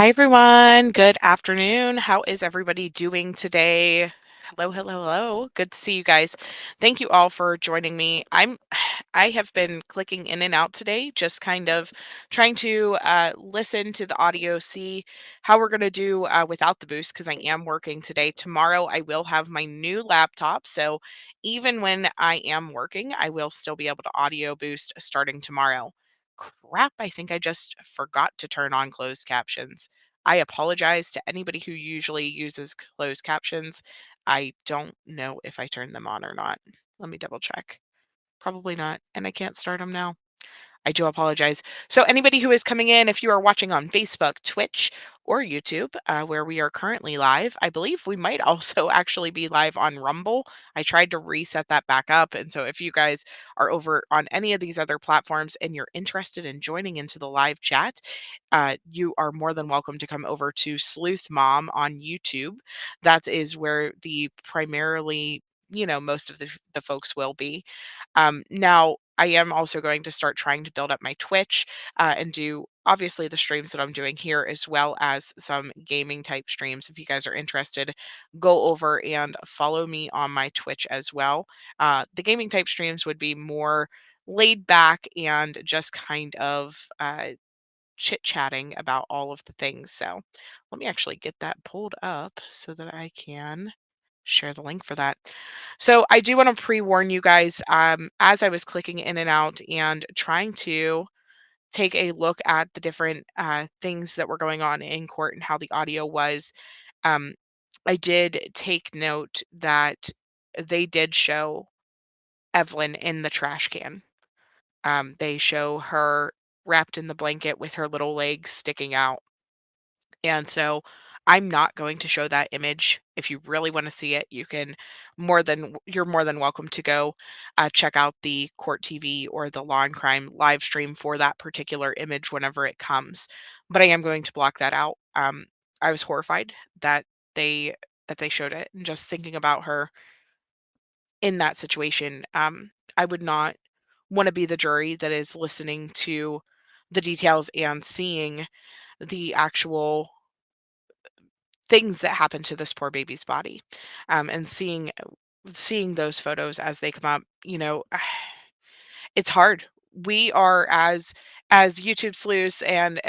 Hi, everyone. Good afternoon. How is everybody doing today? Hello, hello, hello. Good to see you guys. Thank you all for joining me. I have been clicking in and out today, just kind of trying to listen to the audio, see how we're going to do without the boost because I am working today. Tomorrow, I will have my new laptop. So even when I am working, I will still be able to audio boost starting tomorrow. Crap, I think I just forgot to turn on closed captions. I apologize to anybody who usually uses closed captions. I don't know if I turned them on or not. Let me double check. Probably not, and I can't start them now. I do apologize. So, anybody who is coming in, if you are watching on Facebook, Twitch, or YouTube, where we are currently live, I believe we might also actually be live on Rumble. I tried to reset that back up. And so, if you guys are over on any of these other platforms and you're interested in joining into the live chat, you are more than welcome to come over to Sleuth Mom on YouTube. That is where the primarily most of the folks will be. Now, I am also going to start trying to build up my Twitch and do obviously the streams that I'm doing here, as well as some gaming type streams. If you guys are interested, go over and follow me on my Twitch as well. The gaming type streams would be more laid back and just kind of chit chatting about all of the things. So let me actually get that pulled up so that I can share the link for that. So I do want to pre-warn you guys, as I was clicking in and out and trying to take a look at the different things that were going on in court and how the audio was. um, I did take note that they did show Evelyn in the trash can. They show her wrapped in the blanket with her little legs sticking out. And so I'm not going to show that image. If you really want to see it, you're more than welcome to go check out the Court TV or the Law and Crime live stream for that particular image whenever it comes. But I am going to block that out. I was horrified that they they showed it, and just thinking about her in that situation. I would not want to be the jury that is listening to the details and seeing the actual things that happened to this poor baby's body, and seeing those photos as they come up, it's hard. We are as YouTube sleuths and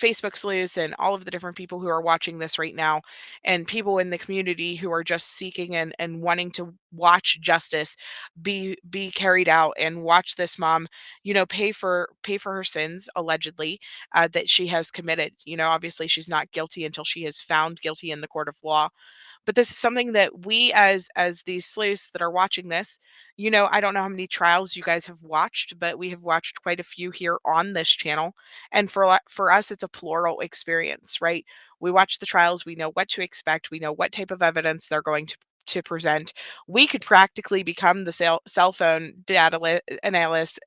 Facebook sleuths and all of the different people who are watching this right now, and people in the community who are just seeking and wanting to watch justice be carried out and watch this mom, pay for her sins allegedly that she has committed. Obviously she's not guilty until she is found guilty in the court of law, but this is something that we as these sleuths that are watching this, I don't know how many trials you guys have watched, but we have watched quite a few here on this channel. And for us, it's a plural experience, right? We watch the trials, we know what to expect, we know what type of evidence they're going to present. We could practically become the cell phone data analysis.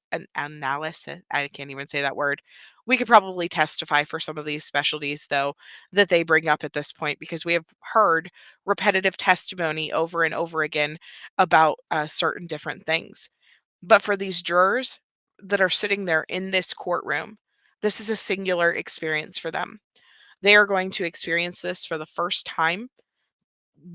I can't even say that word. We could probably testify for some of these specialties, though, that they bring up at this point, because we have heard repetitive testimony over and over again about certain different things. But for these jurors that are sitting there in this courtroom, this is a singular experience for them. They are going to experience this for the first time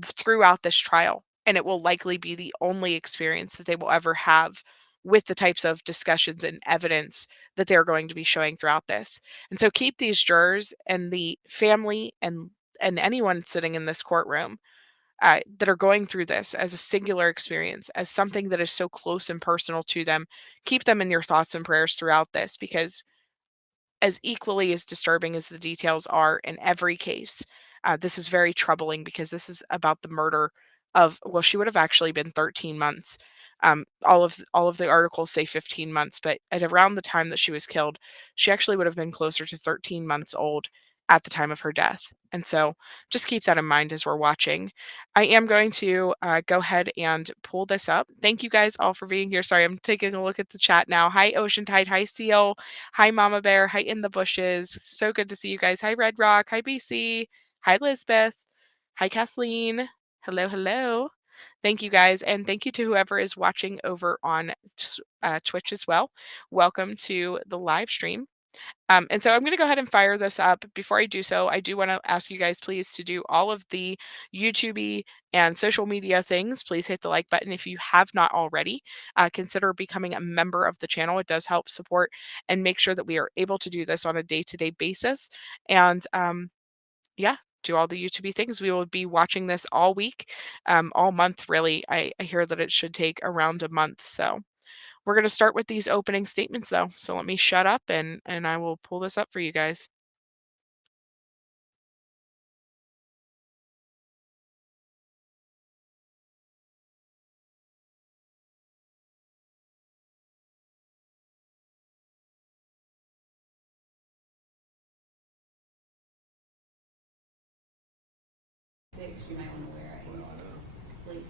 throughout this trial, and it will likely be the only experience that they will ever have with the types of discussions and evidence that they're going to be showing throughout this. And so keep these jurors and the family and anyone sitting in this courtroom that are going through this as a singular experience, as something that is so close and personal to them. Keep them in your thoughts and prayers throughout this, because as equally as disturbing as the details are in every case, this is very troubling, because this is about the murder of, well, she would have actually been 13 months. All of the articles say 15 months, but at around the time that she was killed, she actually would have been closer to 13 months old at the time of her death. And so just keep that in mind as we're watching. I am going to go ahead and pull this up. Thank you guys all for being here. Sorry, I'm taking a look at the chat now. Hi, Ocean Tide. Hi, Seal. Hi, Mama Bear. Hi, In the Bushes. So good to see you guys. Hi, Red Rock. Hi, BC. Hi, Lisbeth. Hi, Kathleen. Hello, hello. Thank you guys. And thank you to whoever is watching over on Twitch as well. Welcome to the live stream. And so I'm going to go ahead and fire this up. Before I do so, I do want to ask you guys, please, to do all of the YouTube and social media things. Please hit the like button if you have not already. Consider becoming a member of the channel. It does help support and make sure that we are able to do this on a day-to-day basis. And yeah, do all the YouTube things. We will be watching this all week, all month, really. I hear that it should take around a month. So we're going to start with these opening statements, though. So let me shut up and I will pull this up for you guys. You might want to wear it, please.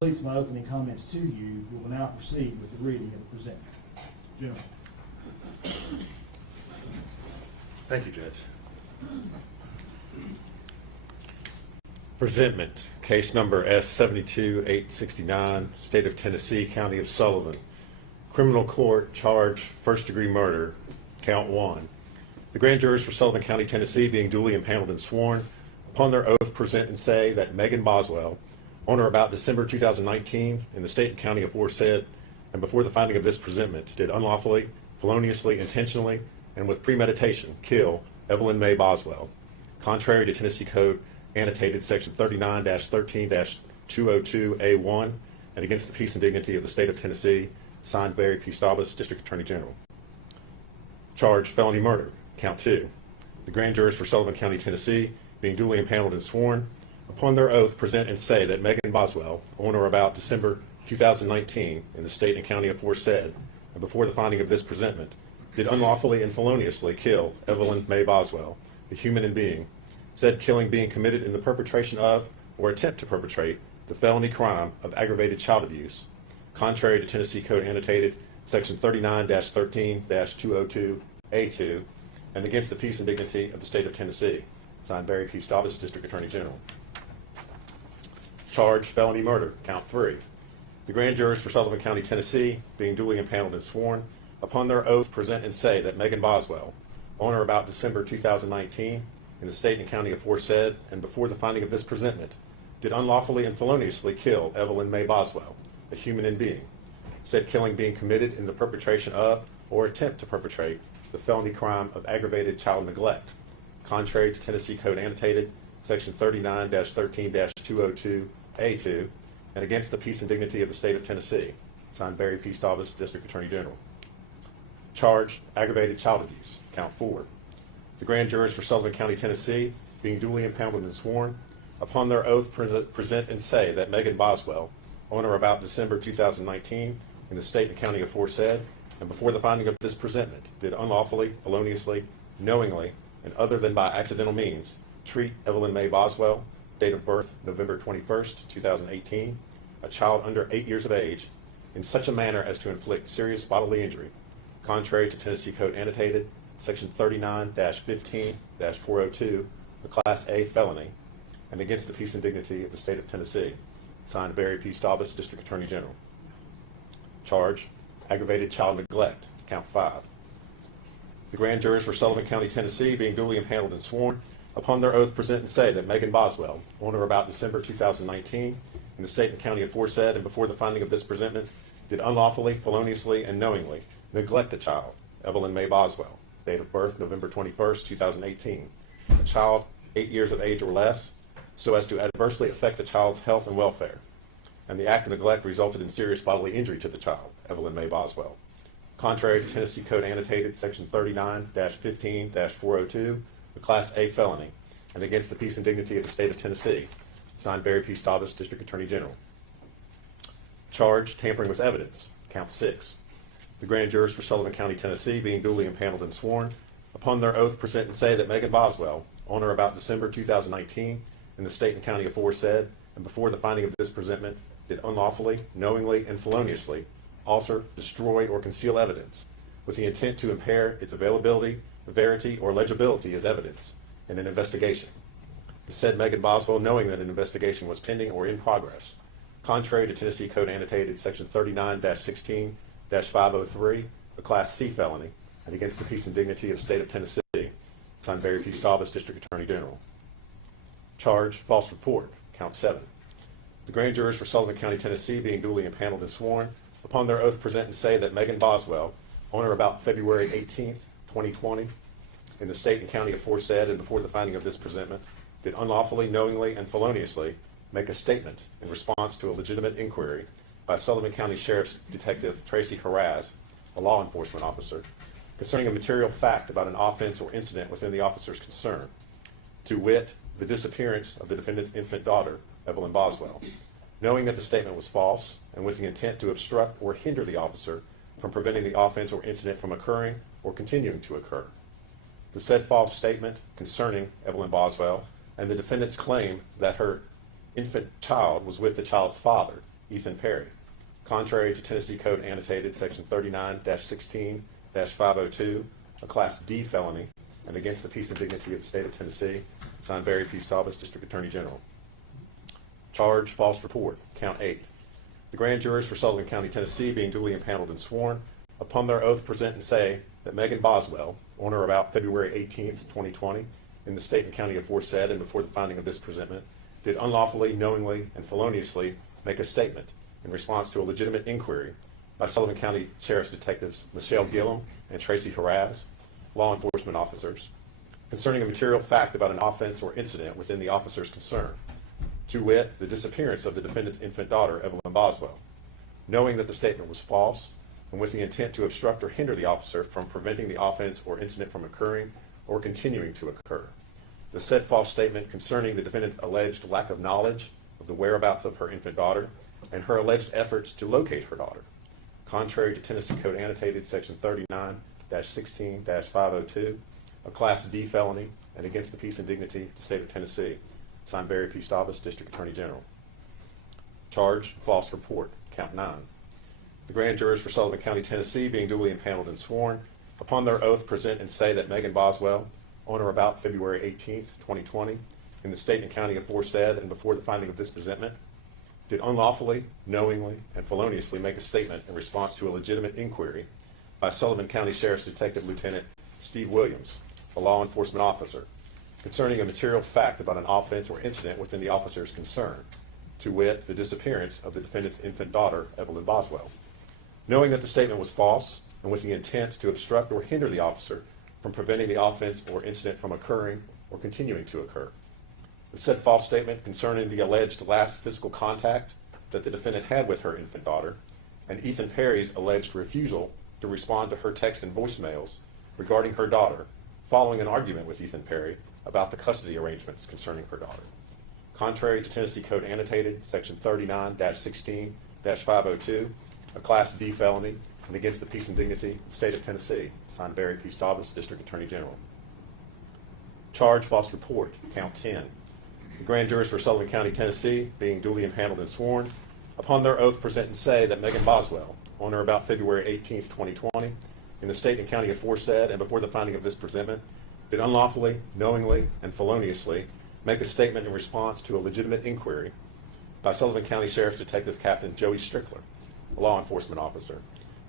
Completes my opening comments to you. We will now proceed with the reading of the presentment. Gentlemen. Thank you, Judge. Presentment, case number S-72-869, State of Tennessee, County of Sullivan. Criminal court charge, first-degree murder, count 1. The grand jurors for Sullivan County, Tennessee, being duly impaneled and sworn, upon their oath present and say that Megan Boswell, on or about December 2019, in the state and county aforesaid, and before the finding of this presentment, did unlawfully, feloniously, intentionally, and with premeditation kill Evelyn May Boswell, contrary to Tennessee Code annotated section 39-13-202A1, and against the peace and dignity of the state of Tennessee, signed Barry P. Staubus, District Attorney General. Charge, felony murder, count 2. The grand jurors for Sullivan County, Tennessee, being duly impaneled and sworn, upon their oath present and say that Megan Boswell, on or about December 2019, in the state and county aforesaid, and before the finding of this presentment, did unlawfully and feloniously kill Evelyn May Boswell, a human and being, said killing being committed in the perpetration of or attempt to perpetrate the felony crime of aggravated child abuse, contrary to Tennessee Code annotated section 39-13-202A2, and against the peace and dignity of the state of Tennessee, signed Barry P. Staubus, District Attorney General. Charge, felony murder, count 3. The grand jurors for Sullivan County, Tennessee, being duly impaneled and sworn, upon their oath present and say that Megan Boswell, on or about December 2019, in the state and county aforesaid, and before the finding of this presentment, did unlawfully and feloniously kill Evelyn May Boswell, a human and being, said killing being committed in the perpetration of or attempt to perpetrate the felony crime of aggravated child neglect, contrary to Tennessee Code annotated section 39-13-202A2, and against the peace and dignity of the state of Tennessee, signed Barry P. Staubus, District Attorney General. Charge, aggravated child abuse, count 4. The grand jurors for Sullivan County, Tennessee, being duly impaneled and sworn, upon their oath present and say that Megan Boswell, on or about December 2019, in the state and county aforesaid, and before the finding of this presentment, did unlawfully, feloniously, knowingly, and other than by accidental means, treat Evelyn May Boswell, date of birth November 21st, 2018, a child under 8 years of age, in such a manner as to inflict serious bodily injury, contrary to Tennessee Code annotated section 39-15-402, a Class A felony, and against the peace and dignity of the state of Tennessee, signed Barry P. Staubus, District Attorney General. Charge, aggravated child neglect, count 5. The grand jurors for Sullivan County, Tennessee, being duly impaneled and sworn, upon their oath present and say that Megan Boswell, on or about December 2019, in the state and county aforesaid, and before the finding of this presentment, did unlawfully, feloniously, and knowingly neglect a child, Evelyn May Boswell, date of birth November 21st, 2018, a child 8 years of age or less, so as to adversely affect the child's health and welfare, and the act of neglect resulted in serious bodily injury to the child, Evelyn May Boswell, contrary to Tennessee Code annotated section 39-15-402, a Class A felony, and against the peace and dignity of the state of Tennessee, signed Barry P. Staubus, District Attorney General. Charge, tampering with evidence, count 6. The grand jurors for Sullivan County, Tennessee, being duly impaneled and sworn, upon their oath present and say that Megan Boswell, on or about December 2019, in the state and county aforesaid, and before the finding of this presentment, did unlawfully, knowingly, and feloniously alter, destroy, or conceal evidence with the intent to impair its availability, verity, or legibility as evidence in an investigation. The said Megan Boswell, knowing that an investigation was pending or in progress, contrary to Tennessee Code Annotated Section 39-16-503, a Class C felony, and against the peace and dignity of the state of Tennessee, signed Barry P. Staubus, District Attorney General. Charge, false report, count 7. The grand jurors for Sullivan County, Tennessee, being duly impaneled and sworn, upon their oath present and say that Megan Boswell, on or about February 18th, 2020, in the state and county aforesaid and before the finding of this presentment, did unlawfully, knowingly, and feloniously make a statement in response to a legitimate inquiry by Sullivan County Sheriff's Detective Tracy Haraz, a law enforcement officer, concerning a material fact about an offense or incident within the officer's concern, to wit, the disappearance of the defendant's infant daughter, Evelyn Boswell, knowing that the statement was false and with the intent to obstruct or hinder the officer from preventing the offense or incident from occurring or continuing to occur. The said false statement concerning Evelyn Boswell and the defendant's claim that her infant child was with the child's father, Ethan Perry, contrary to Tennessee Code Annotated Section 39-16-502, a Class D felony, and against the peace and dignity of the state of Tennessee, signed Barry P. Staubus, District Attorney General. Charge, false report, count 8. The grand jurors for Sullivan County, Tennessee, being duly impaneled and sworn, upon their oath present and say that Megan Boswell, on or about February 18th, 2020, in the state and county aforesaid and before the finding of this presentment, did unlawfully, knowingly, and feloniously make a statement in response to a legitimate inquiry by Sullivan County Sheriff's Detectives Michelle Gillum and Tracy Haraz, law enforcement officers, concerning a material fact about an offense or incident within the officer's concern, to wit, the disappearance of the defendant's infant daughter, Evelyn Boswell, knowing that the statement was false and with the intent to obstruct or hinder the officer from preventing the offense or incident from occurring or continuing to occur. The said false statement concerning the defendant's alleged lack of knowledge of the whereabouts of her infant daughter and her alleged efforts to locate her daughter, contrary to Tennessee Code Annotated Section 39-16-502, a Class D felony, and against the peace and dignity of the state of Tennessee, signed Barry P. Staubus, District Attorney General. Charge, false report, count 9. The grand jurors for Sullivan County, Tennessee, being duly impaneled and sworn, upon their oath present and say that Megan Boswell, on or about February 18th, 2020, in the state and county aforesaid and before the finding of this presentment, did unlawfully, knowingly, and feloniously make a statement in response to a legitimate inquiry by Sullivan County Sheriff's Detective Lieutenant Steve Williams, a law enforcement officer, concerning a material fact about an offense or incident within the officer's concern, to wit, the disappearance of the defendant's infant daughter, Evelyn Boswell, knowing that the statement was false and with the intent to obstruct or hinder the officer from preventing the offense or incident from occurring or continuing to occur. The said false statement concerning the alleged last physical contact that the defendant had with her infant daughter and Ethan Perry's alleged refusal to respond to her text and voicemails regarding her daughter following an argument with Ethan Perry about the custody arrangements concerning her daughter. Contrary to Tennessee Code Annotated Section 39-16-502, a Class D felony, and against the peace and dignity of the state of Tennessee, signed Barry P. Staubus, District Attorney General. Charge, false report, count 10. The grand jurors for Sullivan County, Tennessee, being duly impaneled and sworn, upon their oath present and say that Megan Boswell, on or about February 18th, 2020, in the state and county aforesaid and before the finding of this presentment, did unlawfully, knowingly, and feloniously make a statement in response to a legitimate inquiry by Sullivan County Sheriff's Detective Captain Joey Strickler, a law enforcement officer,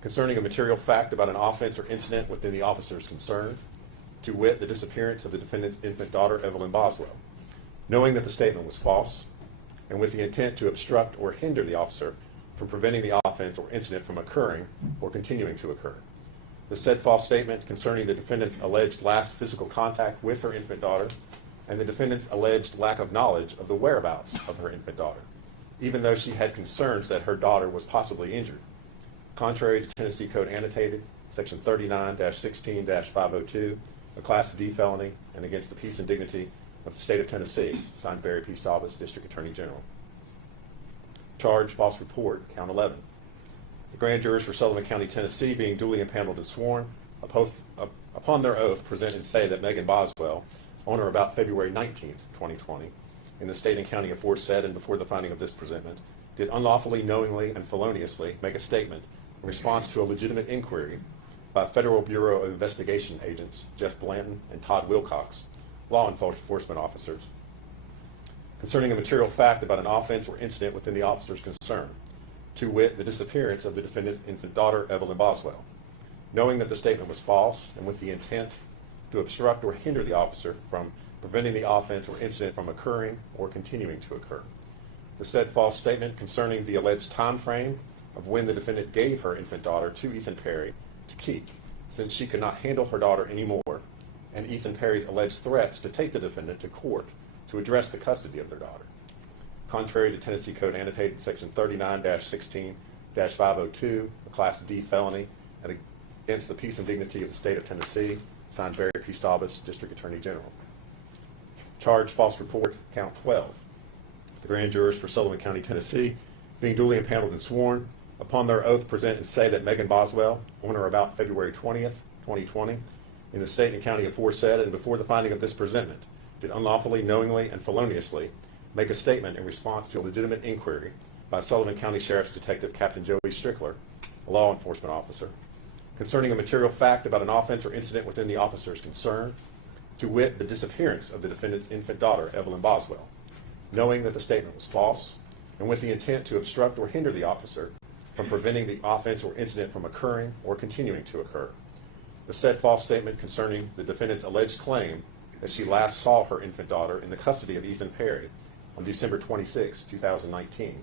concerning a material fact about an offense or incident within the officer's concern, to wit, the disappearance of the defendant's infant daughter, Evelyn Boswell, knowing that the statement was false and with the intent to obstruct or hinder the officer from preventing the offense or incident from occurring or continuing to occur. The said false statement concerning the defendant's alleged last physical contact with her infant daughter and the defendant's alleged lack of knowledge of the whereabouts of her infant daughter, even though she had concerns that her daughter was possibly injured. Contrary to Tennessee Code Annotated, Section 39-16-502, a Class D felony, and against the peace and dignity of the state of Tennessee, signed Barry P. Staubus, District Attorney General. Charge, false report, count 11. The grand jurors for Sullivan County, Tennessee, being duly impaneled and sworn, upon their oath, present and say that Megan Boswell, on or about February 19th, 2020, in the state and county aforesaid and before the finding of this presentment, did unlawfully, knowingly, and feloniously make a statement in response to a legitimate inquiry by Federal Bureau of Investigation agents Jeff Blanton and Todd Wilcox, law enforcement officers, concerning a material fact about an offense or incident within the officer's concern, to wit, the disappearance of the defendant's infant daughter, Evelyn Boswell, knowing that the statement was false and with the intent to obstruct or hinder the officer from preventing the offense or incident from occurring or continuing to occur. The said false statement concerning the alleged time frame of when the defendant gave her infant daughter to Ethan Perry to keep, since she could not handle her daughter anymore, and Ethan Perry's alleged threats to take the defendant to court to address the custody of their daughter. Contrary to Tennessee Code annotated section 39-16-502, a Class D felony, and against the peace and dignity of the state of Tennessee, signed Barry P. Staubus, District Attorney General. Charge false report, count 12. The grand jurors for Sullivan County, Tennessee, being duly impaneled and sworn, upon their oath present and say that Megan Boswell, on or about February 20th, 2020, in the state and county aforesaid and before the finding of this presentment, did unlawfully, knowingly, and feloniously make a statement in response to a legitimate inquiry by Sullivan County Sheriff's Detective Captain Joey Strickler, a law enforcement officer, concerning a material fact about an offense or incident within the officer's concern, to wit, the disappearance of the defendant's infant daughter, Evelyn Boswell, knowing that the statement was false, and with the intent to obstruct or hinder the officer from preventing the offense or incident from occurring or continuing to occur. The said false statement concerning the defendant's alleged claim that she last saw her infant daughter in the custody of Ethan Perry on December 26, 2019,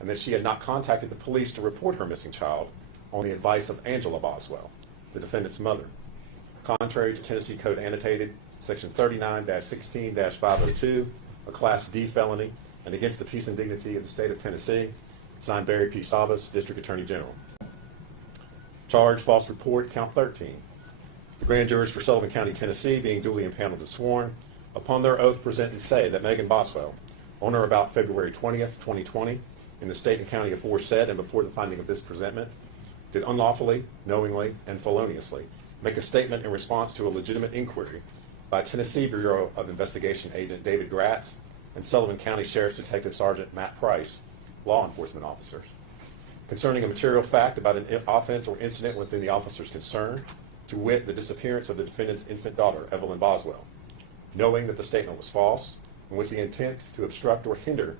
and that she had not contacted the police to report her missing child on the advice of Angela Boswell, the defendant's mother. Contrary to Tennessee Code annotated section 39-16-502, a Class D felony, and against the peace and dignity of the state of Tennessee, signed Barry P. Staubus, District Attorney General. Charge false report, count 13. The grand jurors for Sullivan County, Tennessee, being duly impaneled and sworn, upon their oath present and say that Megan Boswell, on or about February 20th, 2020, in the state and county aforesaid and before the finding of this presentment, did unlawfully, knowingly, and feloniously make a statement in response to a legitimate inquiry by Tennessee Bureau of Investigation agent David Gratz and Sullivan County Sheriff's Detective Sergeant Matt Price, law enforcement officers, concerning a material fact about an offense or incident within the officer's concern, to wit, the disappearance of the defendant's infant daughter, Evelyn Boswell, knowing that the statement was false, and with the intent to obstruct or hinder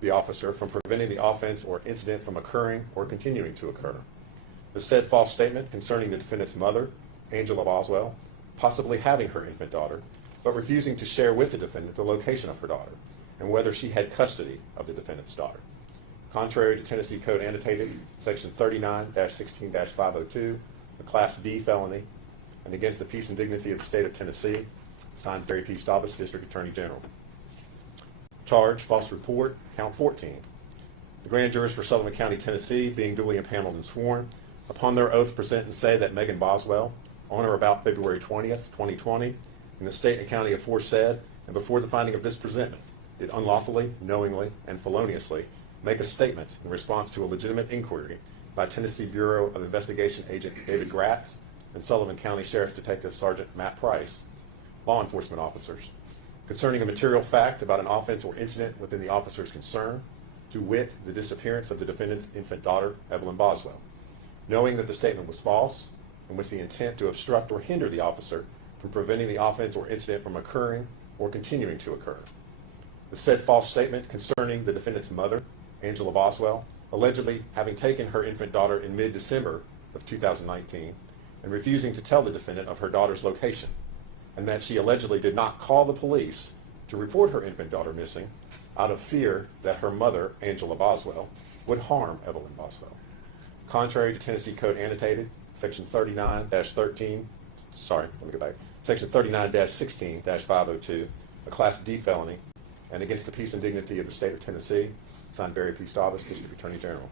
the officer from preventing the offense or incident from occurring or continuing to occur. The said false statement concerning the defendant's mother, Angela Boswell, possibly having her infant daughter, but refusing to share with the defendant the location of her daughter, and whether she had custody of the defendant's daughter. Contrary to Tennessee Code annotated section 39-16-502, a Class D felony, and against the peace and dignity of the state of Tennessee, signed Barry P. Staubus, District Attorney General. Charge false report, count 14. The grand jurors for Sullivan County, Tennessee, being duly impaneled and sworn, upon their oath present and say that Megan Boswell, on or about February 20th, 2020, in the state and county aforesaid and before the finding of this presentment, did unlawfully, knowingly, and feloniously make a statement in response to a legitimate inquiry by Tennessee Bureau of Investigation agent David Gratz and Sullivan County Sheriff's Detective Sergeant Matt Price, law enforcement officers, concerning a material fact about an offense or incident within the officer's concern, to wit, the disappearance of the defendant's infant daughter, Evelyn Boswell, knowing that the statement was false and with the intent to obstruct or hinder the officer from preventing the offense or incident from occurring or continuing to occur. The said false statement concerning the defendant's mother, Angela Boswell, allegedly having taken her infant daughter in mid-December of 2019 and refusing to tell the defendant of her daughter's location, and that she allegedly did not call the police to report her infant daughter missing out of fear that her mother, Angela Boswell, would harm Evelyn Boswell. Contrary to Tennessee Code annotated, section 39-16-502, a Class D felony, and against the peace and dignity of the state of Tennessee, signed Barry P. Staubus, District Attorney General.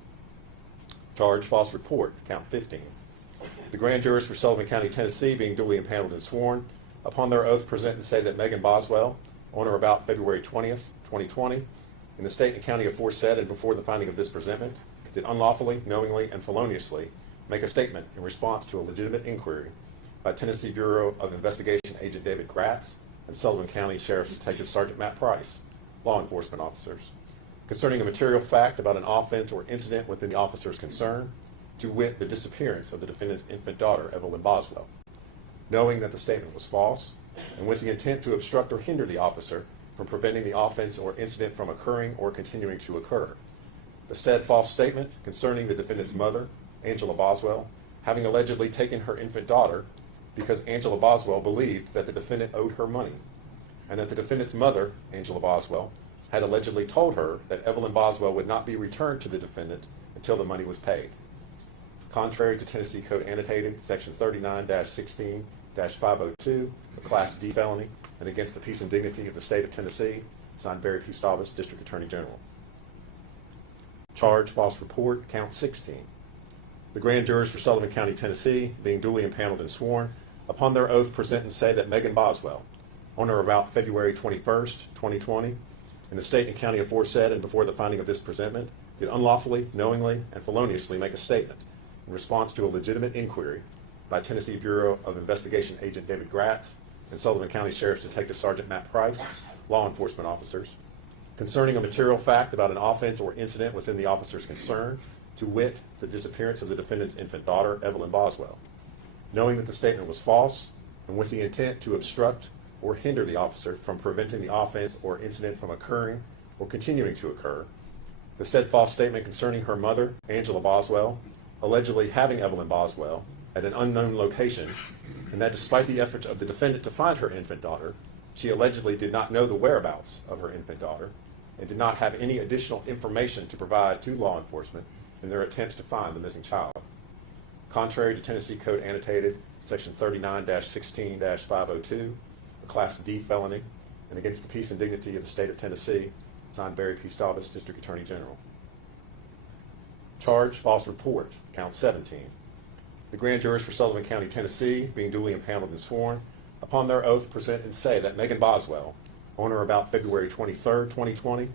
Charge false report, count 15. The grand jurors for Sullivan County, Tennessee, being duly impaneled and sworn, upon their oath present and say that Megan Boswell, on or about February 20th, 2020, in the state and county aforesaid and before the finding of this presentment, did unlawfully, knowingly, and feloniously make a statement in response to a legitimate inquiry by Tennessee Bureau of Investigation agent David Gratz and Sullivan County Sheriff's Detective Sergeant Matt Price, law enforcement officers, concerning a material fact about an offense or incident within the officer's concern, to wit, the disappearance of the defendant's infant daughter, Evelyn Boswell, knowing that the statement was false, and with the intent to obstruct or hinder the officer from preventing the offense or incident from occurring or continuing to occur. The said false statement concerning the defendant's mother, Angela Boswell, having allegedly taken her infant daughter because Angela Boswell believed that the defendant owed her money, and that the defendant's mother, Angela Boswell, had allegedly told her that Evelyn Boswell would not be returned to the defendant until the money was paid. Contrary to Tennessee Code Annotated, Section 39-16-502, a Class D felony, and against the peace and dignity of the state of Tennessee, signed Barry P. Staubus, District Attorney General. Charge, false report, count 16. The grand jurors for Sullivan County, Tennessee, being duly impaneled and sworn, upon their oath present and say that Megan Boswell, on or about February 21st, 2020, in the state and county aforesaid and before the finding of this presentment, did unlawfully, knowingly, and feloniously make a statement in response to a legitimate inquiry by Tennessee Bureau of Investigation Agent David Gratz and Sullivan County Sheriff's Detective Sergeant Matt Price, law enforcement officers, concerning a material fact about an offense or incident within the officer's concern, to wit, the disappearance of the defendant's infant daughter, Evelyn Boswell, knowing that the statement was false, and with the intent to obstruct or hinder the officer from preventing the offense or incident from occurring or continuing to occur. The said false statement concerning her mother, Angela Boswell, allegedly having Evelyn Boswell at an unknown location, and that despite the efforts of the defendant to find her infant daughter, she allegedly did not know the whereabouts of her infant daughter and did not have any additional information to provide to law enforcement in their attempts to find the missing child. Contrary to Tennessee Code Annotated, Section 39-16-502, a Class D felony, and against the peace and dignity of the state of Tennessee, signed Barry P. Staubus, District Attorney General. Charge, false report, count 17. The grand jurors for Sullivan County, Tennessee, being duly impaneled and sworn, upon their oath present and say that Megan Boswell, on or about February 23rd, 2020,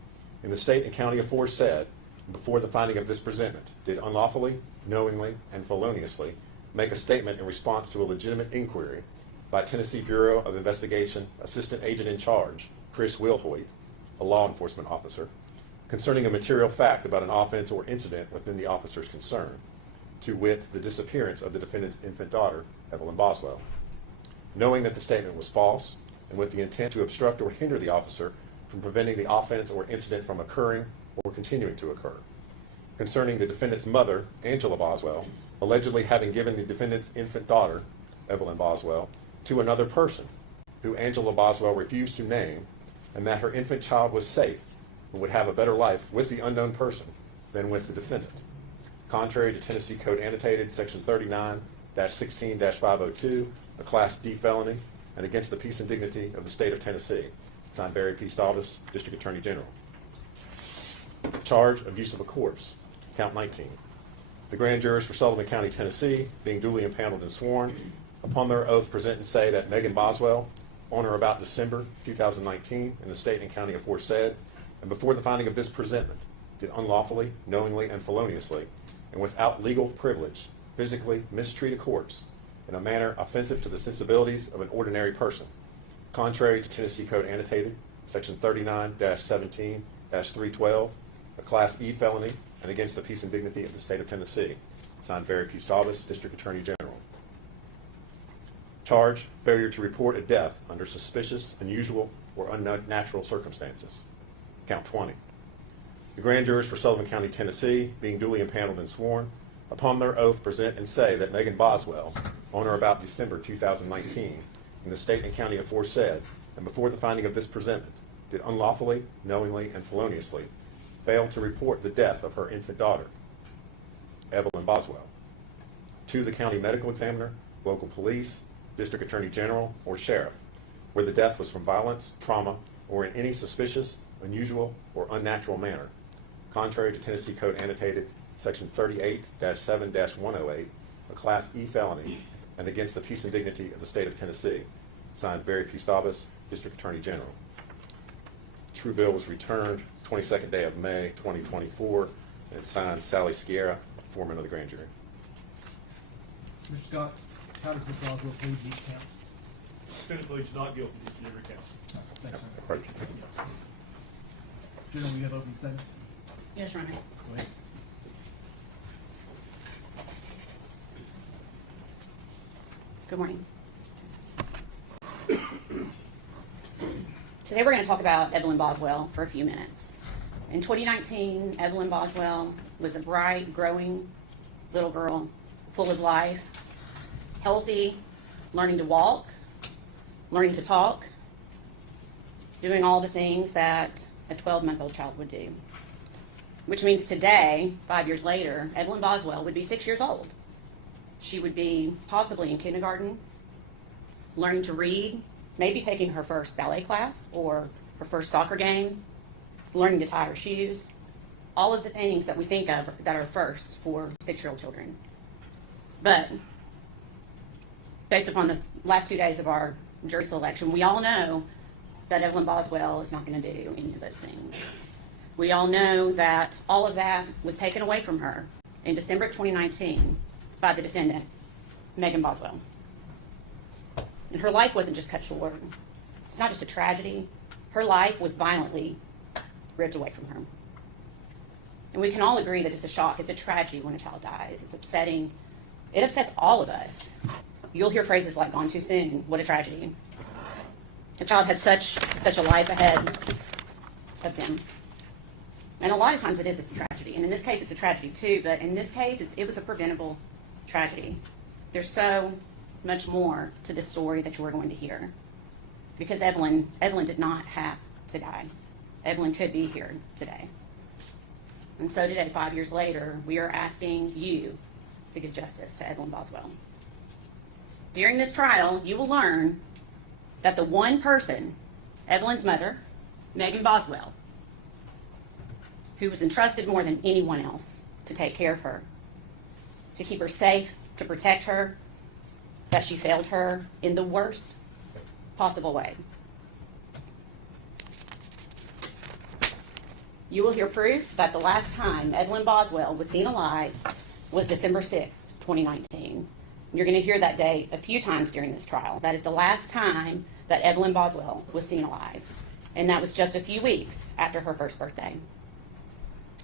in the state and county aforesaid, and before the finding of this presentment, did unlawfully, knowingly, and feloniously make a statement in response to a legitimate inquiry by Tennessee Bureau of Investigation Assistant Agent in Charge, Chris Wilhoit, a law enforcement officer, concerning a material fact about an offense or incident within the officer's concern, to wit, the disappearance of the defendant's infant daughter, Evelyn Boswell, knowing that the statement was false, and with the intent to obstruct or hinder the officer from preventing the offense or incident from occurring or continuing to occur, concerning the defendant's mother, Angela Boswell, allegedly having given the defendant's infant daughter, Evelyn Boswell, to another person, who Angela Boswell refused to name, and that her infant child was safe and would have a better life with the unknown person than with the defendant. Contrary to Tennessee Code Annotated, Section 39-16-502, a Class D felony, and against the peace and dignity of the state of Tennessee, signed Barry P. Staubus, District Attorney General. Charge of use of a corpse, count 19. The grand jurors for Sullivan County, Tennessee, being duly impaneled and sworn, upon their oath present and say that Megan Boswell, on or about December 2019, in the state and county aforesaid, and before the finding of this presentment, did unlawfully, knowingly, and feloniously, and without legal privilege, physically mistreat a corpse in a manner offensive to the sensibilities of an ordinary person, contrary to Tennessee Code Annotated, Section 39-17-312, a Class E felony, and against the peace and dignity of the state of Tennessee, signed Barry P. Staubus, District Attorney General. Charge, failure to report a death under suspicious, unusual, or unnatural circumstances, count 20. The grand jurors for Sullivan County, Tennessee, being duly impaneled and sworn, upon their oath present and say that Megan Boswell, on or about December 2019, in the state and county aforesaid, and before the finding of this presentment, did unlawfully, knowingly, and feloniously fail to report the death of her infant daughter, Evelyn Boswell, to the county medical examiner, local police, district attorney general, or sheriff, where the death was from violence, trauma, or in any suspicious, unusual, or unnatural manner, contrary to Tennessee Code Annotated, Section 38-7-108, a Class E felony, and against the peace and dignity of the state of Tennessee, signed Barry P. Staubus, District Attorney General. True bill was returned 22nd day of May 2024, and signed Sally Sierra, foreman of the grand jury. Mr. Scott, how does Ms. Boswell plead each count? Defendant pleads not guilty in every count. Thanks, sir. Approach. General, we have opening statements? Yes, Your Honor. Go ahead. Good morning. Today we're going to talk about Evelyn Boswell for a few minutes. In 2019, Evelyn Boswell was a bright, growing little girl, full of life, healthy, learning to walk, learning to talk, doing all the things that a 12-month-old child would do. Which means today, 5 years later, Evelyn Boswell would be 6 years old. She would be possibly in kindergarten, learning to read, maybe taking her first ballet class or her first soccer game, learning to tie her shoes, all of the things that we think of that are firsts for 6-year-old children. But based upon the last 2 days of our jury selection, we all know that Evelyn Boswell is not going to do any of those things. We all know that all of that was taken away from her in December of 2019 by the defendant, Megan Boswell. And her life wasn't just cut short. It's not just a tragedy. Her life was violently ripped away from her. And we can all agree that it's a shock. It's a tragedy when a child dies. It's upsetting. It upsets all of us. You'll hear phrases like "gone too soon," "what a tragedy." A child had such a life ahead of them. And a lot of times it is a tragedy. And in this case, it's a tragedy too. But in this case, it was a preventable tragedy. There's so much more to this story that you are going to hear. Because Evelyn did not have to die. Evelyn could be here today. And so today, 5 years later, we are asking you to give justice to Evelyn Boswell. During this trial, you will learn that the one person, Evelyn's mother, Megan Boswell, who was entrusted more than anyone else to take care of her, to keep her safe, to protect her, that she failed her in the worst possible way. You will hear proof that the last time Evelyn Boswell was seen alive was December 6th, 2019. You're going to hear that date a few times during this trial. That is the last time that Evelyn Boswell was seen alive. And that was just a few weeks after her first birthday.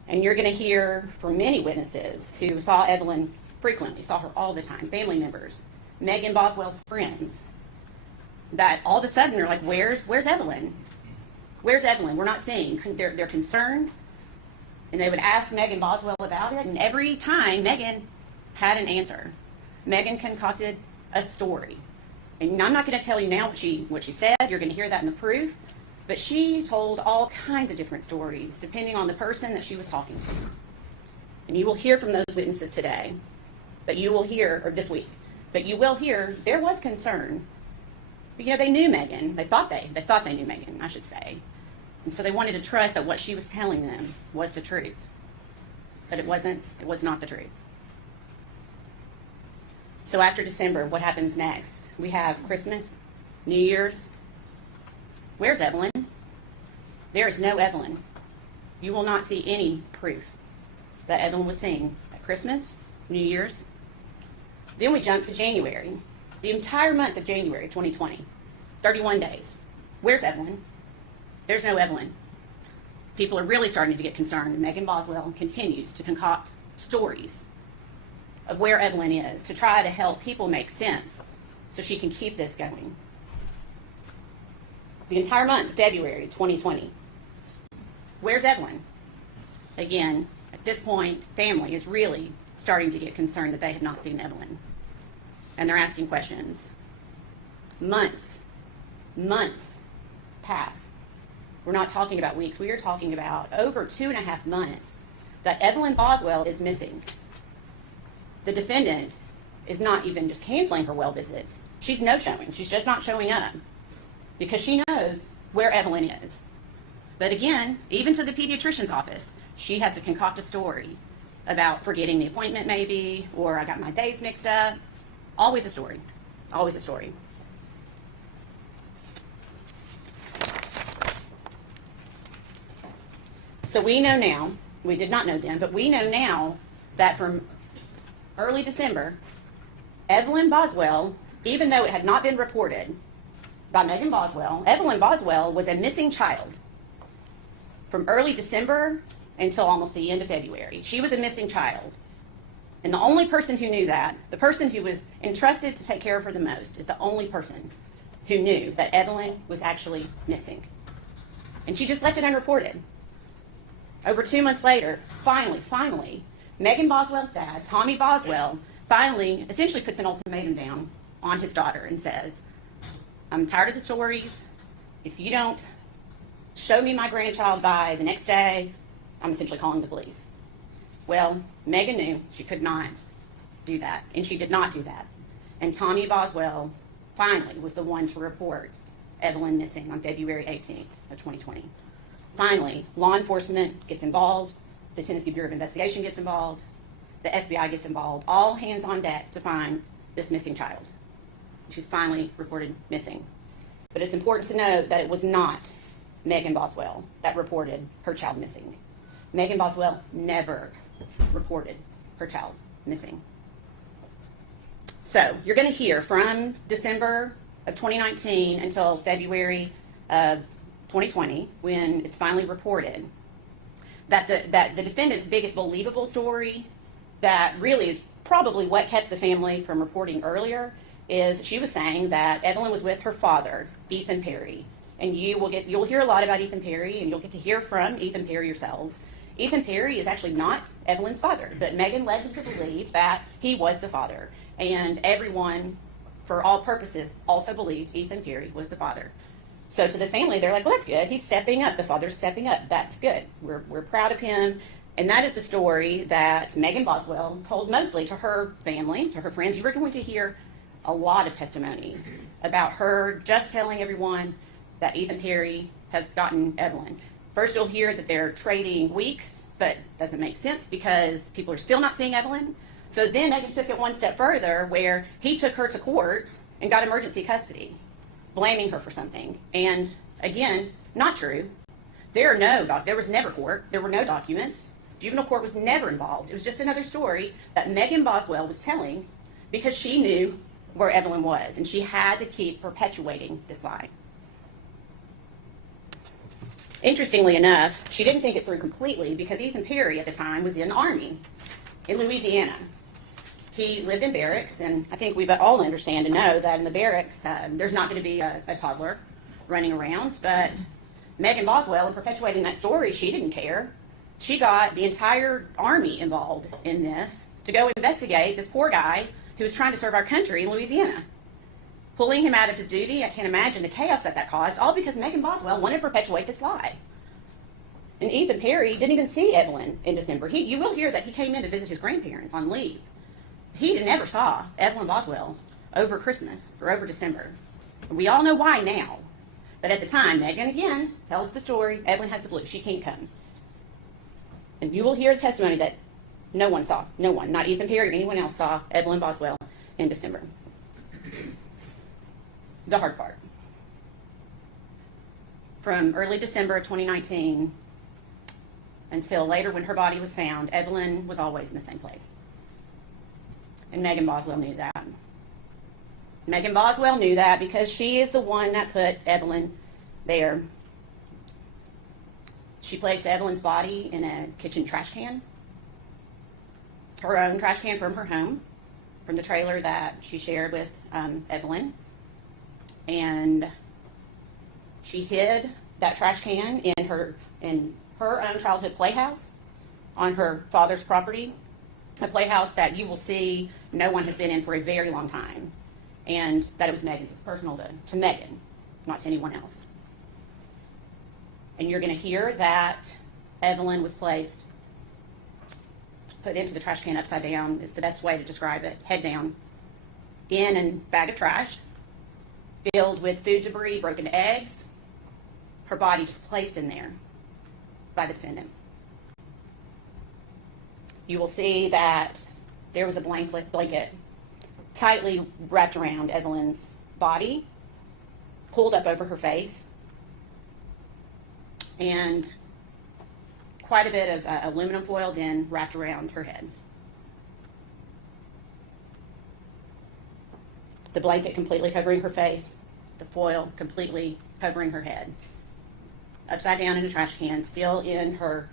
And you're going to hear from many witnesses who saw Evelyn frequently, saw her all the time, family members, Megan Boswell's friends, that all of a sudden are like, where's Evelyn? Where's Evelyn? We're not seeing. They're concerned. And they would ask Megan Boswell about it. And every time, Megan had an answer. Megan concocted a story. And I'm not going to tell you now what she said. You're going to hear that in the proof. But she told all kinds of different stories, depending on the person that she was talking to. And you will hear from those witnesses today. But you will hear, or this week, but you will hear there was concern. But, they knew Megan. They thought they knew Megan, I should say. And so they wanted to trust that what she was telling them was the truth. But it wasn't. It was not the truth. So after December, what happens next? We have Christmas, New Year's. Where's Evelyn? There is no Evelyn. You will not see any proof that Evelyn was seen at Christmas, New Year's. Then we jump to January. The entire month of January 2020, 31 days. Where's Evelyn? There's no Evelyn. People are really starting to get concerned, and Megan Boswell continues to concoct stories of where Evelyn is to try to help people make sense so she can keep this going. The entire month of February 2020. Where's Evelyn? Again, at this point, family is really starting to get concerned that they have not seen Evelyn. And they're asking questions. Months pass. We're not talking about weeks. We are talking about over 2.5 months that Evelyn Boswell is missing. The defendant is not even just canceling her well visits. She's no-showing. She's just not showing up because she knows where Evelyn is. But again, even to the pediatrician's office, she has to concoct a story about forgetting the appointment maybe, or I got my days mixed up. Always a story. Always a story. So we know now, we did not know then, but we know now that from early December, Evelyn Boswell, even though it had not been reported, by Megan Boswell. Evelyn Boswell was a missing child from early December until almost the end of February. She was a missing child. And the only person who knew that, the person who was entrusted to take care of her the most, is the only person who knew that Evelyn was actually missing. And she just left it unreported. Over 2 months later, finally, Megan Boswell's dad, Tommy Boswell, finally essentially puts an ultimatum down on his daughter and says, I'm tired of the stories. If you don't show me my grandchild by the next day, I'm essentially calling the police. Well, Megan knew she could not do that, and she did not do that. And Tommy Boswell finally was the one to report Evelyn missing on February 18th of 2020. Finally, law enforcement gets involved, the Tennessee Bureau of Investigation gets involved, the FBI gets involved, all hands on deck to find this missing child. She's finally reported missing. But it's important to note that it was not Megan Boswell that reported her child missing. Megan Boswell never reported her child missing. So you're going to hear from December of 2019 until February of 2020, when it's finally reported, that the defendant's biggest believable story, that really is probably what kept the family from reporting earlier, is she was saying that Evelyn was with her father, Ethan Perry. And you'll hear a lot about Ethan Perry, and you'll get to hear from Ethan Perry yourselves. Ethan Perry is actually not Evelyn's father, but Megan led him to believe that he was the father. And everyone, for all purposes, also believed Ethan Perry was the father. So to the family, they're like, well, that's good. He's stepping up. The father's stepping up. That's good. We're proud of him. And that is the story that Megan Boswell told mostly to her family, to her friends. You were going to hear a lot of testimony about her just telling everyone that Ethan Perry has gotten Evelyn. First, you'll hear that they're trading weeks, but doesn't make sense because people are still not seeing Evelyn. So then Megan took it one step further, where he took her to court and got emergency custody, blaming her for something. And again, not true. There was never court. There were no documents. Juvenile court was never involved. It was just another story that Megan Boswell was telling because she knew where Evelyn was, and she had to keep perpetuating this lie. Interestingly enough, she didn't think it through completely because Ethan Perry at the time was in the Army in Louisiana. He lived in barracks, and I think we all understand and know that in the barracks, there's not going to be a toddler running around. But Megan Boswell, in perpetuating that story, she didn't care. She got the entire Army involved in this to go investigate this poor guy who was trying to serve our country in Louisiana. Pulling him out of his duty, I can't imagine the chaos that caused, all because Megan Boswell wanted to perpetuate this lie. And Ethan Perry didn't even see Evelyn in December. You will hear that he came in to visit his grandparents on leave. He never saw Evelyn Boswell over Christmas or over December. And we all know why now. But at the time, Megan, again, tells the story, Evelyn has the flu, she can't come. And you will hear a testimony that no one saw, no one, not Ethan Perry or anyone else saw Evelyn Boswell in December. The hard part. From early December of 2019 until later when her body was found, Evelyn was always in the same place. And Megan Boswell knew that. Megan Boswell knew that because she is the one that put Evelyn there. She placed Evelyn's body in a kitchen trash can, her own trash can from her home, from the trailer that she shared with Evelyn. And she hid that trash can in her own childhood playhouse on her father's property, a playhouse that you will see no one has been in for a very long time, and that it was Megan's. It's personal to Megan, not to anyone else. And you're going to hear that Evelyn was put into the trash can upside down, is the best way to describe it, head down, in a bag of trash, filled with food debris, broken eggs, her body just placed in there by the defendant. You will see that there was a blanket tightly wrapped around Evelyn's body, pulled up over her face, and quite a bit of aluminum foil then wrapped around her head. The blanket completely covering her face, the foil completely covering her head, upside down in a trash can, still in her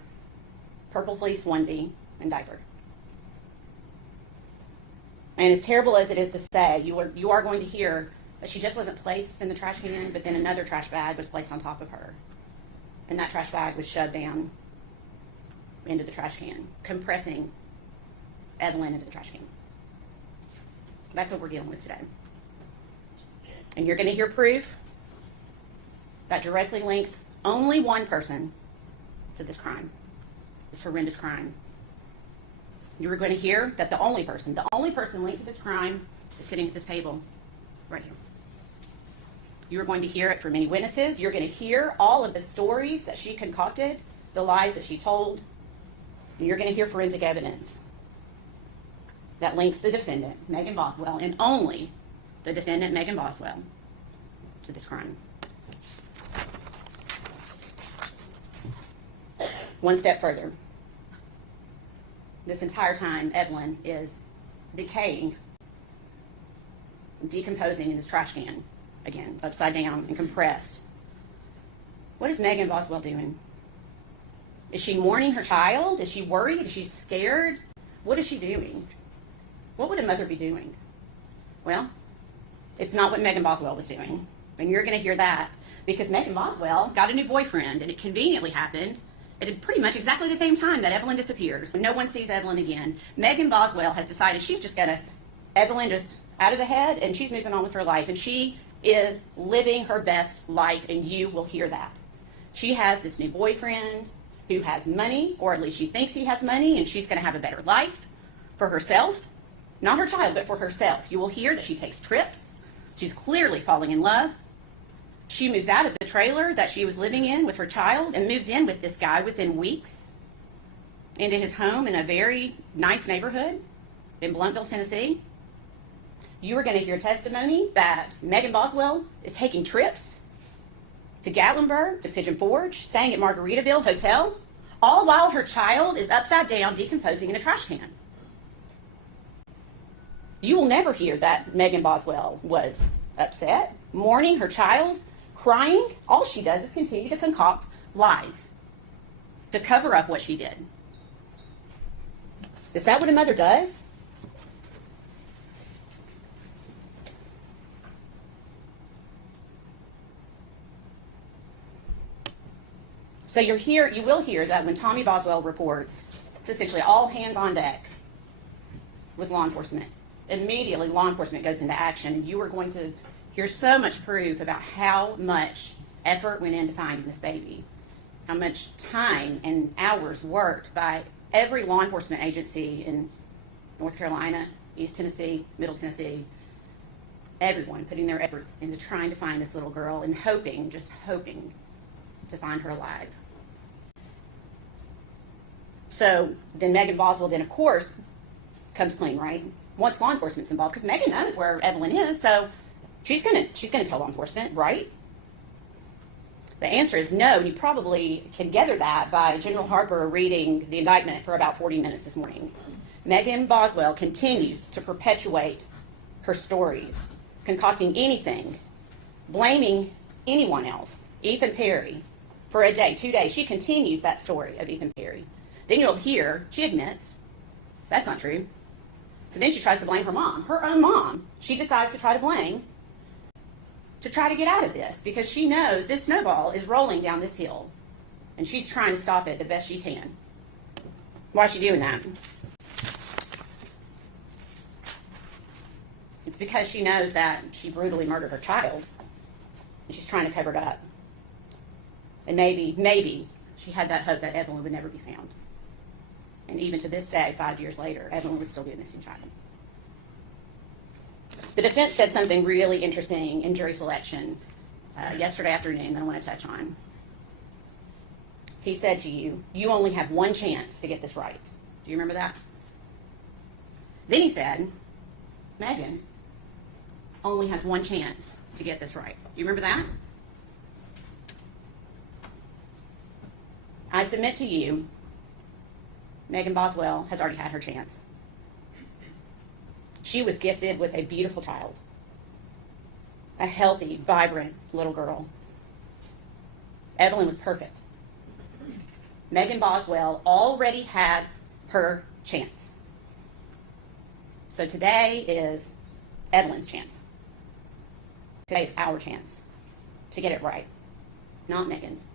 purple fleece onesie and diaper. And as terrible as it is to say, you are going to hear that she just wasn't placed in the trash can, but then another trash bag was placed on top of her. And that trash bag was shoved down into the trash can, compressing Evelyn into the trash can. That's what we're dealing with today. And you're going to hear proof that directly links only one person to this crime, this horrendous crime. You're going to hear that the only person linked to this crime is sitting at this table right here. You're going to hear it from many witnesses. You're going to hear all of the stories that she concocted, the lies that she told, and you're going to hear forensic evidence that links the defendant, Megan Boswell, and only the defendant, Megan Boswell, to this crime. One step further. This entire time, Evelyn is decaying, decomposing in this trash can, again, upside down and compressed. What is Megan Boswell doing? Is she mourning her child? Is she worried? Is she scared? What is she doing? What would a mother be doing? Well, it's not what Megan Boswell was doing. And you're going to hear that because Megan Boswell got a new boyfriend, and it conveniently happened at pretty much exactly the same time that Evelyn disappears. When no one sees Evelyn again, Megan Boswell has decided she's just going to, Evelyn just out of the head, and she's moving on with her life. And she is living her best life, and you will hear that. She has this new boyfriend who has money, or at least she thinks he has money, and she's going to have a better life for herself. Not her child, but for herself. You will hear that she takes trips. She's clearly falling in love. She moves out of the trailer that she was living in with her child and moves in with this guy within weeks into his home in a very nice neighborhood in Blunteville, Tennessee. You are going to hear testimony that Megan Boswell is taking trips to Gatlinburg, to Pigeon Forge, staying at Margaritaville Hotel, all while her child is upside down decomposing in a trash can. You will never hear that Megan Boswell was upset, mourning her child, crying. All she does is continue to concoct lies to cover up what she did. Is that what a mother does? So you will hear that when Tommy Boswell reports, it's essentially all hands on deck with law enforcement. Immediately, law enforcement goes into action, and you are going to hear so much proof about how much effort went into finding this baby, how much time and hours worked by every law enforcement agency in North Carolina, East Tennessee, Middle Tennessee, everyone putting their efforts into trying to find this little girl and hoping, just hoping, to find her alive. So then Megan Boswell then, of course, comes clean, right? Once law enforcement's involved, because Megan knows where Evelyn is, so she's gonna tell law enforcement, right? The answer is no, and you probably can gather that by General Harper reading the indictment for about 40 minutes this morning. Megan Boswell continues to perpetuate her stories, concocting anything, blaming anyone else, Ethan Perry, for a day, 2 days. She continues that story of Ethan Perry. Then you'll hear she admits that's not true. So then she tries to blame her mom, her own mom. She decides to try to blame to try to get out of this because she knows this snowball is rolling down this hill and she's trying to stop it the best she can. Why is she doing that? It's because she knows that she brutally murdered her child and she's trying to cover it up. And maybe she had that hope that Evelyn would never be found. And even to this day, 5 years later, Evelyn would still be a missing child. The defense said something really interesting in jury selection yesterday afternoon that I want to touch on. He said to you, you only have one chance to get this right. Do you remember that? Then he said, Megan only has one chance to get this right. Do you remember that? I submit to you, Megan Boswell has already had her chance. She was gifted with a beautiful child. a healthy, vibrant little girl. Evelyn was perfect. Megan Boswell already had her chance. So today is Evelyn's chance. Today is our chance to get it right, not Megan's.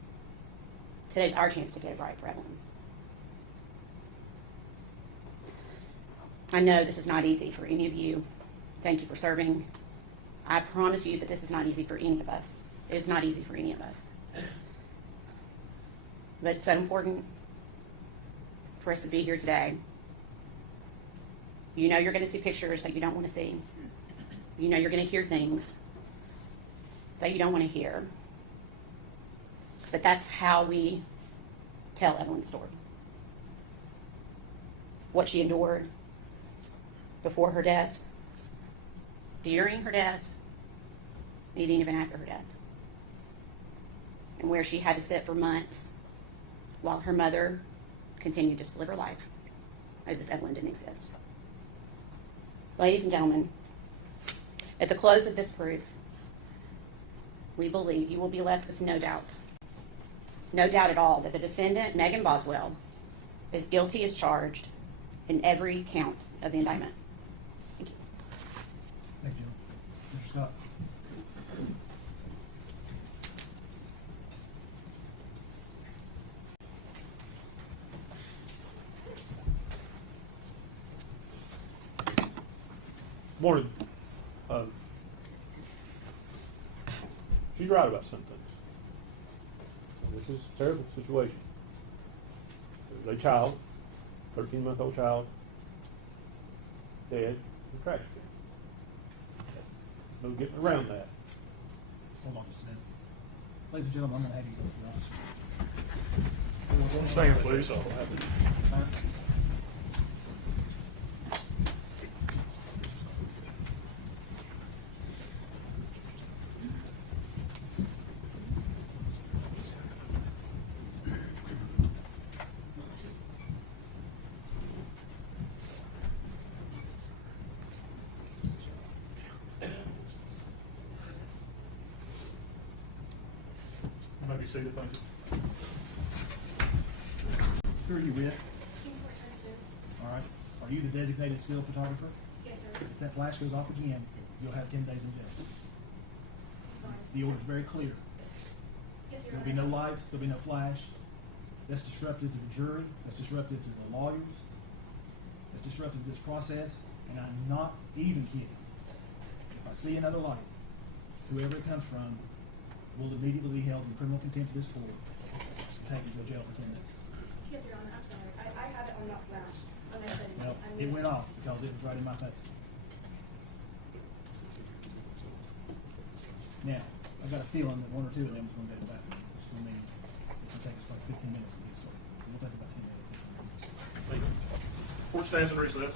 Today's our chance to get it right for Evelyn. I know this is not easy for any of you. Thank you for serving. I promise you that this is not easy for any of us. It is not easy for any of us. But it's so important for us to be here today. You know you're going to see pictures that you don't want to see. You know you're going to hear things that you don't want to hear. But that's how we tell Evelyn's story. What she endured before her death, during her death, and even after her death. And where she had to sit for months while her mother continued just to live her life as if Evelyn didn't exist. Ladies and gentlemen, at the close of this proof, we believe you will be left with no doubt at all, that the defendant, Megan Boswell, is guilty as charged in every count of the indictment. Thank you. Thank you. Mr. Scott. Morning. She's right about some things. This is a terrible situation. There's a child, 13-month-old child, dead in a trash can. No getting around that. Hold on just a minute. Ladies and gentlemen, I'm going to have you go through this. Stand, please. I'll have it. Maybe see the thing. Who are you with? All right. Are you the designated still photographer? Yes, sir. If that flash goes off again, you'll have 10 days in jail. I'm sorry. The order's very clear. Yes, sir. There'll be no lights, there'll be no flash. That's disruptive to the jury, that's disruptive to the lawyers, that's disruptive to this process, and I'm not even kidding. If I see another light, whoever it comes from will immediately be held in criminal contempt of this court and taken to jail for 10 days. Yes, Your Honor, I'm sorry. I have it on not flash on my settings. Well, it went off because it was right in my face. Now, I've got a feeling that one or two of them is going to go back. It's going to take us about 15 minutes to get started. So we'll take about 10 minutes. Thank you. Court stands in recess.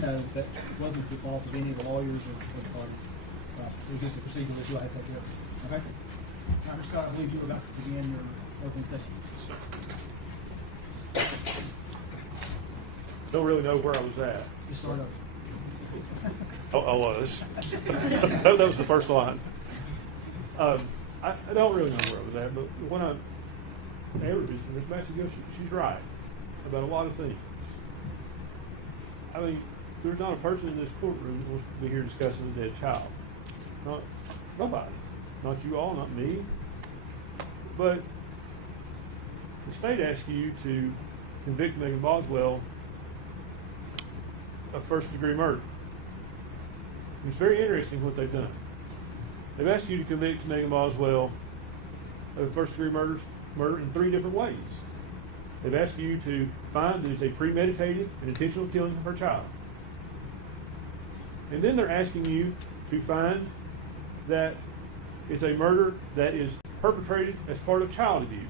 No, that wasn't the fault of any of the lawyers or the parties. It was just a procedural issue I had to take care of. Okay? Mr. Scott, I believe you were about to begin your opening statement. Don't really know where I was at. Just start over. Oh, I was. that was the first line. I don't really know where I was at, but when Ms. Maxie Gill, she's right about a lot of things. I mean, there's not a person in this courtroom who wants to be here discussing a dead child. Nobody. Not you all, not me. But the state asks you to convict Megan Boswell of first-degree murder. It's very interesting what they've done. They've asked you to convict Megan Boswell of first-degree murder in 3 different ways. They've asked you to find that it's a premeditated and intentional killing of her child. And then they're asking you to find that it's a murder that is perpetrated as part of child abuse.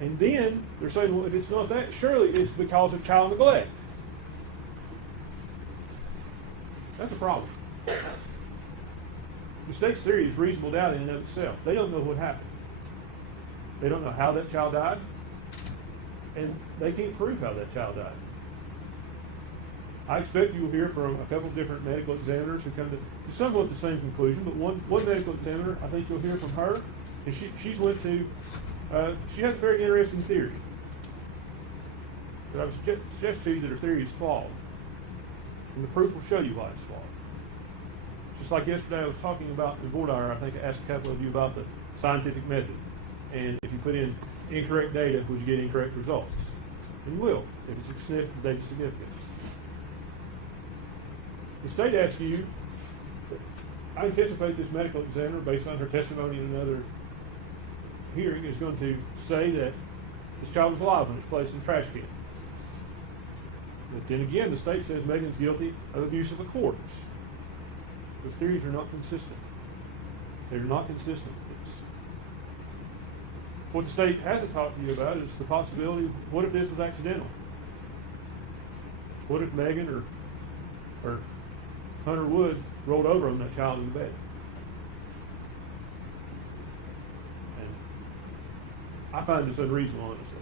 And then they're saying, well, if it's not that, surely it's because of child neglect. That's a problem. The state's theory is reasonable doubt in and of itself. They don't know what happened. They don't know how that child died, and they can't prove how that child died. I expect you will hear from a couple of different medical examiners who come to somewhat the same conclusion, but one medical examiner, I think you'll hear from her, and she has a very interesting theory. But I would suggest to you that her theory is flawed, and the proof will show you why it's flawed. Just like yesterday I was talking about the voir dire, I think I asked a couple of you about the scientific method, and if you put in incorrect data, would you get incorrect results? And you will, if it's significant, data significant. The state asks you, I anticipate this medical examiner, based on her testimony in another hearing, is going to say that this child was alive when it was placed in the trash can. But then again, the state says Megan's guilty of abuse of a corpse. Those theories are not consistent. They're not consistent. What the state hasn't talked to you about is the possibility, what if this was accidental? What if Megan or Hunter Wood rolled over on that child in the bed? And I find this unreasonable, honestly.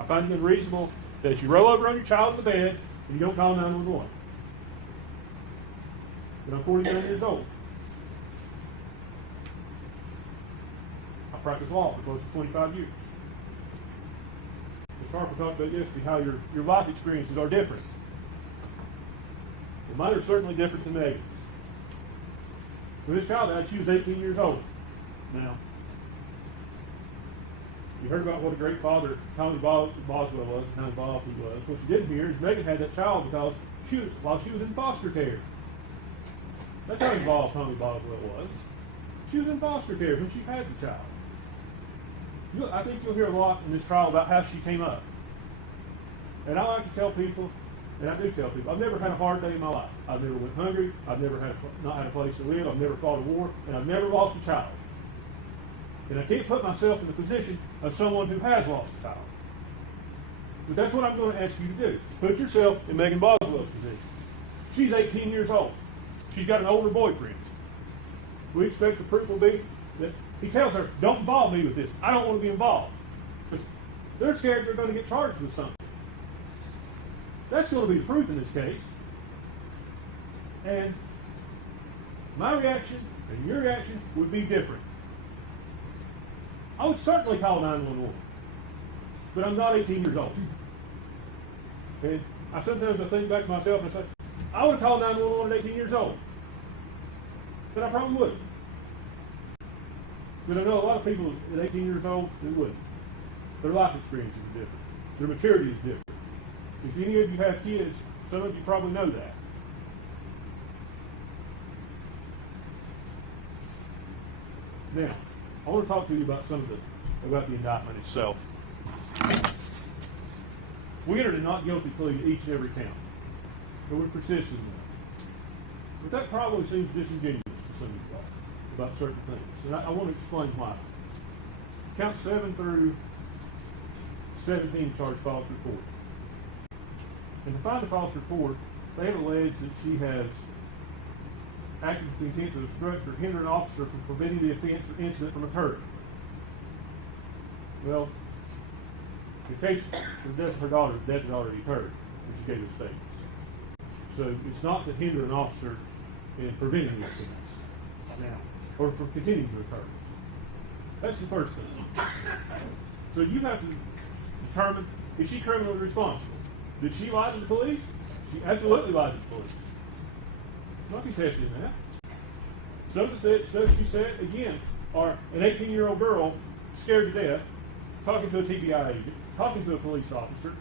I find it unreasonable that you roll over on your child in the bed and you don't call 911. But I'm 49 years old. I practiced law for close to 25 years. Ms. Harper talked about yesterday how your life experiences are different. Well, mine are certainly different than Megan's. When this child died, she was 18 years old. Now, you heard about what a great father Tommy Boswell was, and how involved he was. What you didn't hear is Megan had that child because while she was in foster care. That's how involved Tommy Boswell was. She was in foster care when she had the child. I think you'll hear a lot in this trial about how she came up. And I like to tell people, and I do tell people, I've never had a hard day in my life. I've never went hungry. I've never not had a place to live. I've never fought a war, and I've never lost a child. And I can't put myself in the position of someone who has lost a child. But that's what I'm going to ask you to do. Put yourself in Megan Boswell's position. She's 18 years old. She's got an older boyfriend. We expect the proof will be that he tells her, don't involve me with this. I don't want to be involved. Because they're scared they're going to get charged with something. That's going to be the proof in this case. And my reaction and your reaction would be different. I would certainly call 911. But I'm not 18 years old. And sometimes I think back to myself and say, I would have called 911 at 18 years old. But I probably wouldn't. But I know a lot of people at 18 years old who wouldn't. Their life experiences are different. Their maturity is different. If any of you have kids, some of you probably know that. Now, I want to talk to you about about the indictment itself. We entered a not guilty plea to each and every count, but we persisted in that. But that probably seems disingenuous to some of you all about certain things, and I want to explain why. Counts 7 through 17 charge false report. And to find a false report, they have alleged that she has acting with the intent to obstruct or hinder an officer from preventing the offense or incident from occurring. Well, the case of the death of her daughter, the death had already occurred when she gave her statements. So it's not to hinder an officer in preventing the offense or from continuing to occur. That's the first thing. So you have to determine, is she criminally responsible? Did she lie to the police? She absolutely lied to the police. I'm not contesting that. Some of the stuff she said, again, are an 18-year-old girl scared to death, talking to a TBI agent, talking to a police officer,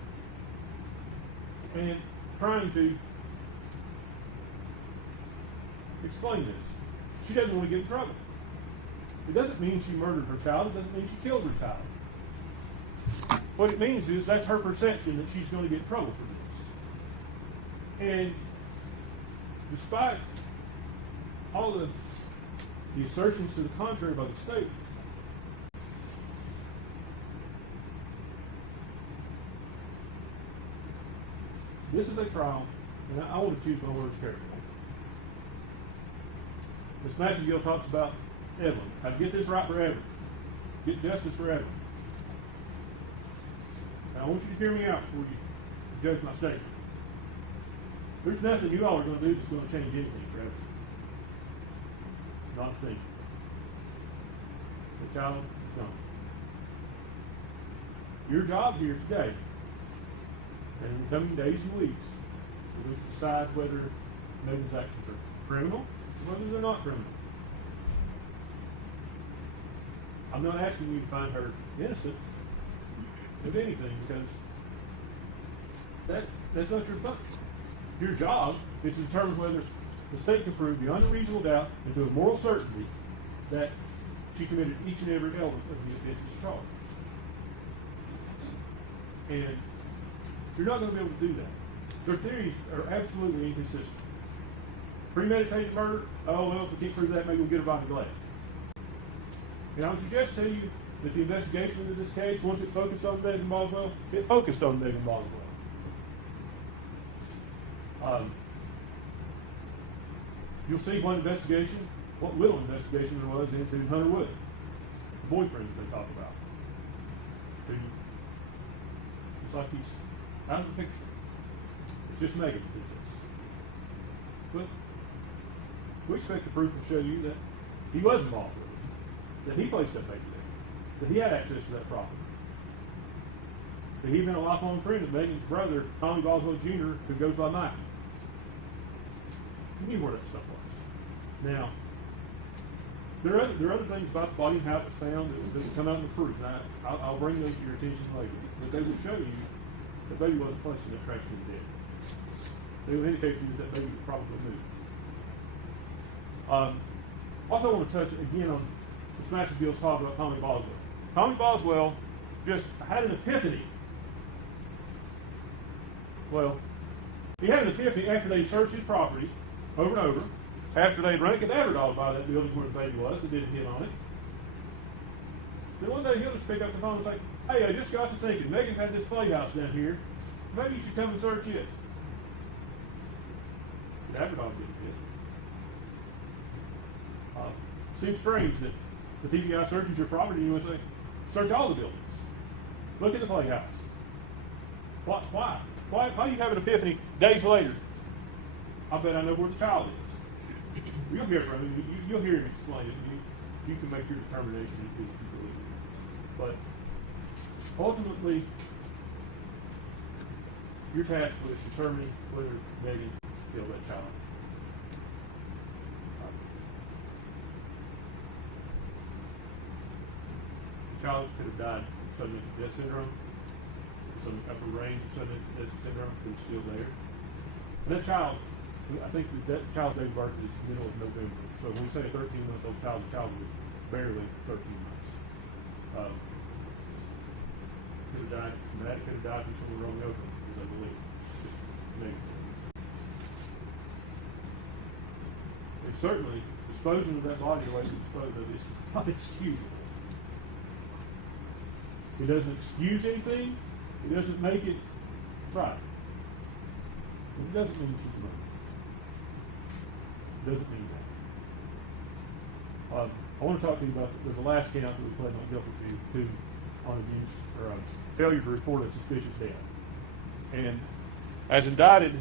and trying to explain this. She doesn't want to get in trouble. It doesn't mean she murdered her child. It doesn't mean she killed her child. What it means is that's her perception that she's going to get in trouble for this. And despite all the assertions to the contrary by the state, this is a trial, and I want to choose my words carefully. Ms. Massengill talks about Evelyn. How to get this right for Evelyn. Get justice for Evelyn. Now, I want you to hear me out before you judge my statement. There's nothing you all are going to do that's going to change anything for Evelyn. Not a thing. The child is gone. Your job here today, and in the coming days and weeks, will decide whether Megan's actions are criminal or whether they're not criminal. I'm not asking you to find her innocent of anything, because that's not your function. Your job is to determine whether the state can prove beyond a reasonable doubt and to a moral certainty that she committed each and every element of the offenses charged. And you're not going to be able to do that. Their theories are absolutely inconsistent. Premeditated murder, oh well, if we can't prove that, maybe we'll get a bite of glass. And I would suggest to you that the investigation into this case, once it focused on Evelyn Boswell, it focused on Evelyn Boswell. You'll see what little investigation there was into Hunter Wood, the boyfriend that they talk about. It's like he's out of the picture. It's just Megan that did this. But we expect the proof will show you that he was involved with it, that he placed that baby there, that he had access to that property, that he'd been a lifelong friend of Megan's brother, Tommy Boswell Jr., who goes by Mike. He knew where that stuff was. Now, there are other things about the body and how it was found that will come out in the proof. Now, I'll bring those to your attention later. But they will show you that baby wasn't placed in that trash can dead. They will indicate to you that baby was probably moved. Also, I want to touch again on Ms. Massengill's talk about Tommy Boswell. Tommy Boswell just had an epiphany. Well, he had an epiphany after they searched his property over and over, after they'd run a cadaver dog by that building where the baby was and didn't hit on it. Then one day he'll just pick up the phone and say, hey, I just got to thinking, Megan had this playhouse down here. Maybe you should come and search it. The cadaver dog didn't hit. Seems strange that the TBI searches your property and you would say, search all the buildings. Look at the playhouse. Why? Why do you have an epiphany days later? I bet I know where the child is. You'll hear from him. You'll hear him explain it. You can make your determination if you believe it. But ultimately, your task was determining whether Megan killed that child. The child could have died of sudden death syndrome, some upper range of sudden death syndrome, but it's still there. And that child, I think that child's date of birth is middle of November. So when we say a 13-month-old child, the child was barely 13 months. Could have died, Matt could have died from some wrong open, as I believe. Just negative. And certainly, disposing of that body the way it was disposed of is not excusable. It doesn't excuse anything. It doesn't make it right. It doesn't mean she's wrong. It doesn't mean that. I want to talk to you about the last count that we pled not guilty to on abuse or failure to report a suspicious death. And as indicted,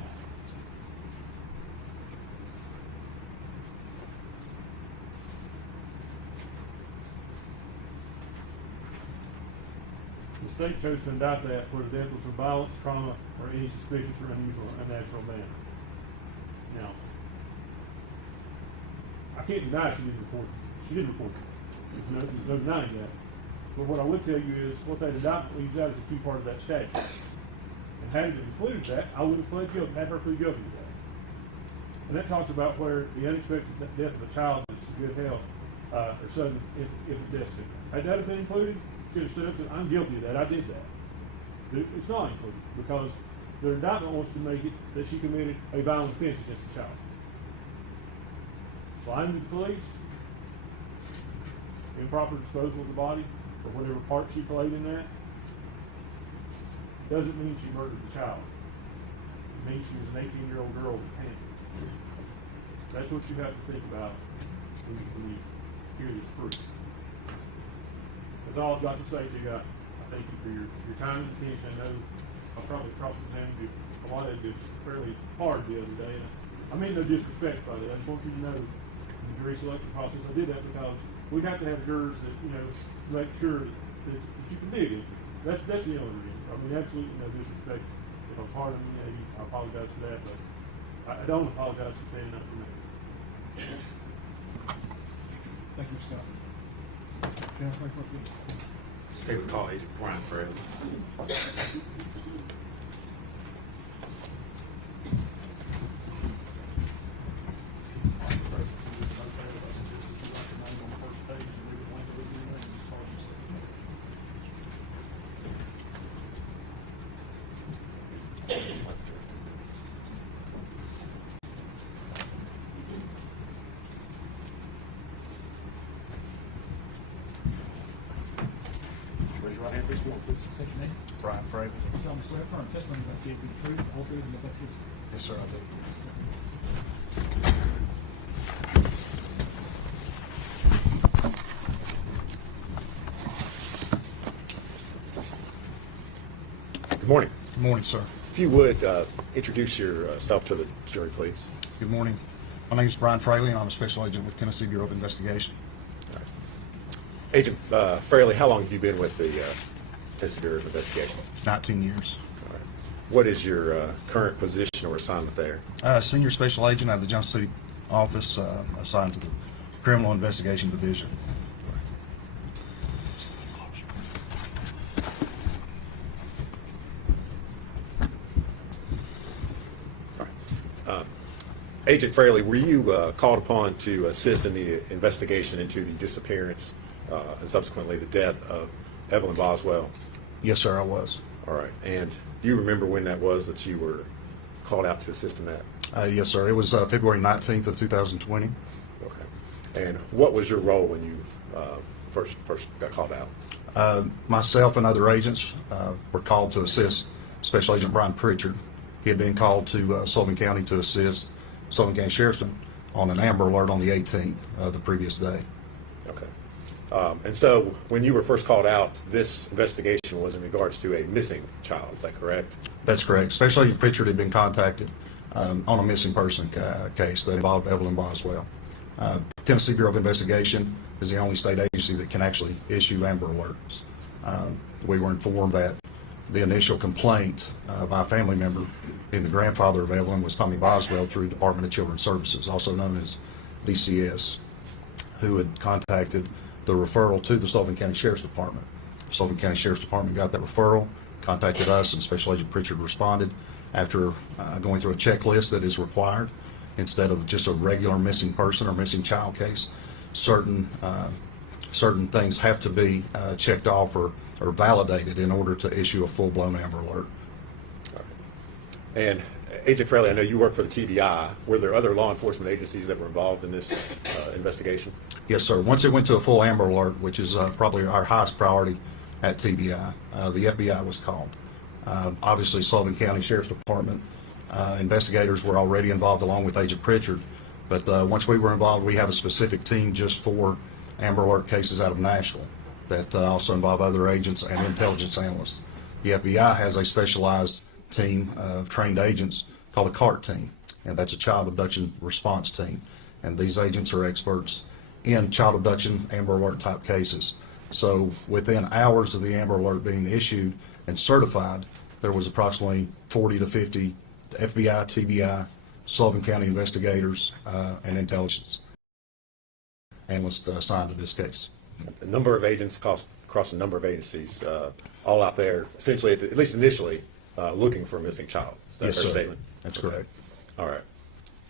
the state chose to indict that where the death was from violence, trauma, or any suspicious or unusual or unnatural manner. Now, I can't deny she didn't report it. She didn't report it. There's no denying that. But what I would tell you is what that indictment leaves out is a key part of that statute. And had it included that, I would have pled guilty, had her plead guilty to that. And that talks about where the unexpected death of a child is to good health or sudden if it's death signal. Had that have been included, she would have stood up and said, I'm guilty of that, I did that. It's not included because the indictment wants to make it that she committed a violent offense against the child. Lying to the police, improper disposal of the body, or whatever part she played in that, doesn't mean she murdered the child. It means she was an 18-year-old girl with cancer. That's what you have to think about when you hear this proof. That's all I've got to say to you. I thank you for your time and attention. I know I probably cross-examined you a lot of it fairly hard the other day. I mean no disrespect by that. I just want you to know in the jury selection process I did that because we have to have jurors that, make sure that you can dig it. That's the only reason. I mean, absolutely no disrespect. If I was hard on you, I apologize for that, but I don't apologize for standing up for me. Thank you, Scott. Sheriff, wait for it, please. State would call Agent Brian Fraley. Raise your right hand, please. State your name. Brian Fraley. You solemnly swear affirm testimony about to give you the truth, the whole truth, and nothing but the truth. Yes, sir, I do. Good morning. Good morning, sir. If you would introduce yourself to the jury, please. Good morning. My name is Brian Fraley, and I'm a special agent with Tennessee Bureau of Investigation. All right. Agent Fraley, how long have you been with the Tennessee Bureau of Investigation? 19 years. All right. What is your current position or assignment there? Senior special agent out of the Johnson City office, assigned to the Criminal Investigation Division. Agent Fraley, were you called upon to assist in the investigation into the disappearance and subsequently the death of Evelyn Boswell? Yes, sir, I was. All right. And do you remember when that was that you were called out to assist in that? Yes, sir. It was February 19th of 2020. Okay. And what was your role when you first got called out? Myself and other agents were called to assist Special Agent Brian Pritchard. He had been called to Sullivan County to assist Sullivan County Sheriff's on an Amber Alert on the 18th the previous day. Okay. And so when you were first called out, this investigation was in regards to a missing child. Is that correct? That's correct. Special Agent Pritchard had been contacted on a missing person case that involved Evelyn Boswell. Tennessee Bureau of Investigation is the only state agency that can actually issue Amber Alerts. We were informed that the initial complaint by a family member being the grandfather of Evelyn was Tommy Boswell through Department of Children's Services, also known as DCS, who had contacted the referral to the Sullivan County Sheriff's Department. Sullivan County Sheriff's Department got that referral, contacted us, and Special Agent Pritchard responded after going through a checklist that is required. Instead of just a regular missing person or missing child case, certain things have to be checked off or validated in order to issue a full-blown Amber Alert. All right. And Agent Fraley, I know you work for the TBI. Were there other law enforcement agencies that were involved in this investigation? Yes, sir. Once it went to a full Amber Alert, which is probably our highest priority at TBI, the FBI was called. Obviously, Sullivan County Sheriff's Department investigators were already involved along with Agent Pritchard, But once we were involved, we have a specific team just for Amber Alert cases out of Nashville that also involve other agents and intelligence analysts. The FBI has a specialized team of trained agents called a CART team, and that's a child abduction response team. And these agents are experts in child abduction, Amber Alert type cases. So within hours of the Amber Alert being issued and certified, there was approximately 40 to 50 FBI, TBI, Sullivan County investigators, and intelligence analysts assigned to this case. A number of agents across a number of agencies, all out there, essentially, at least initially, looking for a missing child. Is that a Yes, fair sir. statement? That's Okay. correct. All right.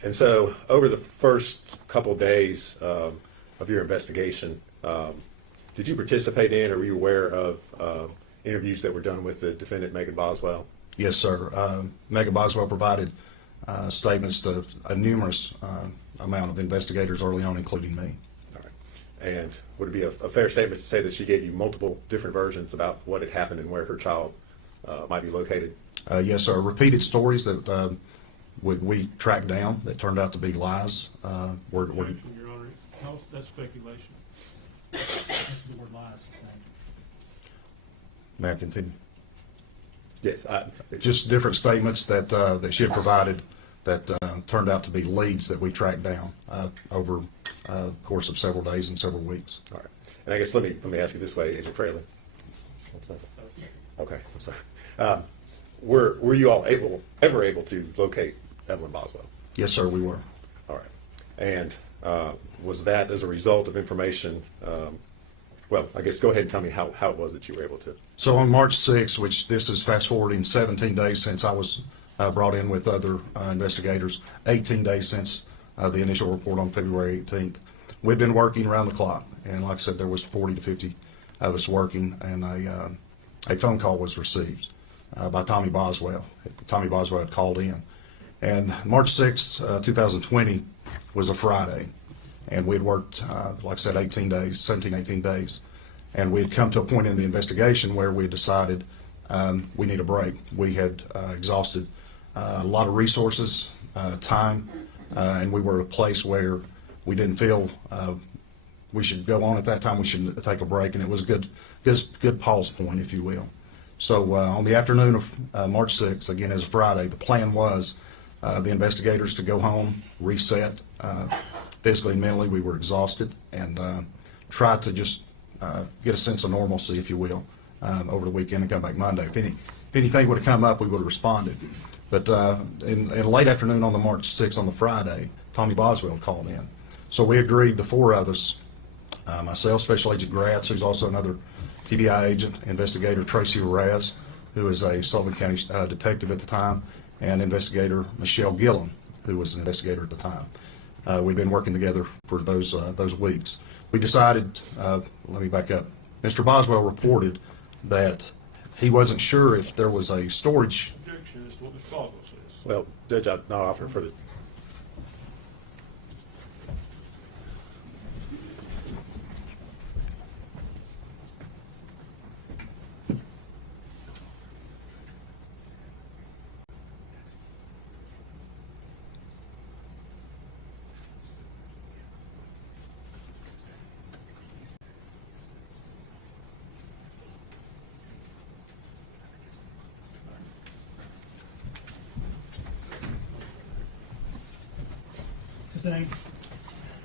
And so, over the first couple of days of your investigation, did you participate in or were you aware of interviews that were done with the defendant, Megan Boswell? Yes, sir. Megan Boswell provided statements to a numerous amount of investigators early on, including me. All right. And would it be a fair statement to say that she gave you multiple different versions about what had happened and where her child might be located? Yes, sir. Repeated stories that we tracked down that turned out to be lies. Were Objection, Your Honor. That's speculation. This is the word lies. May I continue? Yes. Just different statements that she had provided that turned out to be leads that we tracked down over the course of several days and several weeks. All right. And I guess let me ask you this way, Agent Fraley. Okay, I'm sorry. Were you all ever able to locate Evelyn Boswell? Yes, sir, we were. All right. And was that as a result of information? Well, I guess go ahead and tell me how it was that you were able to. So on March 6th, which this is fast forwarding 17 days since I was brought in with other investigators, 18 days since the initial report on February 18th, we'd been working around the clock. And like I said, there was 40 to 50 of us working, and a phone call was received by Tommy Boswell. Tommy Boswell had called in. And March 6th, 2020 was a Friday. And we'd worked, like I said, 18 days, 17, 18 days. And we had come to a point in the investigation where we decided we need a break. We had exhausted a lot of resources, time, and we were at a place where we didn't feel we should go on at that time. We should take a break, and it was a good pause point, if you will. So on the afternoon of March 6th, again, as a Friday, the plan was the investigators to go home, reset. Physically and mentally, we were exhausted, and try to just get a sense of normalcy, if you will, over the weekend and come back Monday. If anything would have come up, we would have responded. But in late afternoon on the March 6th, on the Friday, Tommy Boswell called in. So we agreed, the four of us, myself, Special Agent Gratz, who's also another TBI agent, investigator Tracy Raz, who is a Sullivan County detective at the time, and investigator Michelle Gillen, who was an investigator at the time. We've been working together for those weeks. We decided, let me back up, Mr. Boswell reported that he wasn't sure if there was a storage. Objection is to what Mr. Boswell says. Well, Judge, I'm not offering further. Sustained.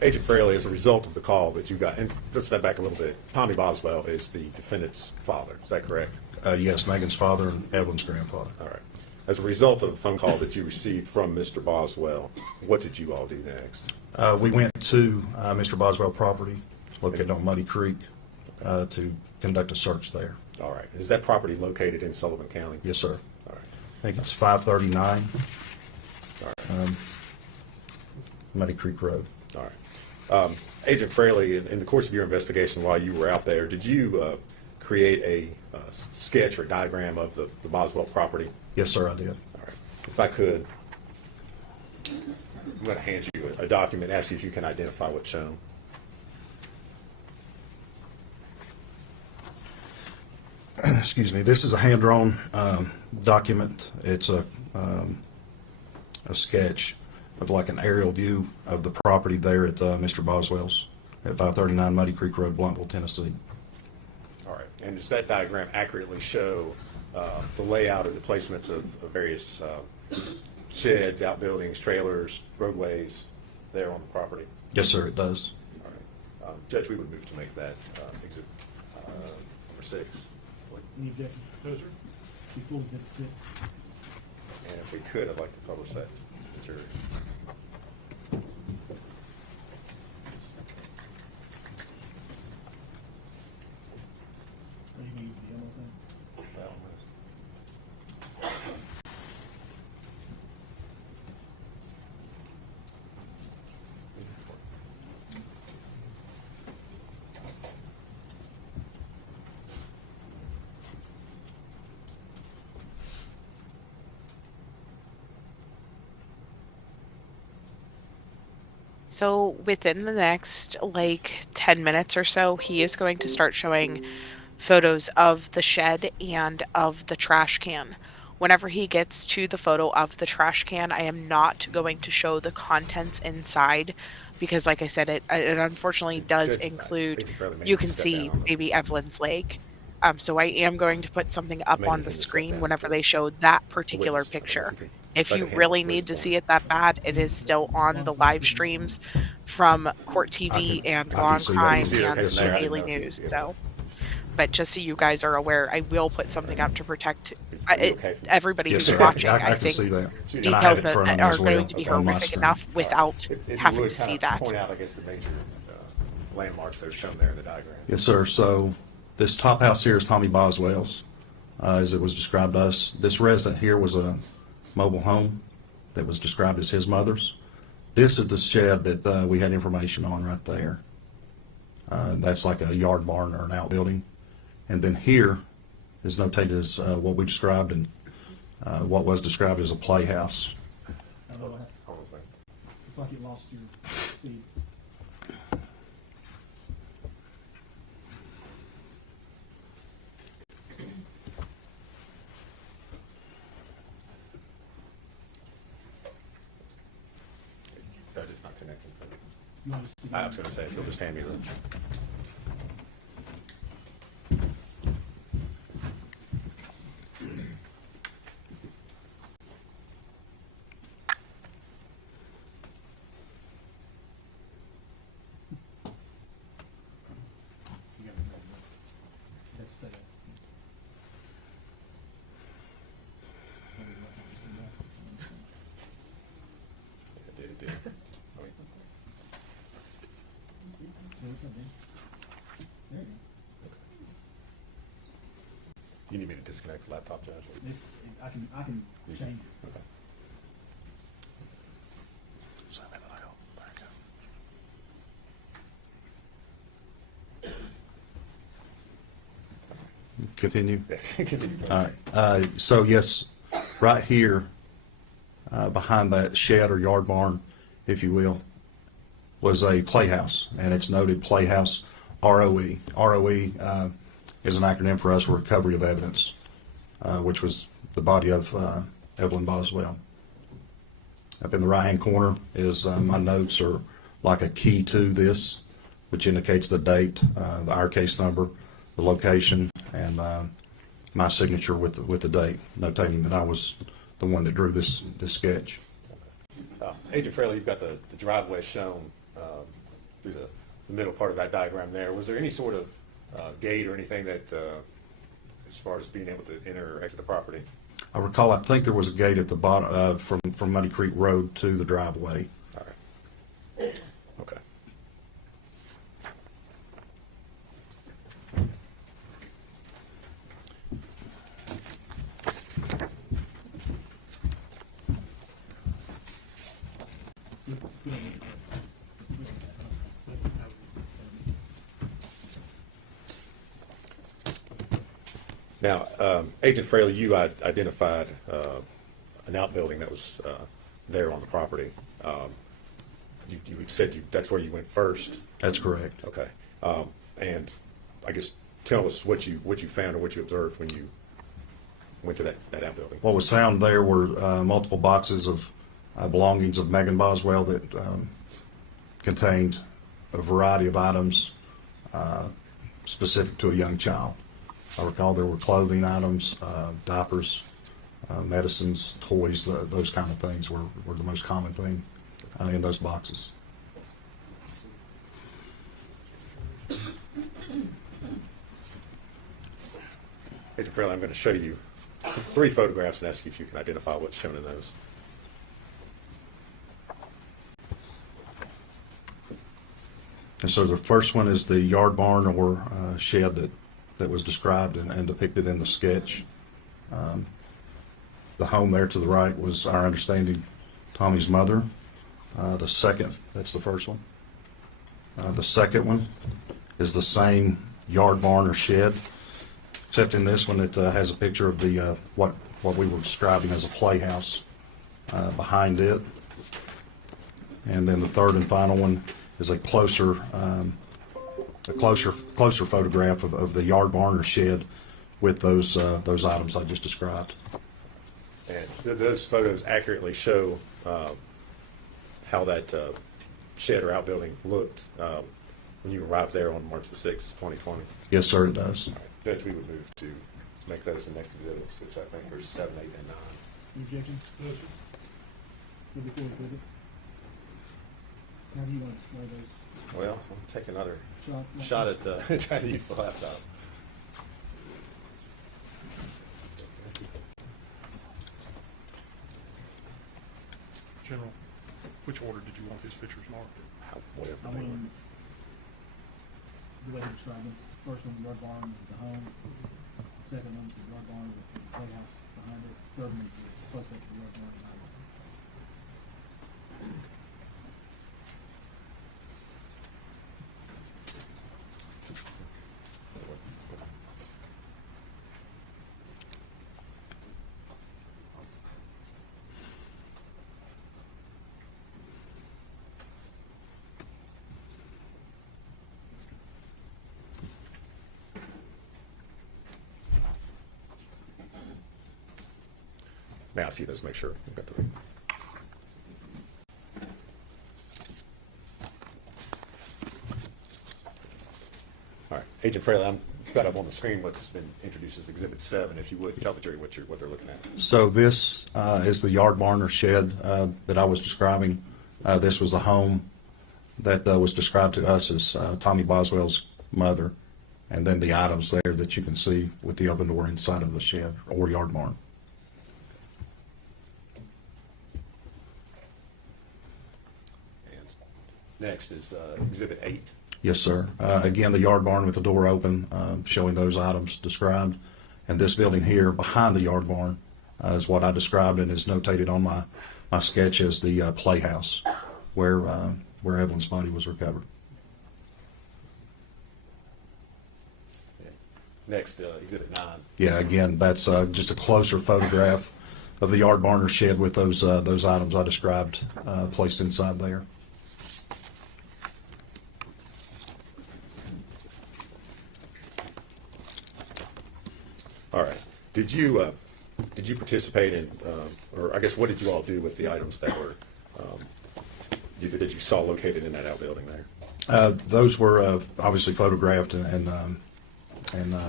Agent Fraley, as a result of the call that you got, and let's step back a little bit, Tommy Boswell is the defendant's father, is that correct? Yes, Megan's father and Evelyn's grandfather. All right. As a result of the phone call that you received from Mr. Boswell, what did you all do next? We went to Mr. Boswell property, located on Muddy Creek, to conduct a search there. All right. Is that property located in Sullivan County? Yes, sir. All right. I think it's 539 All right. Muddy Creek Road. All right. Agent Fraley, in the course of your investigation while you were out there, did you create a sketch or diagram of the Boswell property? Yes, sir, I did. All right. If I could, I'm going to hand you a document, ask you if you can identify what's shown. Excuse me. This is a hand-drawn document. It's a sketch. of like an aerial view of the property there at Mr. Boswell's at 539 Muddy Creek Road, Bluntville, Tennessee. All right. And does that diagram accurately show the layout or the placements of various sheds, outbuildings, trailers, roadways there on the property? Yes, sir, it does. All right. Judge, we would move to make that exhibit number 6. Any objections? No, sir. Before we get to it. And if we could, I'd like to publish that to the jury. Are you gonna use the yellow thing? Well, So within the next like 10 minutes or so, he is going to start showing photos of the shed and of the trash can. Whenever he gets to the photo of the trash can, I am not going to show the contents inside because, like I said, it unfortunately does Judge, I include, think you fairly made you me can step see down on the- baby Evelyn's leg. So I am going to put something up Maybe on you the can just step screen down. whenever they show that particular Witness. I mean, picture. you can If try to you handle really it need to first see point. it that bad, it is still on the live streams from Court TV and I Law can and see that. Crime You see it and okay the from there. I Daily didn't know if News. you- So, but just so you guys are aware, I will put something up to protect Are you okay from- everybody Yes, who's sir. watching. I I can see think that. And And I have details it in front of that me are as going well to be on my horrific screen. enough without If you having would to kind see of that. point out, I guess, the major landmarks that are shown there in the diagram. Yes, sir. So this top house here is Tommy Boswell's, as it was described to us. This resident here was a mobile home that was described as his mother's. This is the shed that we had information on right there. That's like a yard barn or an outbuilding. And then here is notated as what we described and what was described as a playhouse. I don't know what happened. Almost like- It's like you lost your speed. That is not connecting. You want to speak? I was going to say, if you'll just hand me the. You got it. Let's say that. It did. I mean, No, it's not there. There you go. You need me to disconnect the laptop, Judge? This, I can change it. Okay. Continue. Continue, please. All right. So yes, right here, behind that shed or yard barn, if you will, was a playhouse, and it's noted Playhouse ROE. ROE is an acronym for us, Recovery of Evidence, which was the body of Evelyn Boswell. Up in the right-hand corner is my notes are like a key to this, which indicates the date, our case number, the location, and my signature with the date, notating that I was the one that drew this sketch. Agent Fraley, you've got the driveway shown through the middle part of that diagram there. Was there any sort of gate or anything that, as far as being able to enter or exit the property? I recall, I think there was a gate at the bottom from Muddy Creek Road to the driveway. All right. Okay. We don't need this. We don't need that. Now, Agent Fraley, you identified an outbuilding that was there on the property. You said that's where you went first. That's correct. Okay. And I guess tell us what you found or what you observed when you went to that outbuilding. What was found there were multiple boxes of belongings of Megan Boswell that contained a variety of items specific to a young child. I recall there were clothing items, diapers, medicines, toys, those kind of things were the most common thing in those boxes. Agent Fairley, I'm going to show you 3 photographs and ask you if you can identify what's shown in those. And so the first one is the yard barn or shed that was described and depicted in the sketch. The home there to the right was, our understanding, Tommy's mother. The second, that's the first one. The second one is the same yard barn or shed, except in this one it has a picture of the what we were describing as a playhouse behind it. And then the third and final one is a closer photograph of the yard barn or shed with those items I just described. And those photos accurately show how that shed or outbuilding looked when you arrived there on March the 6th, 2020. Yes, sir, it does. Judge, we would move to make those the next exhibits, which I think are 7, 8, and 9. Any objection? No, sir. Move the court, please. How do you want to display those? Well, I'll take another Shot? shot at trying to use the laptop. General, which order did you want these pictures marked? Whatever. I want them the way you described them. First one, the yard barn with the home. Second one, the yard barn with the playhouse behind it. Third one is the close up to the yard barn behind it. May I see those? Make sure we've got the. All right, Agent Fraley, I'm got up on the screen what's been introduced as Exhibit 7. If you would tell the jury what they're looking at. So this is the yard barn or shed that I was describing. This was the home that was described to us as Tommy Boswell's mother, and then the items there that you can see with the open door inside of the shed or yard barn. And next is Exhibit 8. Yes, sir. Again, the yard barn with the door open, showing those items described. And this building here behind the yard barn is what I described and is notated on my sketch as the playhouse where Evelyn's body was recovered. Next, Exhibit 9. Yeah, again, that's just a closer photograph of the yard barn or shed with those items I described placed inside there. All right. Did you participate in, or I guess what did you all do with the items that were that you saw located in that outbuilding there? Those were obviously photographed and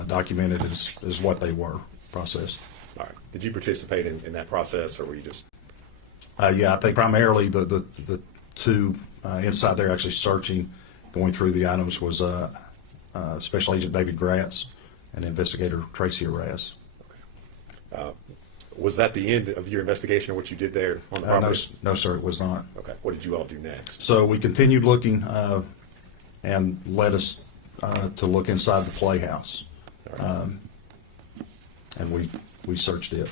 documented as what they were, processed. All right. Did you participate in that process, or were you just? Yeah, I think primarily the two inside there actually searching, going through the items was Special Agent David Gratz and Investigator Tracy Arras. Okay. Was that the end of your investigation, or what you did there on the property? No, sir, it was not. Okay. What did you all do next? So we continued looking and led us to look inside the playhouse. All right. And we searched it.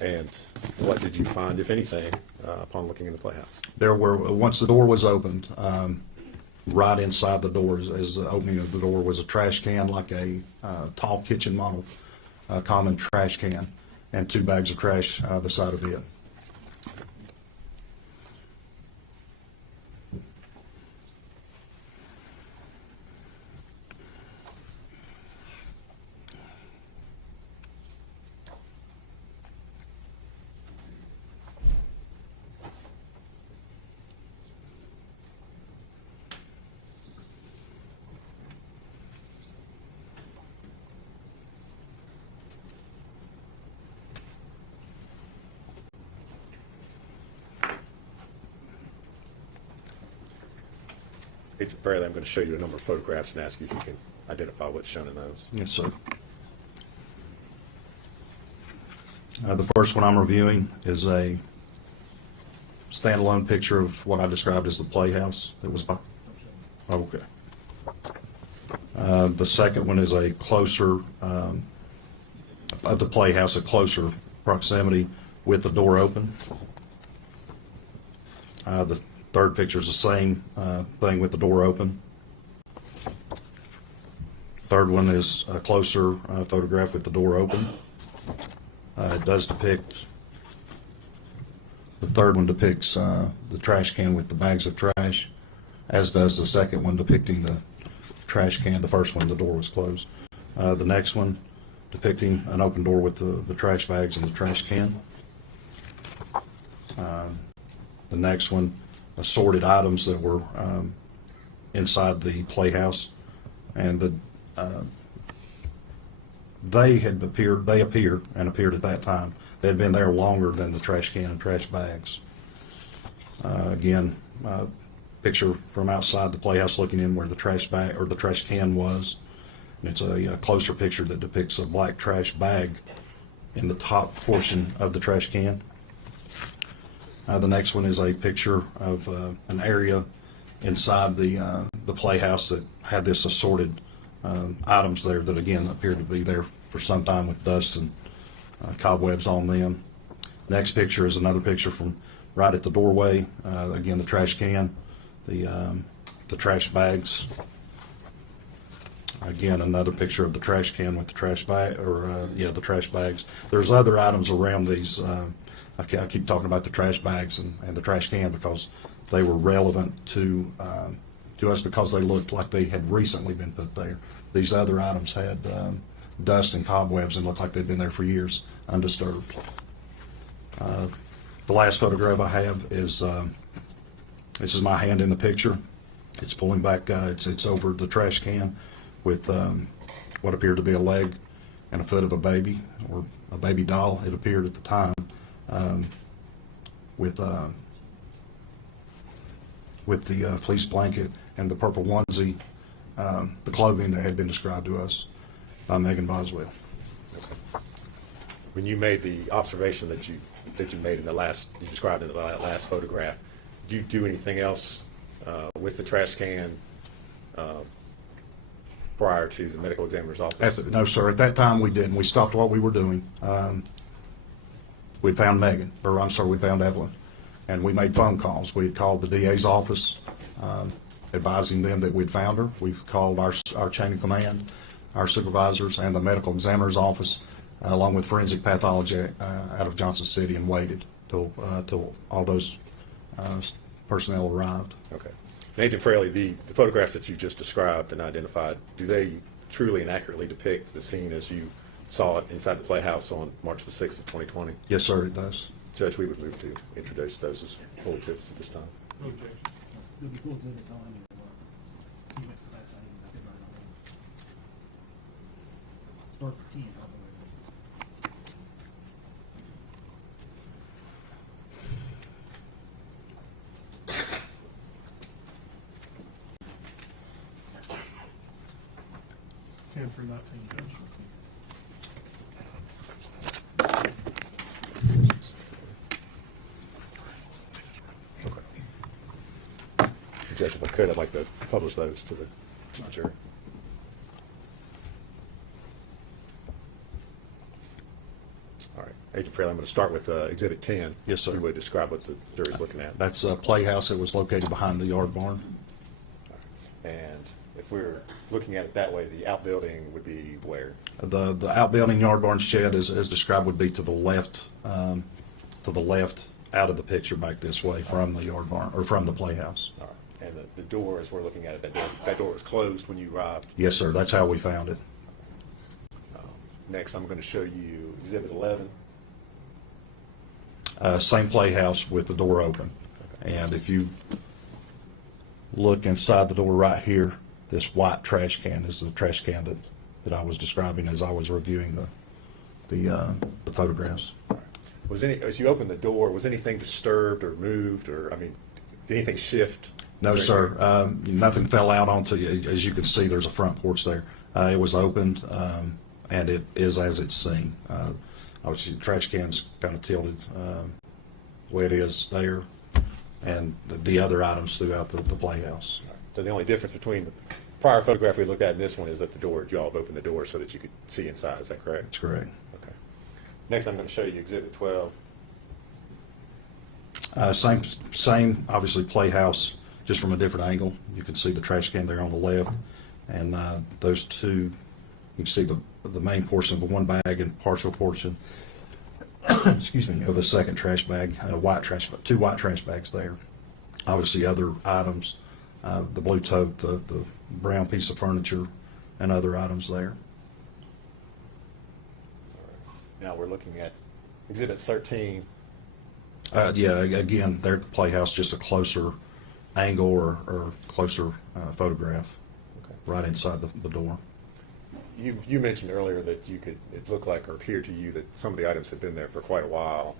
And what did you find, if anything, upon looking in the playhouse? There were, once the door was opened, right inside the door, as the opening of the door, was a trash can, like a tall kitchen model, common trash can, and 2 bags of trash beside of it. Agent Fairley, I'm going to show you a number of photographs and ask you if you can identify what's shown in those. Yes, sir. The first one I'm reviewing is a standalone picture of what I described as the playhouse that was by. Okay. The second one is a closer, of the playhouse, a closer proximity with the door open. The third picture is the same thing with the door open. Third one is a closer photograph with the door open. It does depict, the third one depicts the trash can with the bags of trash, as does the second one depicting the trash can. The first one, the door was closed. The next one depicting an open door with the trash bags and the trash can. The next one, assorted items that were inside the playhouse, and they appeared at that time. They had been there longer than the trash can and trash bags. Again, picture from outside the playhouse looking in where the trash bag or the trash can was. And it's a closer picture that depicts a black trash bag in the top portion of the trash can. The next one is a picture of an area inside the playhouse that had this assorted items there that again appeared to be there for some time with dust and cobwebs on them. Next picture is another picture from right at the doorway. Again, the trash can, the trash bags. Again, another picture of the trash can with the trash bag, or the trash bags. There's other items around these. I keep talking about the trash bags and the trash can because they were relevant to us because they looked like they had recently been put there. These other items had dust and cobwebs and looked like they'd been there for years, undisturbed. The last photograph I have is this is my hand in the picture. It's pulling back. It's over the trash can with what appeared to be a leg and a foot of a baby or a baby doll. It appeared at the time with the fleece blanket and the purple onesie, the clothing that had been described to us by Evelyn Boswell. When you made the observation that you made in the last, you described in the last photograph, did you do anything else with the trash can prior to the medical examiner's office? No, sir. At that time, we didn't. We stopped what we were doing. We found we found Evelyn, and we made phone calls. We had called the DA's office, advising them that we'd found her. We've called our chain of command, our supervisors, and the medical examiner's office, along with forensic pathology out of Johnson City, and waited till all those personnel arrived. Okay. Agent Fraley, the photographs that you just described and identified, do they truly and accurately depict the scene as you saw it inside the Playhouse on March the 6th of 2020? Yes, sir, it does. Judge, we would move to introduce those as full exhibits at this time. No objection. There'll be full exhibits on any of the last item. I could write on them. Start at 10. Ten through 19, Judge. Judge, if I could, I'd like to publish those to the jury. All right. Agent Fraley, I'm going to start with Exhibit 10. Yes, sir. You would describe what the jury's looking at. That's a playhouse that was located behind the yard barn. And if we're looking at it that way, the outbuilding would be where? The outbuilding yard barn shed, as described, would be to the left out of the picture back this way from the yard barn, or from the playhouse. All right. And the door, as we're looking at it, that door was closed when you arrived. Yes, sir, that's how we found it. Next, I'm going to show you Exhibit 11. Same playhouse with the door open. And if you look inside the door right here, this white trash can is the trash can that I was describing as I was reviewing the photographs. As you opened the door, was anything disturbed or moved, or, I mean, did anything shift No, Is there sir. Nothing fell out onto, as you can see, there's a front porch there. It was opened, and it is as it's seen. Obviously, the trash can's kind of tilted the way it is there, and the other items throughout the playhouse. So the only difference between the prior photograph we looked at and this one is that the door, y'all have opened the door so that you could see inside. Is that correct? That's correct. Okay. Next, I'm going to show you Exhibit 12. Same, obviously, playhouse, just from a different angle. You can see the trash can there on the left, and those two, you can see the main portion of the one bag and partial portion, excuse me, of the second trash bag, two white trash bags there. Obviously, other items, the blue tote, the brown piece of furniture, and other items there. Now we're looking at Exhibit 13. Yeah, again, there at the playhouse, just a closer angle or closer photograph, Okay. right inside the door. You mentioned earlier that it looked like or appeared to you that some of the items had been there for quite a while,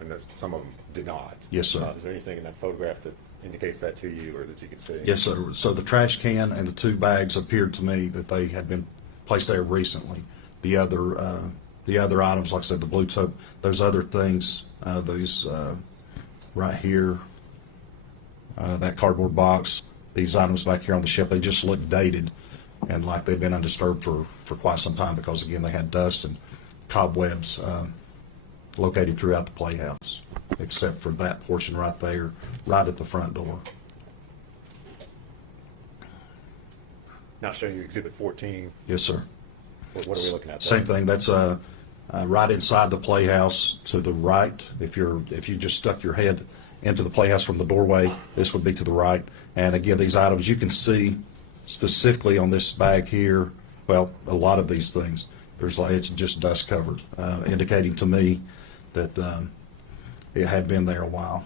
and that some of them did not. Yes, sir. Is there anything in that photograph that indicates that to you or that you can see? Yes, sir. So the trash can and the two bags appeared to me that they had been placed there recently. The other items, like I said, the blue tote, those other things, these right here, that cardboard box, these items back here on the shelf, they just look dated and like they've been undisturbed for quite some time because, again, they had dust and cobwebs located throughout the playhouse, except for that portion right there, right at the front door. Now showing you Exhibit 14. Yes, sir. What are we looking at there? Same thing. That's right inside the playhouse to the right. If you just stuck your head into the playhouse from the doorway, this would be to the right. And again, these items you can see specifically on this bag here. Well, a lot of these things, it's just dust covered, indicating to me that it had been there a while.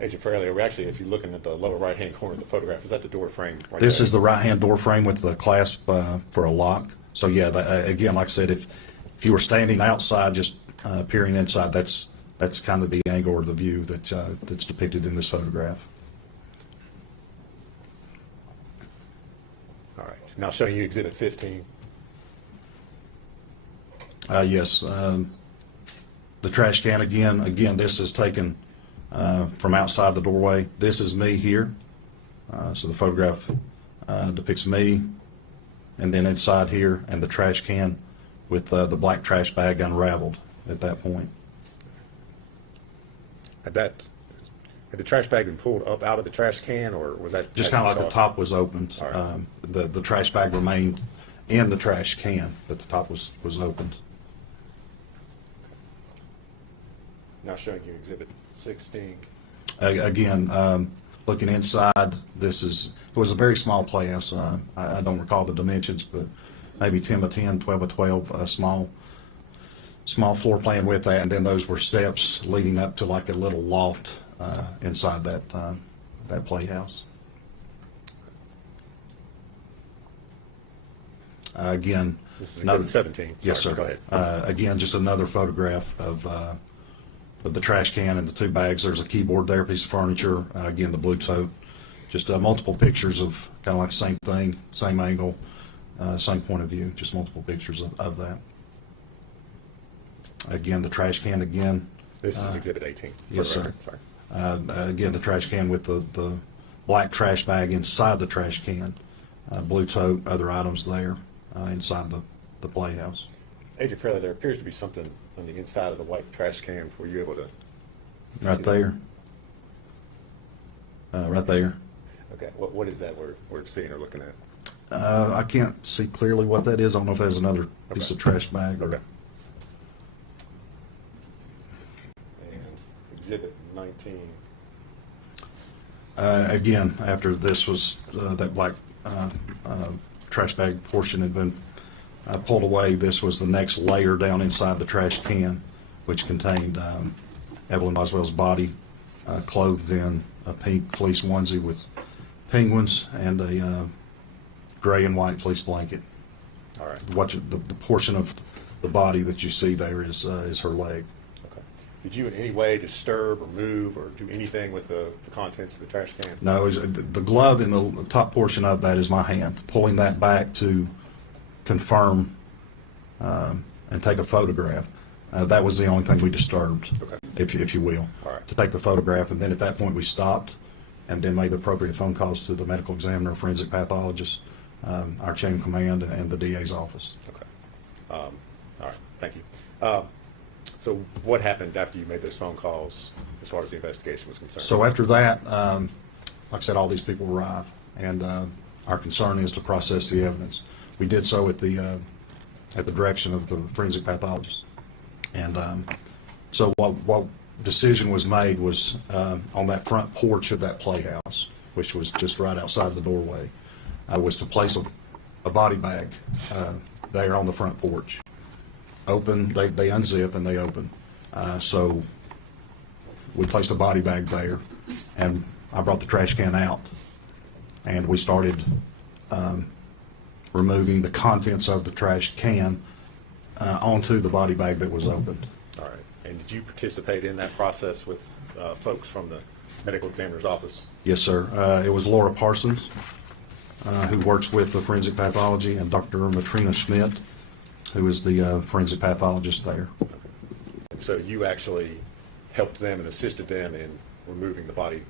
Agent Fairley, actually, if you're looking at the lower right-hand corner of the photograph, is that the door frame right This there? is the right-hand door frame with the clasp for a lock. So yeah, again, like I said, if you were standing outside, just peering inside, that's kind of the angle or the view that's depicted in this photograph. All right. Now showing you Exhibit 15. Yes, the trash can again, this is taken from outside the doorway. This is me here. So the photograph depicts me, and then inside here, and the trash can with the black trash bag unraveled at that point. Had the trash bag been pulled up out of the trash can, or was that Just kind of like the top was opened. All right. The trash bag remained in the trash can, but the top was opened. Now showing you Exhibit 16. Again, looking inside, it was a very small playhouse. I don't recall the dimensions, but maybe 10 by 10, 12 by 12, small floor plan with that, and then those were steps leading up to like a little loft inside that playhouse. Again, This is Exhibit 17. Yes, Sorry, sir. Go ahead. Again, just another photograph of the trash can and the two bags. There's a keyboard there, piece of furniture. Again, the blue tote. Just multiple pictures of kind of like the same thing, same angle, same point of view. Just multiple pictures of that. Again, the trash can again. This is Exhibit 18. for Yes, the sir. record. Sorry. Again, the trash can with the black trash bag inside the trash can. Blue tote, other items there inside the playhouse. Agent Fairley, there appears to be something on the inside of the white trash can. Were you able to? Right there. Right there. Okay. What is that we're seeing or looking at? I can't see clearly what that is. I don't know if there's another piece Okay. of trash bag. Okay. And Exhibit 19. Again, after this was, that black trash bag portion had been pulled away, this was the next layer down inside the trash can, which contained Evelyn Boswell's body, clothed in a pink fleece onesie with penguins and a gray and white fleece blanket. All right. The portion of the body that you see there is her leg. Okay. Did you in any way disturb or move or do anything with the contents of the trash can? No, the glove in the top portion of that is my hand. Pulling that back to confirm and take a photograph. That was the only thing we disturbed, Okay. if you will. All right. To take the photograph, and then at that point we stopped and then made the appropriate phone calls to the medical examiner, forensic pathologist, our chain of command, and the DA's office. Okay. All right. Thank you. So what happened after you made those phone calls as far as the investigation was concerned? So after that, like I said, all these people arrive, and our concern is to process the evidence. We did so at the direction of the forensic pathologist. And so what decision was made was on that front porch of that playhouse, which was just right outside the doorway, was to place a body bag there on the front porch. Open, they unzip and they open. So we placed a body bag there, and I brought the trash can out, and we started removing the contents of the trash can onto the body bag that was opened. All right. And did you participate in that process with folks from the medical examiner's office? Yes, sir. It was Laura Parsons, who works with the forensic pathology, and Dr. Matrina Schmidt, who is the forensic pathologist there. And so you actually helped them and assisted them in removing the body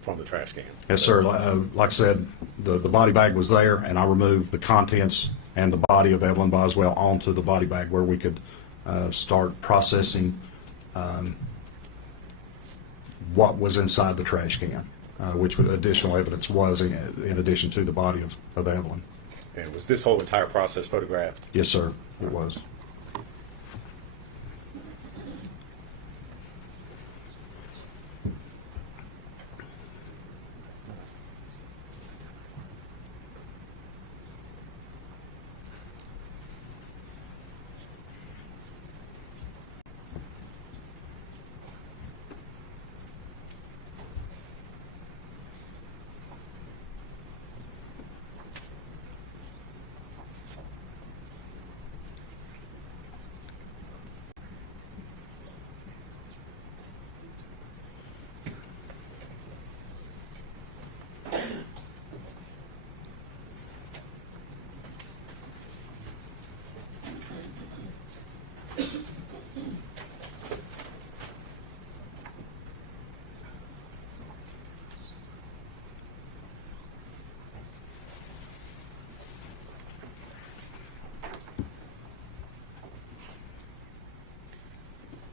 from the trash can? Yes, sir. Like I said, the body bag was there, and I removed the contents and the body of Evelyn Boswell onto the body bag where we could start processing what was inside the trash can, which additional evidence was in addition to the body of Evelyn. And was this whole entire process photographed? Yes, sir, it was.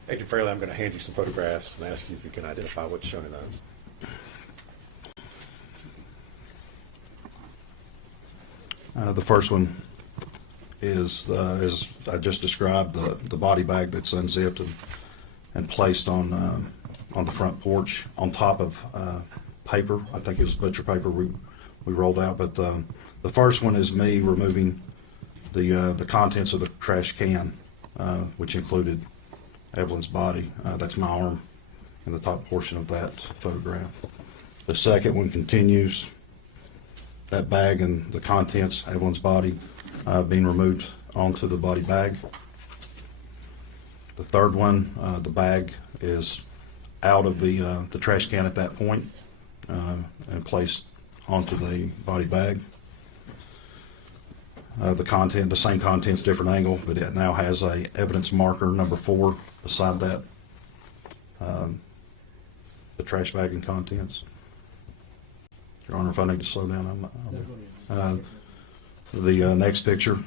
Agent Fairley, I'm going to hand you some photographs and ask you if you can identify what's shown in those. The first one is, as I just described, the body bag that's unzipped and placed on the front porch on top of paper. I think it was butcher paper we rolled out. But the first one is me removing the contents of the trash can, which included Evelyn's body. That's my arm in the top portion of that photograph. The second one continues that bag and the contents, Evelyn's body, being removed onto the body bag. The third one, the bag is out of the trash can at that point and placed onto the body bag. The same contents, different angle, but it now has a evidence marker number 4 beside that, the trash bag and contents. Your Honor, if I need to slow down, the next picture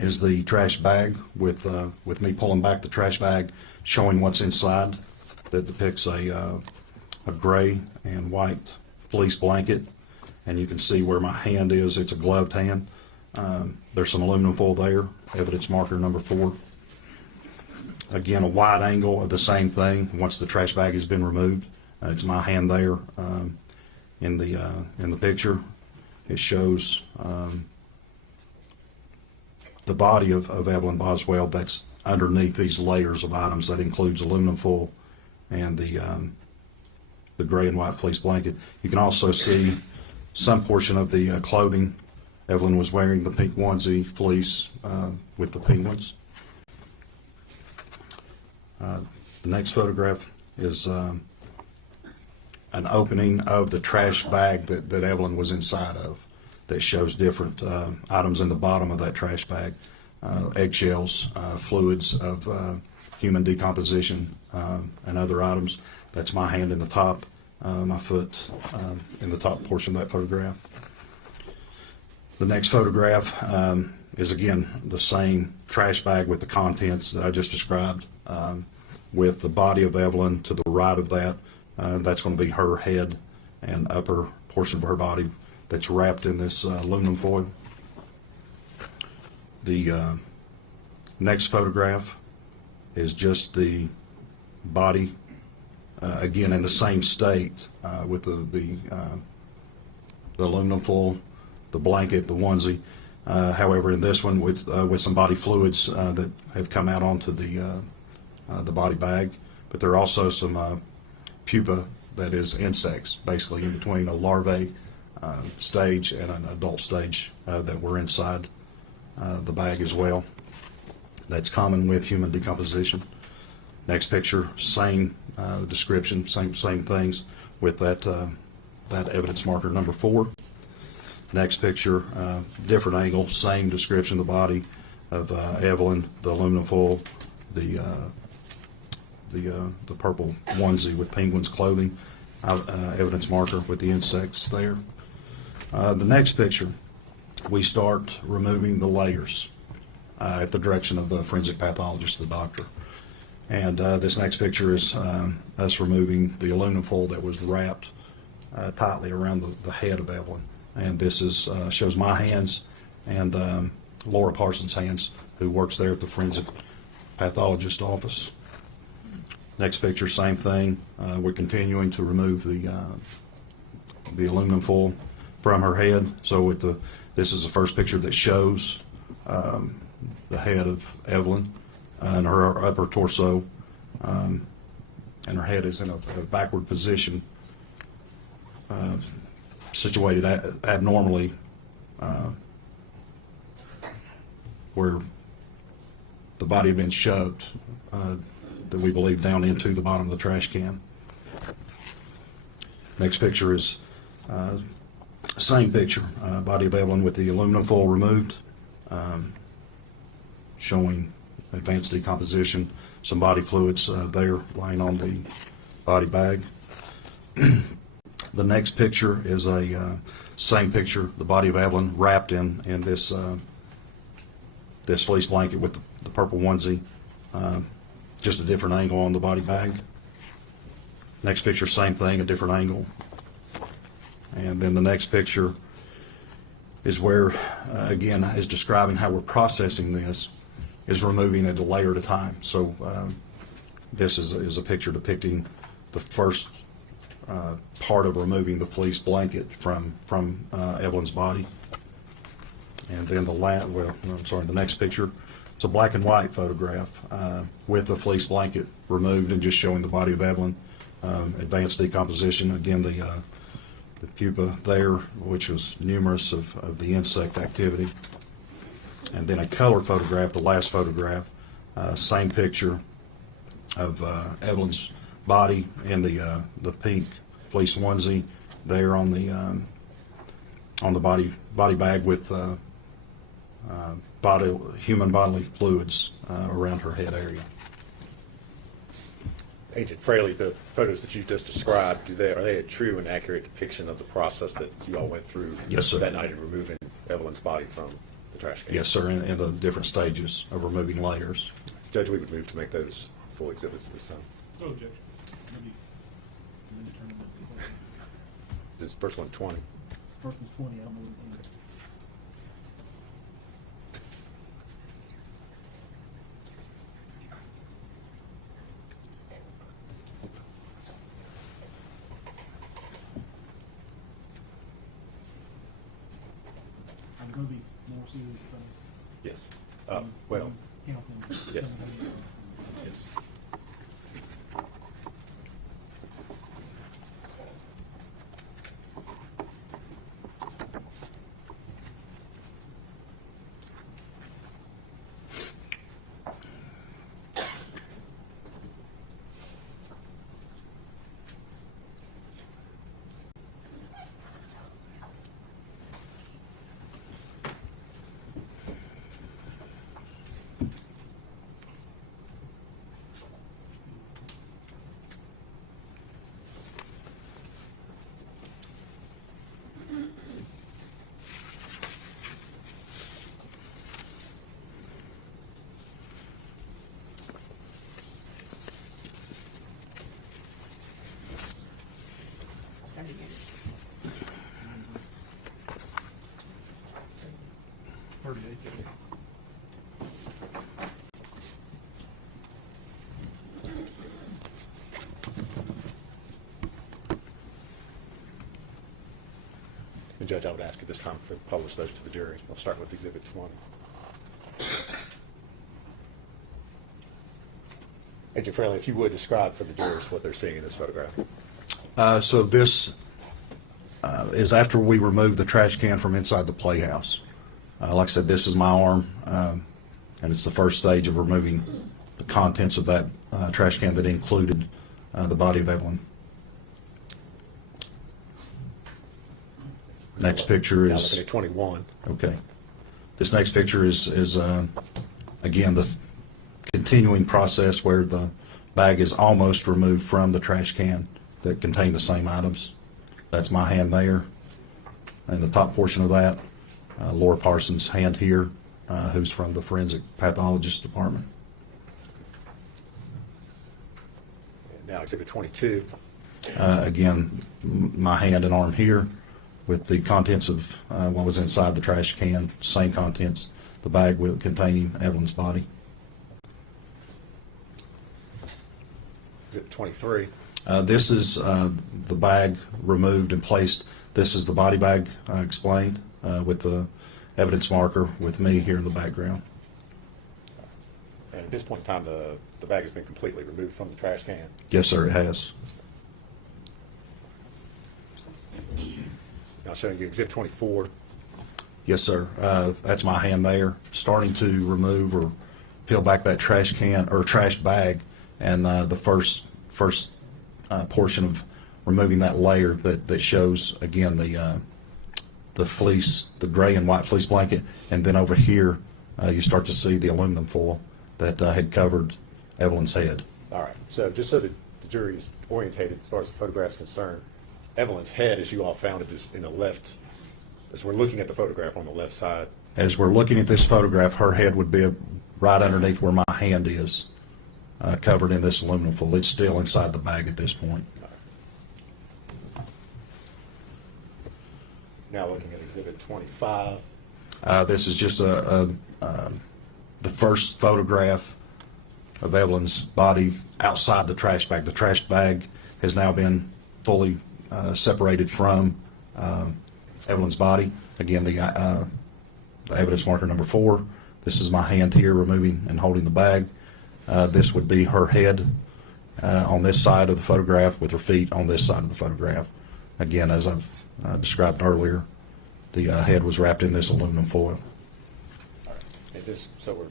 is the trash bag with me pulling back the trash bag, showing what's inside. That depicts a gray and white fleece blanket, and you can see where my hand is. It's a gloved hand. There's some aluminum foil there, evidence marker number 4. Again, a wide angle of the same thing. Once the trash bag has been removed, it's my hand there in the picture. It shows the body of Evelyn Boswell that's underneath these layers of items. That includes aluminum foil and the gray and white fleece blanket. You can also see some portion of the clothing. Evelyn was wearing the pink onesie fleece with the penguins. The next photograph is an opening of the trash bag that Evelyn was inside of, that shows different items in the bottom of that trash bag, eggshells, fluids of human decomposition, and other items. That's my hand in the top, my foot in the top portion of that photograph. The next photograph is again the same trash bag with the contents that I just described, with the body of Evelyn to the right of that. That's going to be her head and upper portion of her body that's wrapped in this aluminum foil. The next photograph is just the body, again in the same state, with the aluminum foil, the blanket, the onesie. However, in this one with some body fluids that have come out onto the body bag, but there are also some pupa, that is insects, basically in between a larvae stage and an adult stage that were inside the bag as well. That's common with human decomposition. Next picture, same description, same things with that evidence marker number 4. Next picture, different angle, same description, the body of Evelyn, the aluminum foil, the purple onesie with penguins clothing, evidence marker with the insects there. The next picture, we start removing the layers at the direction of the forensic pathologist, the doctor. And this next picture is us removing the aluminum foil that was wrapped tightly around the head of Evelyn. And this is shows my hands and Laura Parsons' hands, who works there at the forensic pathologist office. Next picture, same thing. We're continuing to remove the aluminum foil from her head. So with this is the first picture that shows the head of Evelyn and her upper torso, and her head is in a backward position, situated abnormally, where the body had been shoved, that we believe down into the bottom of the trash can. Next picture is same picture, body of Evelyn with the aluminum foil removed, showing advanced decomposition, some body fluids there lying on the body bag. The next picture is a same picture, the body of Evelyn wrapped in this this fleece blanket with the purple onesie, just a different angle on the body bag. Next picture, same thing, a different angle. And then the next picture is where, again, is describing how we're processing this, is removing it a layer at a time. So this is a picture depicting the first part of removing the fleece blanket from Evelyn's body. And then the next picture, it's a black and white photograph with the fleece blanket removed and just showing the body of Evelyn. Advanced decomposition, again, the pupa there, which was numerous of the insect activity. And then a color photograph, the last photograph, same picture of Evelyn's body and the pink fleece onesie there on the body bag with human bodily fluids around her head area. Agent Fraley, the photos that you just described, are they a true and accurate depiction of the process that you all went through Yes, sir. that night in removing Evelyn's body from the trash can? Yes, sir, in the different stages of removing layers. Judge, we would move to make those full exhibits this time. No objection. Maybe turn them into- This first one, 20. First one's 20, I don't know what it is. Are there going to be more series of things? Yes. Well, Count them. yes. Yes. 38. And Judge, I would ask at this time to publish those to the jury. We'll start with Exhibit 20. Agent Fairley, if you would describe for the jurors what they're seeing in this photograph. So this is after we removed the trash can from inside the playhouse. Like I said, this is my arm, and it's the first stage of removing the contents of that trash can that included the body of Evelyn. Next picture Now is looking at 21. okay. This next picture is again the continuing process where the bag is almost removed from the trash can that contained the same items. That's my hand there, and the top portion of that, Laura Parsons' hand here, who's from the forensic pathologist department. And now Exhibit 22. Again, my hand and arm here with the contents of what was inside the trash can, same contents, the bag containing Evelyn's body. Exhibit 23. This is the bag removed and placed. This is the body bag explained with the evidence marker with me here in the background. And at this point in time, the bag has been completely removed from the trash can. Yes, sir, it has. Now showing you Exhibit 24. Yes, sir. That's my hand there, starting to remove or peel back that trash can or trash bag, and the first portion of removing that layer that shows again the fleece, the gray and white fleece blanket, and then over here you start to see the aluminum foil that had covered Evelyn's head. All right. So just so that the jury is orientated as far as the photograph is concerned, Evelyn's head, as you all found it, is in the left. As we're looking at the photograph on the left side. As we're looking at this photograph, her head would be right underneath where my hand is, covered in this aluminum foil. It's still inside the bag at this point. Now looking at Exhibit 25. This is just the first photograph of Evelyn's body outside the trash bag. The trash bag has now been fully separated from Evelyn's body. Again, the evidence marker number 4. This is my hand here removing and holding the bag. This would be her head on this side of the photograph with her feet on this side of the photograph. Again, as I've described earlier, the head was wrapped in this aluminum foil. All right. And just so we're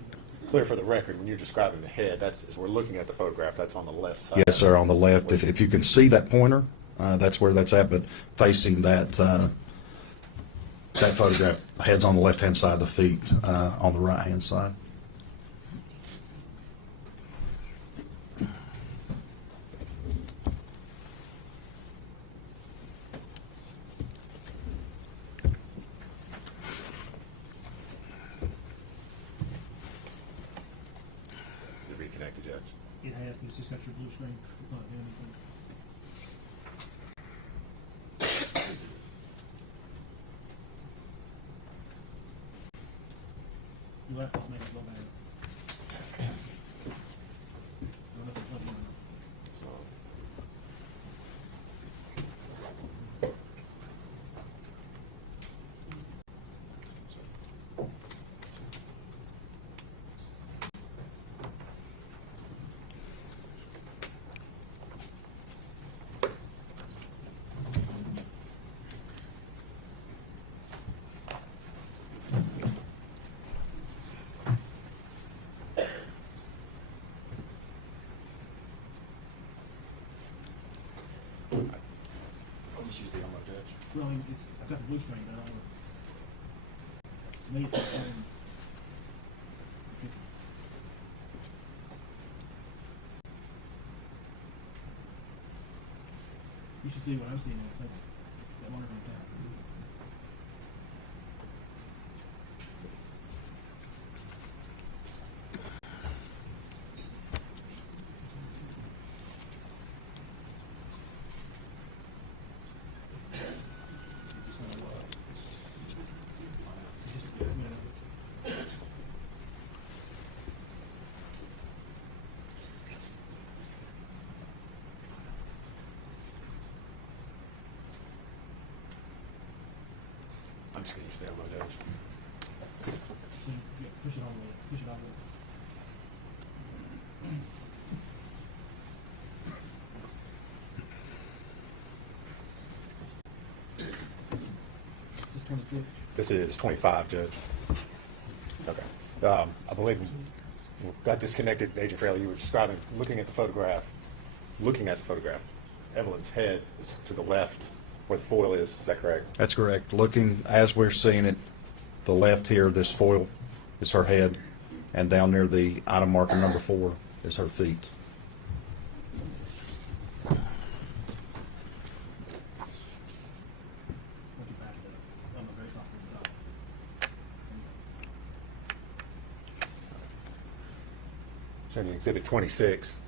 clear for the record, when you're describing the head, that's as we're looking at the photograph, that's on the left side. Yes, sir, on the left. If you can see that pointer, that's where that's at, but facing that that photograph, head's on the left-hand side, the feet on the right-hand side. Is it reconnected, Judge? It has, but it's just got your blue screen. It's not doing anything. You left us make it go back. Don't know if it's plugged in or not. So, I'll just use the armor, Judge. Well, I mean, it's, I've got the blue screen, but I don't know if it's, to me, it's not showing. You should see what I'm seeing. I think that monitor on top. It's just, just gonna use the elbow, Judge. See, yeah, push it all the way, push it all the way. This is 26. This is 25, Judge. Okay. I believe we got disconnected, Agent Fraley. You were describing, looking at the photograph, Evelyn's head is to the left where the foil is that correct? That's correct. Looking as we're seeing it, the left here, this foil is her head, and down near the item marker number 4 is her feet. Once you back it up, I'm very comfortable with that. Showing you Exhibit 26.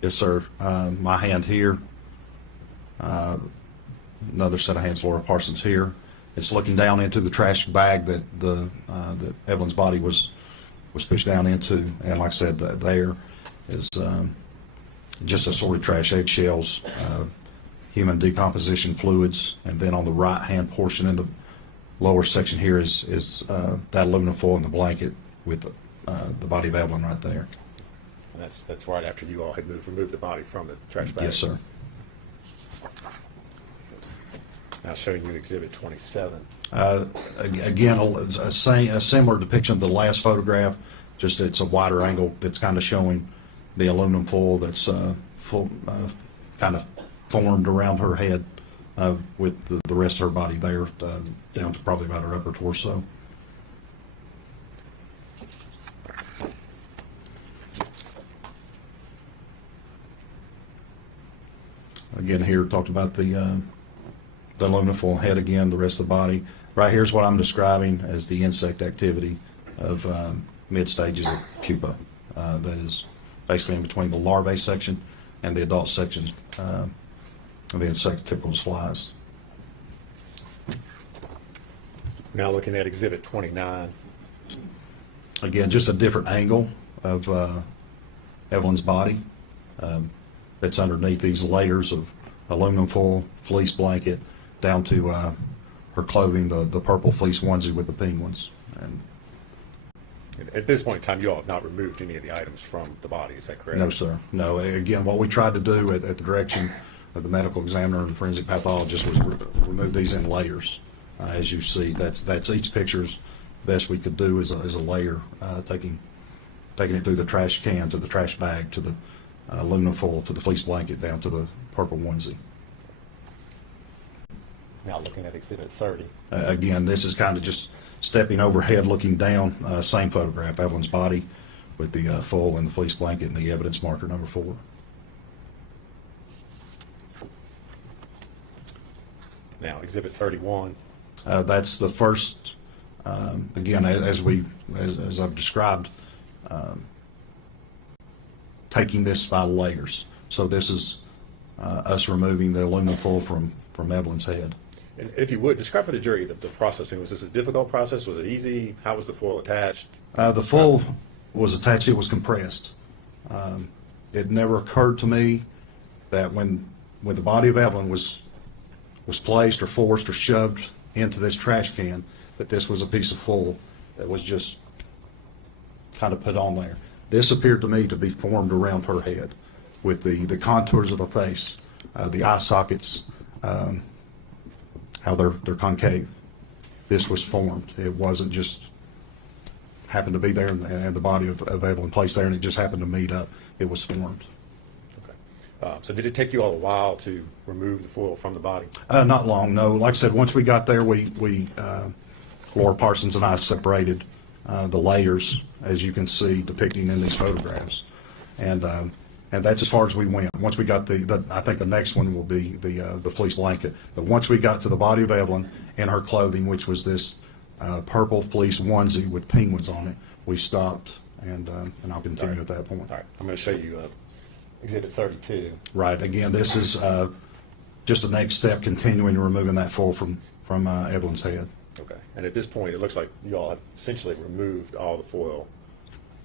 Yes, sir. My hand here. Another set of hands, Laura Parsons here. It's looking down into the trash bag that that Evelyn's body was pushed down into, and like I said, there is just assorted trash, eggshells, human decomposition fluids, and then on the right-hand portion in the lower section here is that aluminum foil and the blanket with the body of Evelyn right there. And that's right after you all had removed the body from the trash bag. Yes, sir. Now showing you Exhibit 27. Again, a similar depiction of the last photograph, just it's a wider angle that's kind of showing the aluminum foil that's kind of formed around her head with the rest of her body there down to probably about her upper torso. Again, here talked about the aluminum foil head again, the rest of the body. Right here's what I'm describing as the insect activity of mid stages of pupa. That is basically in between the larvae section and the adult section of the insect typical as flies. Now looking at Exhibit 29. Again, just a different angle of Evelyn's body that's underneath these layers of aluminum foil, fleece blanket, down to her clothing, the purple fleece onesie with the penguins. And At this point in time, you all have not removed any of the items from the body, is that correct? no, sir. No. Again, what we tried to do at the direction of the medical examiner and the forensic pathologist was remove these in layers. As you see, that's each picture's best we could do is a layer, taking it through the trash can to the trash bag to the aluminum foil to the fleece blanket down to the purple onesie. Now looking at Exhibit 30. Again, this is kind of just stepping overhead, looking down. Same photograph, Evelyn's body with the foil and the fleece blanket and the evidence marker number 4. Now Exhibit 31. That's the first. Again, as I've described, taking this by layers. So this is us removing the aluminum foil from Evelyn's head. And if you would, describe for the jury the processing. Was this a difficult process? Was it easy? How was the foil attached? The foil was attached. It was compressed. It never occurred to me that when the body of Evelyn was placed or forced or shoved into this trash can, that this was a piece of foil that was just kind of put on there. This appeared to me to be formed around her head with the contours of her face, the eye sockets, how they're concave. This was formed. It wasn't just happened to be there and the body of Evelyn placed there and it just happened to meet up. It was formed. Okay. So did it take you all a while to remove the foil from the body? Not long, no. Like I said, once we got there, Laura Parsons and I separated the layers, as you can see depicting in these photographs, and that's as far as we went. Once we got I think the next one will be the fleece blanket. But once we got to the body of Evelyn and her clothing, which was this purple fleece onesie with penguins on it, we stopped, and I'll continue at that point. All right. I'm going to show you Exhibit 32. Right. Again, this is just the next step, continuing removing that foil from Evelyn's head. Okay. And at this point, it looks like you all have essentially removed all the foil.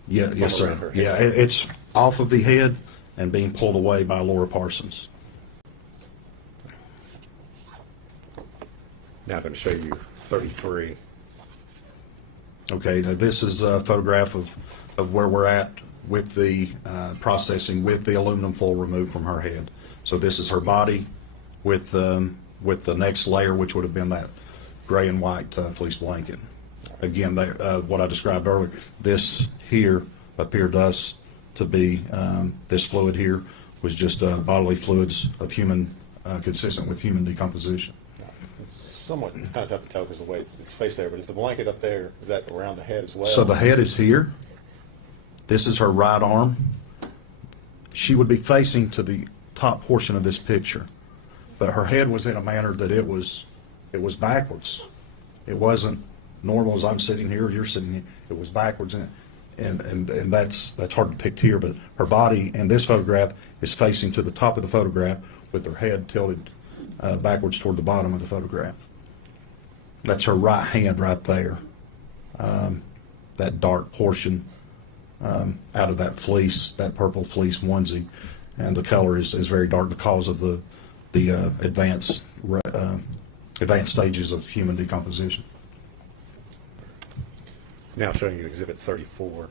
Yeah, yes, around sir. her head. Yeah, it's off of the head and being pulled away by Laura Parsons. Now I'm going to show you 33. Okay, now this is a photograph of where we're at with the processing with the aluminum foil removed from her head. So this is her body with the next layer, which would have been that gray and white fleece blanket. Again, what I described earlier, this here appeared to us to be, this fluid here was just bodily fluids of human, consistent with human decomposition. It's somewhat kind of tough to tell because of the way it's placed there, but is the blanket up there, is that around the head as well? So the head is here. This is her right arm. She would be facing to the top portion of this picture, but her head was in a manner that it was backwards. It wasn't normal as I'm sitting here or you're sitting here. It was backwards, and that's hard to depict here, but her body in this photograph is facing to the top of the photograph with her head tilted backwards toward the bottom of the photograph. That's her right hand right there. That dark portion out of that fleece, that purple fleece onesie, and the color is very dark because of the advanced stages of human decomposition. Now showing you Exhibit 34.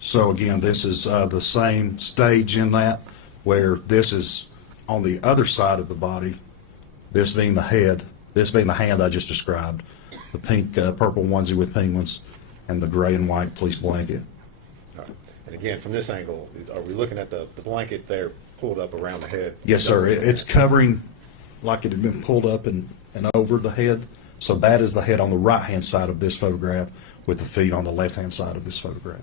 So again, this is the same stage in that, where this is on the other side of the body, this being the head, this being the hand I just described, the pink, purple onesie with penguins, and the gray and white fleece blanket. All right. And again, from this angle, are we looking at the blanket there pulled up around the head? Yes, sir. It's covering like it had been pulled up and over the head. So that is the head on the right-hand side of this photograph with the feet on the left-hand side of this photograph.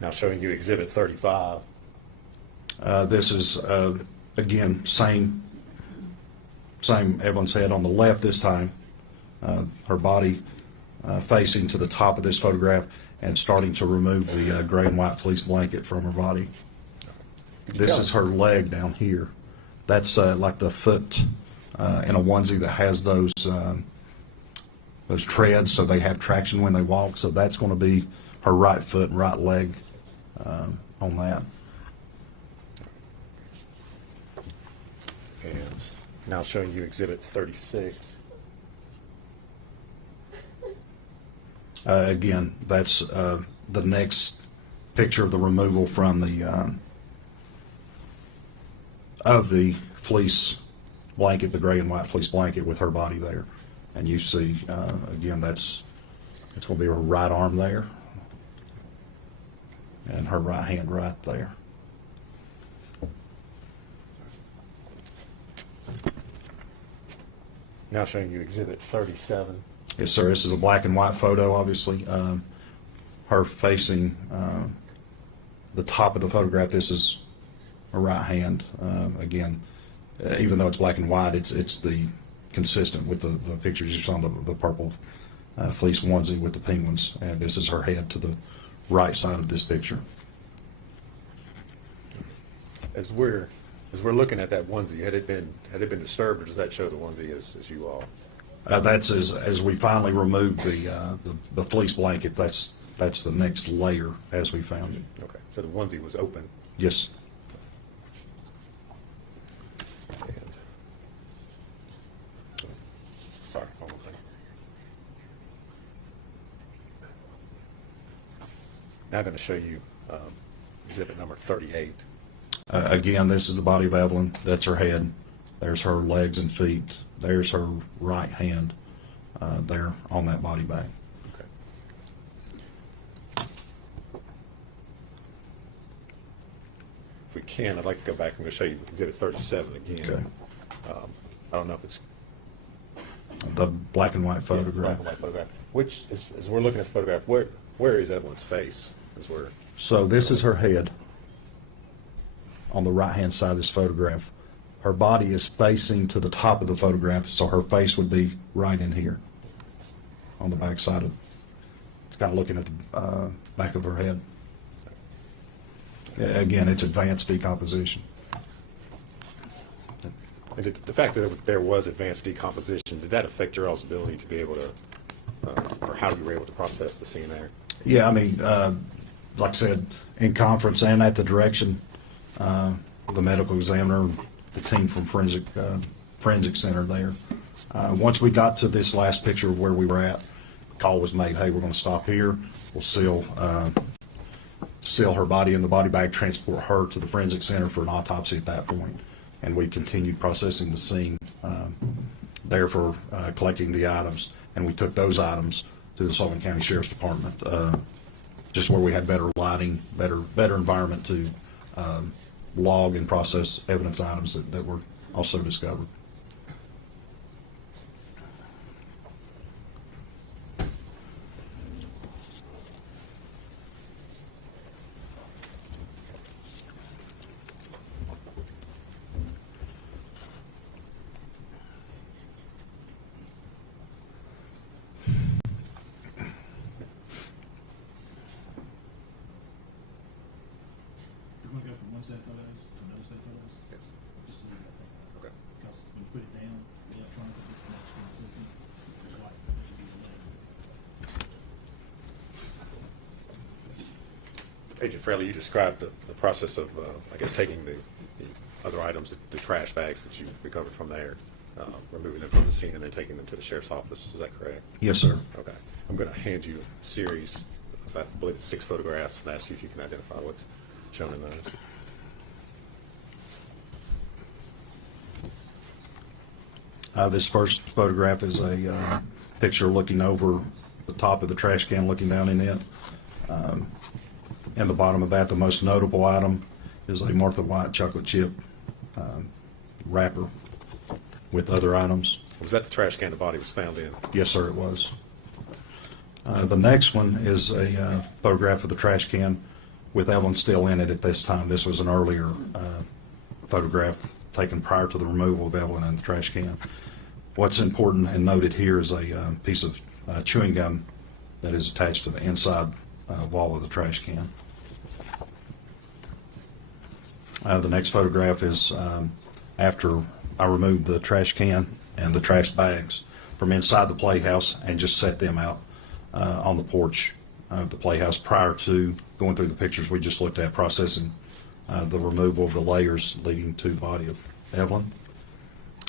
Now showing you Exhibit 35. This is, again, same Evelyn's head on the left this time. Her body facing to the top of this photograph and starting to remove the gray and white fleece blanket from her body. This is her leg down here. That's like the foot in a onesie that has those treads so they have traction when they walk. So that's going to be her right foot and right leg on that. And now showing you Exhibit 36. Again, that's the next picture of the removal from the of the fleece blanket, the gray and white fleece blanket with her body there. And you see, again, it's going to be her right arm there and her right hand right there. Now showing you Exhibit 37. Yes, sir. This is a black and white photo, obviously. Her facing the top of the photograph. This is her right hand. Again, even though it's black and white, it's the consistent with the pictures you saw on the purple fleece onesie with the penguins. And this is her head to the right side of this picture. As we're looking at that onesie, had it been disturbed, or does that show the onesie as you all? That's as we finally removed the fleece blanket. That's the next layer as we found it. Okay, so the onesie was open. Yes. And, sorry, hold on a second. Now I'm going to show you Exhibit number 38. Again, this is the body of Evelyn. That's her head. There's her legs and feet. There's her right hand there on that body bag. Okay. If we can, I'd like to go back. I'm going to show you Exhibit 37 again. Okay. I don't know if it's The black and white yes, photograph. black and white photograph. Which, as we're looking at the photograph, where is Evelyn's face? As we're So this is her head on the right-hand side of this photograph. Her body is facing to the top of the photograph, so her face would be right in here on the back side of, kind of looking at the back of her head. Again, it's advanced decomposition. and the fact that there was advanced decomposition, did that affect your all's ability to be able to, or how you were able to process the scene there? Yeah, I mean, like I said, in conference and at the direction, the medical examiner, the team from forensic center there. Once we got to this last picture of where we were at, the call was made, hey, we're going to stop here. We'll seal her body in the body bag, transport her to the forensic center for an autopsy at that point. And we continued processing the scene there for collecting the items. And we took those items to the Sullivan County Sheriff's Department, just where we had better lighting, better environment to log and process evidence items that were also discovered. You're gonna go from one set of photos to another set of photos? Yes. Just to leave that thing. Okay. Because when you put it down, the electronic disconnects from the system. There's like, it should be delayed. Agent Fraley, you described the process of, I guess, taking the other items, the trash bags that you recovered from there, removing them from the scene and then taking them to the sheriff's office. Is that correct? Yes, sir. Okay. I'm going to hand you a series, so I believe it's 6 photographs, and ask you if you can identify what's shown in those. This first photograph is a picture looking over the top of the trash can, looking down in it. In the bottom of that, the most notable item is a Martha White chocolate chip wrapper with other items. Was that the trash can the body was found in? Yes, sir, it was. The next one is a photograph of the trash can with Evelyn still in it at this time. This was an earlier photograph taken prior to the removal of Evelyn in the trash can. What's important and noted here is a piece of chewing gum that is attached to the inside wall of the trash can. The next photograph is after I removed the trash can and the trash bags from inside the playhouse and just set them out on the porch of the playhouse prior to going through the pictures we just looked at, processing the removal of the layers leading to the body of Evelyn.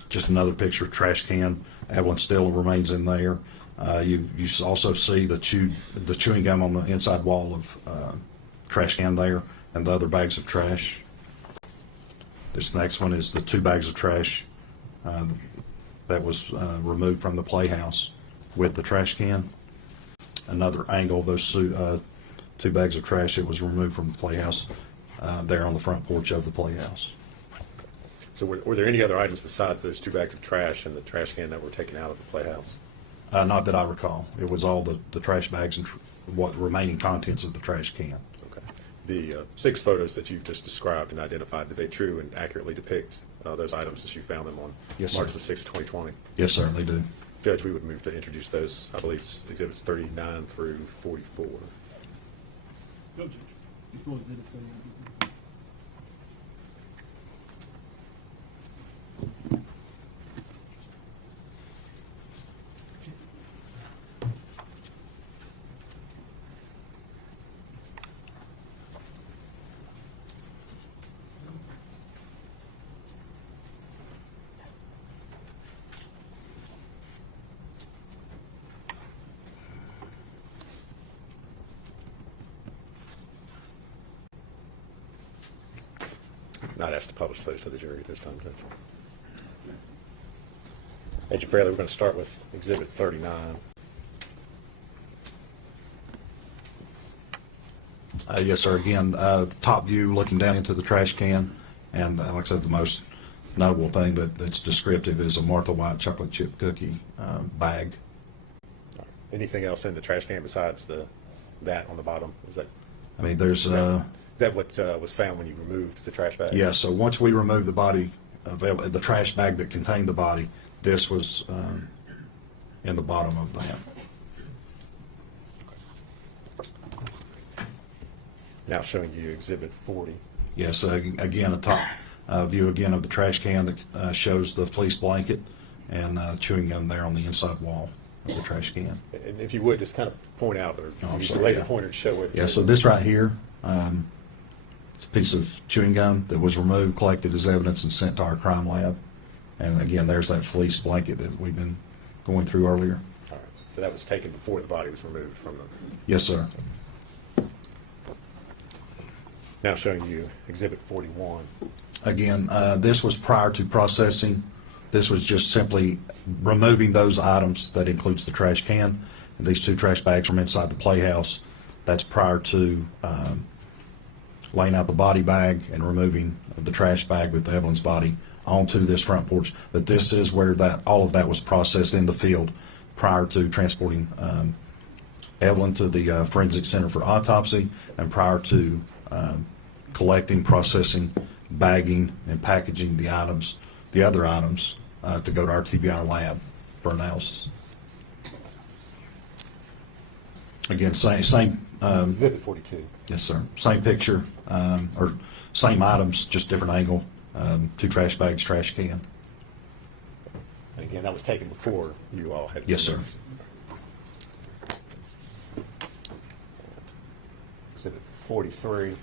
Just another picture, trash can. Evelyn still remains in there. You also see the chewing gum on the inside wall of trash can there, and the other bags of trash. This next one is the 2 bags of trash that was removed from the playhouse with the trash can. Another angle of those 2 bags of trash that was removed from the playhouse there on the front porch of the playhouse. So were there any other items besides those 2 bags of trash and the trash can that were taken out of the playhouse? Not that I recall. It was all the trash bags and what remaining contents of the trash can. Okay. The 6 photos that you've just described and identified, do they true and accurately depict those items as you found them on Yes, March sir. the 6th, 2020? Yes, sir, they do. Judge, we would move to introduce those, I believe it's exhibits 39 through 44. Go, Judge. Before exhibits 39. Not asked to publish those to the jury at this time, Judge. Agent Fraley, we're going to start with exhibit 39. Yes, sir. Again, the top view looking down into the trash can, and like I said, the most notable thing that's descriptive is a Martha White chocolate chip cookie bag. Anything else in the trash can besides that on the bottom? Is There's that what was found when you removed the trash bag? yeah. So once we removed the body of the trash bag that contained the body, this was in the bottom of that. Now showing you exhibit 40. Yes, again, a top view again of the trash can that shows the fleece blanket and chewing gum there on the inside wall of the trash can. And if you would, just kind of point out or I'm use the sorry, laser yeah. pointer to show it. Yeah, so this right here piece of chewing gum that was removed, collected as evidence, and sent to our crime lab. And again, there's that fleece blanket that we've been going through earlier. All right. So that was taken before the body was removed from the. Yes, sir. Now showing you Exhibit 41. Again, this was prior to processing. This was just simply removing those items. That includes the trash can. And these 2 trash bags from inside the playhouse. That's prior to laying out the body bag and removing the trash bag with Evelyn's body onto this front porch. But this is where all of that was processed in the field prior to transporting Evelyn to the Forensic Center for autopsy, and prior to collecting, processing, bagging, and packaging the other items, to go to our TBI lab for analysis. Again, same. Exhibit 42. Yes, sir. Same picture, or same items, just different angle. 2 trash bags, trash can. And again, that was taken before you all had. Yes, sir. Exhibit 43.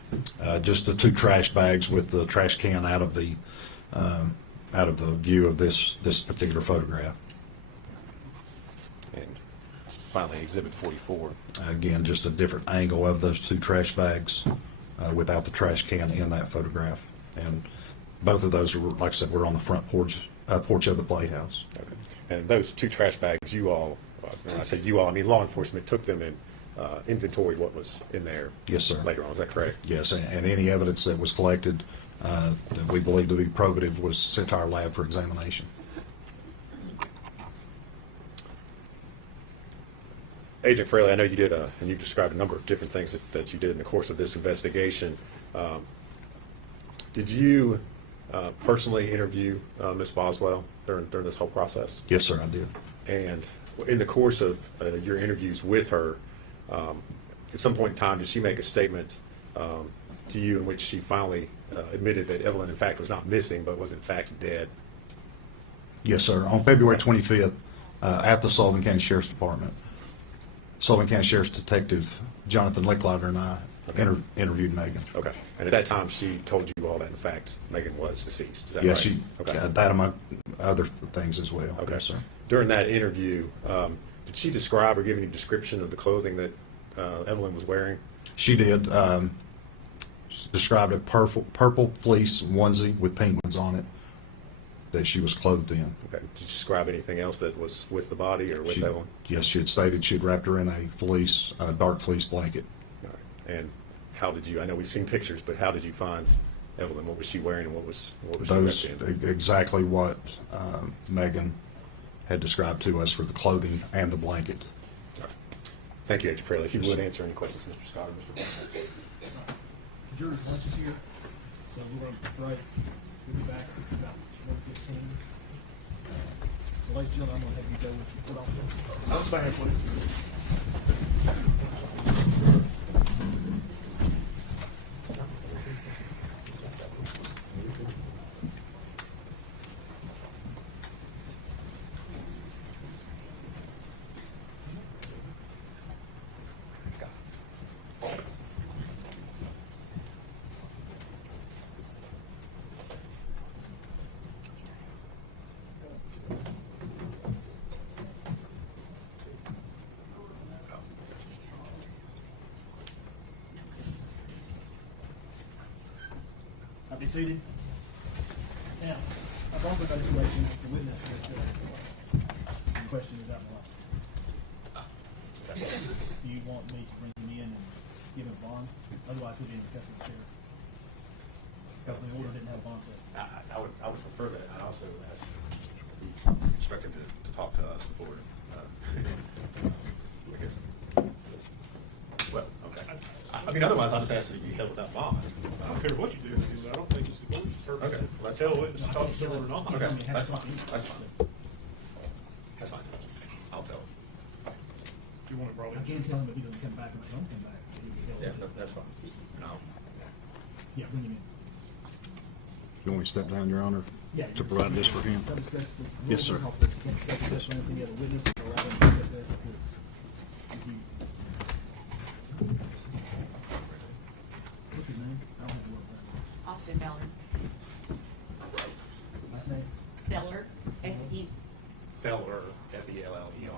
Just the 2 trash bags with the trash can out of the view of this particular photograph. And finally, Exhibit 44. Again, just a different angle of those 2 trash bags without the trash can in that photograph. And both of those, like I said, were on the front porch of the playhouse. Okay. And those 2 trash bags, you all, when I say you all, I mean law enforcement took them and inventoried what was in there. Yes, sir. Later on, is that correct? Yes, and any evidence that was collected that we believe to be probative was sent to our lab for examination. Agent Fraley, I know you did, and you described a number of different things that you did in the course of this investigation. Did you personally interview Ms. Boswell during this whole process? Yes, sir, I did. And in the course of your interviews with her, at some point in time, did she make a statement to you in which she finally admitted that Evelyn, in fact, was not missing, but was in fact dead? Yes, sir. On February 25th, at the Sullivan County Sheriff's Department, Sullivan County Sheriff's Detective Jonathan Licklauder and I interviewed Megan. Okay. And at that time, she told you all that, in fact, Megan was deceased. Is that Yes, right? she Okay. that among other things as well. Okay. Yes, sir. During that interview, did she describe or give any description of the clothing that Evelyn was wearing? She did. Described a purple fleece onesie with penguins on it that she was clothed in. Okay. Did she describe anything else that was with the body or with She, Evelyn? yes, she had stated she had wrapped her in a dark fleece blanket. All right. And how did you? I know we've seen pictures, but how did you find Evelyn? What was she wearing, and what was Those she wrapped in? exactly what Megan had described to us for the clothing and the blanket. All right. Thank you, Agent Fraley. If you would answer any questions, Mr. Scott or Mr. Boswell. The jury's lunch is here, so we're going to break. We'll be back at about 1:15. So, ladies and gentlemen, I'm going to have you go with the court officer. Let's stand, please. Be seated. Now, I've also got information of the witness that the question is out loud. Do you want me to bring him in and give him a bond? Otherwise, he'll be in the custody of the sheriff. Because the order didn't have a bond set. I would prefer that. I also ask, instruct him to talk to us before, I guess. Well, okay. I mean, otherwise, I'll just ask that he be held without bond. I don't care what you do, I don't think it's the court's purpose Okay, well, to tell a witness to talk to someone or not. Okay, I mean, that's has fine, to- that's fine. That's fine. I'll tell him. Do you want it brought I in? can tell him if he doesn't come back, if he don't come back, he'll be held. Yeah, that's fine. No. Yeah, bring him in. You want me to step down, Your Honor, Yeah. to provide this for him? I'll discuss the Yes, sir. rules of the can't discuss this one with any other witness or allow them to discuss that before. Thank you. What's his name? I don't have to look. Justin Beller. Last name? Beller, F-E. Feller, F-E-L-L-E-R.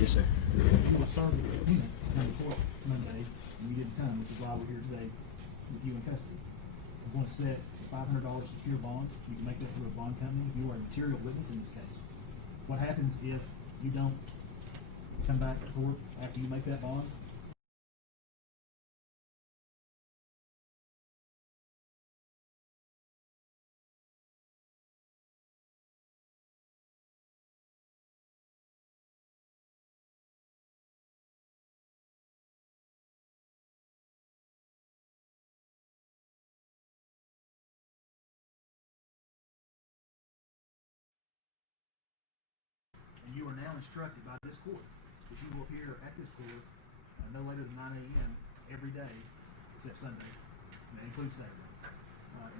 Yes, sir. You were served a subpoena number 4 Monday, and you didn't come, which is why we're here today with you in custody. I'm going to set a $500 secure bond. You can make that through a bond company. You are a material witness in this case. What happens if you don't come back to court after you make that bond? And you are now instructed by this court that you will appear at this court no later than 9 a.m. every day except Sunday, and that includes Saturday,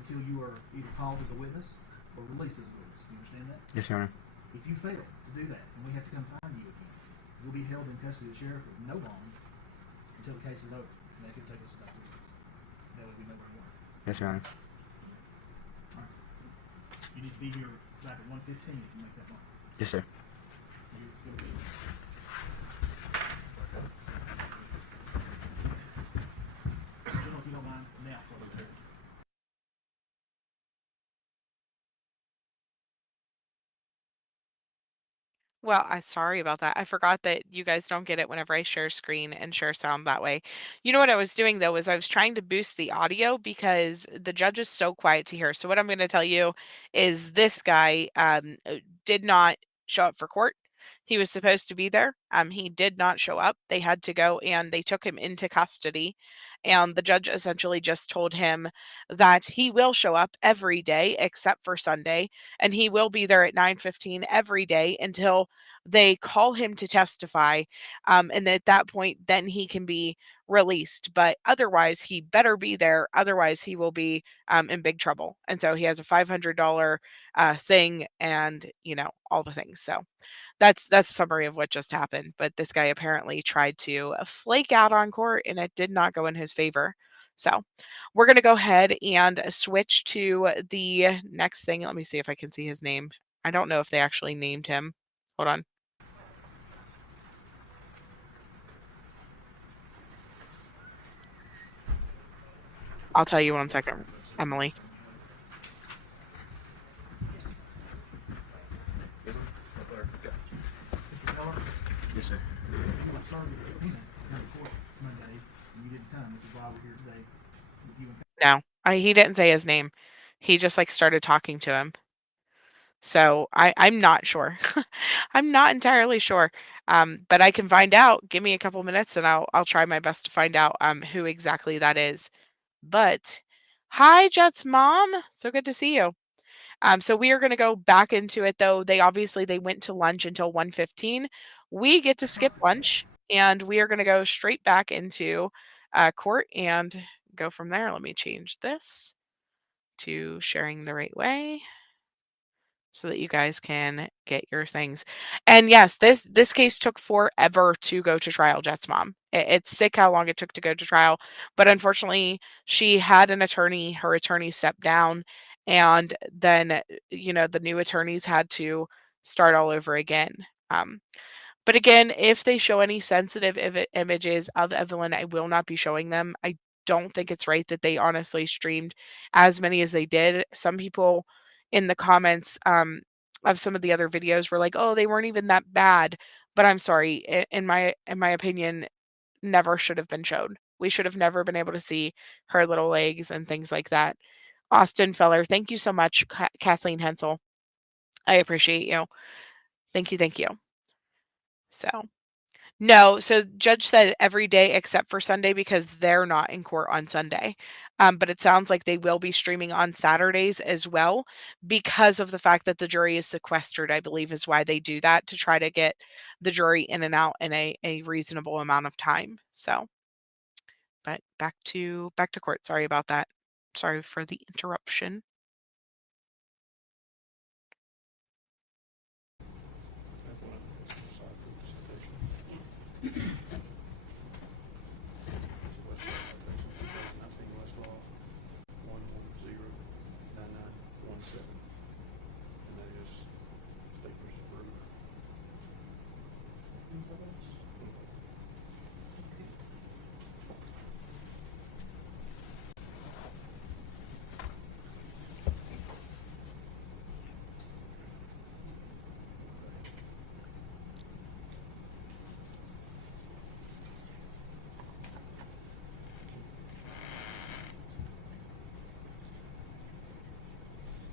until you are either called as a witness or released as a witness. Do you understand that? Yes, Your Honor. If you fail to do that, and we have to come find you again, you'll be held in custody of the sheriff with no bond until the case is over. And that could take us about 3 weeks. That would be November 1. Yes, Your Honor. All right. You need to be here back at 1:15 if you make that bond. Yes, sir. General, if you don't mind, now, what over there. Well, I'm sorry about that. I forgot that you guys don't get it whenever I share screen and share sound that way. You know what I was doing though is I was trying to boost the audio because the judge is so quiet to hear. So what I'm going to tell you is this guy did not show up for court. He was supposed to be there. He did not show up. They had to go and they took him into custody. And the judge essentially just told him that he will show up every day except for Sunday, and he will be there at 9:15 every day until they call him to testify. And at that point, then he can be released. But otherwise, he better be there. Otherwise, he will be in big trouble. And so he has a $500 thing, and all the things. So that's a summary of what just happened. But this guy apparently tried to flake out on court, and it did not go in his favor. So we're going to go ahead and switch to the next thing. Let me see if I can see his name. I don't know if they actually named him. Hold on. I'll tell you 1 second, Emily. Yes, sir. You were served a subpoena number 4 Monday, and you didn't come, which is why we're here today with you in custody. No, he didn't say his name. He just started talking to him. So I'm not sure. I'm not entirely sure. But I can find out. Give me a couple minutes and I'll try my best to find out who exactly that is. But hi, Jet's mom. So good to see you. So we are going to go back into it though. They went to lunch until 1:15. We get to skip lunch and we are going to go straight back into court and go from there. Let me change this to sharing the right way so that you guys can get your things. And yes, this case took forever to go to trial, Jet's mom. It's sick how long it took to go to trial, but unfortunately, she had an attorney. Her attorney stepped down, and then the new attorneys had to start all over again. But again, if they show any sensitive images of Evelyn, I will not be showing them. I don't think it's right that they honestly streamed as many as they did. Some people in the comments of some of the other videos were like, "Oh, they weren't even that bad." But I'm sorry, in my opinion, never should have been shown. We should have never been able to see her little legs and things like that. Austin Feller, thank you so much. Kathleen Hensel, I appreciate you. Thank you, thank you. So, no, so judge said every day except for Sunday because they're not in court on Sunday. But it sounds like they will be streaming on Saturdays as well because of the fact that the jury is sequestered, I believe is why they do that, to try to get the jury in and out in a reasonable amount of time. So, but back to court. Sorry about that. Sorry for the interruption.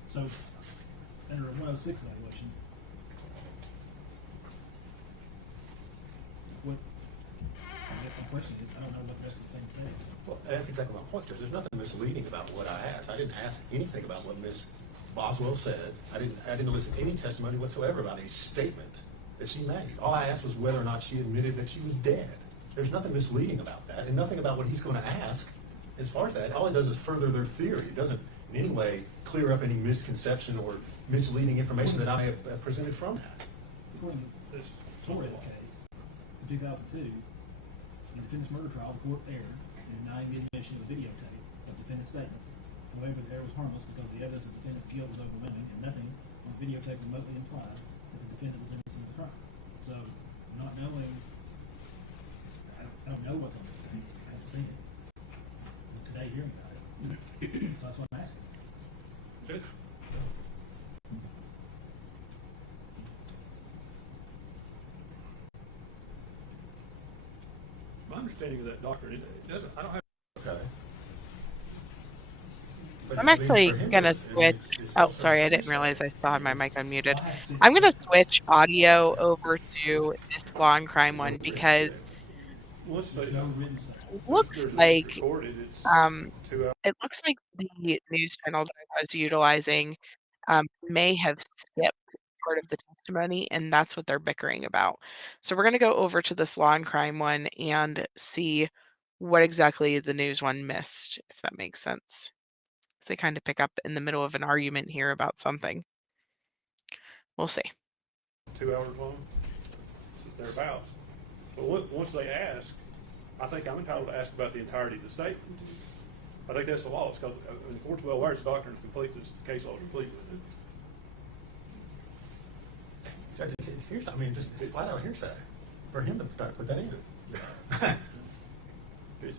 So, under a 106 evaluation, what, I guess my question is, I don't know what the rest of this thing says. Well, that's exactly my point, Judge. There's nothing misleading about what I asked. I didn't ask anything about what Ms. Boswell said. I didn't elicit any testimony whatsoever about a statement that she made. All I asked was whether or not she admitted that she was dead. There's nothing misleading about that, and nothing about what he's going to ask as far as that. All it does is further their theory. It doesn't in any way clear up any misconception or misleading information that I have presented from that. According to this Torres case, in 2002, in the defendant's murder trial, the court erred in denying the admission of the videotape of defendant's statements. However, the error was harmless because the evidence of the defendant's guilt was overwhelming, and nothing on the videotape remotely implied that the defendant was innocent of the crime. So, not knowing, I don't know what's on this case. I haven't seen it. But today, hearing about it, so that's what I'm asking. Judge? My understanding of that doctrine, it doesn't, I don't have. Okay. I'm actually gonna switch. Oh, sorry, I didn't realize I still had my mic unmuted. I'm gonna switch audio over to this law and crime one because Once they No written statement. looks like recorded, it's um 2 hours. it looks like the news channel that I was utilizing may have skipped part of the testimony, and that's what they're bickering about. So we're gonna go over to this law and crime one and see what exactly the news one missed, if that makes sense. So they kind of pick up in the middle of an argument here about something. We'll see. 2 hours long, thereabouts. But once they ask, I think I'm entitled to ask about the entirety of the statement. I think that's the law. It's because the court's well aware the doctrine is complete, the case law is complete with it. Judge, it's hearsay. I mean, just it's flat out hearsay for him to put that in. It's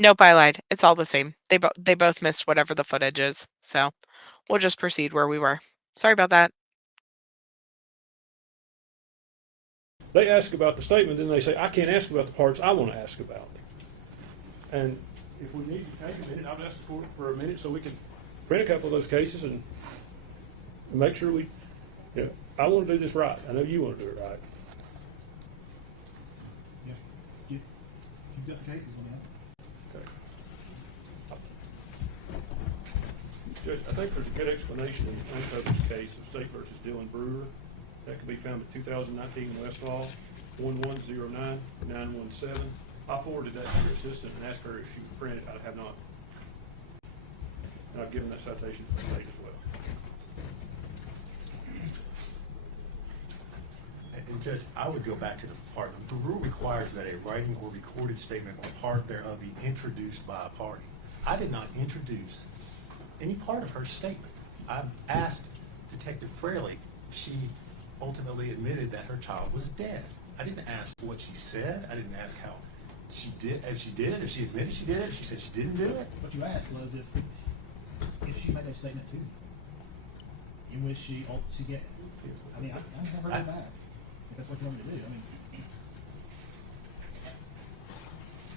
Nope, I lied. It's all the same. They both missed whatever the footage is. So we'll just proceed where we were. Sorry about that. They ask about the statement, then they say, I can't ask about the parts I want to ask about. And if we need to take a minute, I'll ask the court for a minute so we can print a couple of those cases and make sure I want to do this right. I know you want to do it right. Yeah. You've got the cases on that. Judge, I think there's a good explanation in the unpublished case of State versus Dylan Brewer. That can be found in 2019 Westlaw 1109917. I forwarded that to your assistant and asked her if she could print it. I have not. And I've given that citation to the state as well. And Judge, I would go back to the part, the rule requires that a writing or recorded statement or part thereof be introduced by a party. I did not introduce any part of her statement. I asked Detective Fraley if she ultimately admitted that her child was dead. I didn't ask what she said. I didn't ask how She did, if she did, if she admitted she did it, if she said she didn't do it. What you asked was if she made that statement to you, in which she get, I mean, I have her back, if that's what you want me to do, I mean.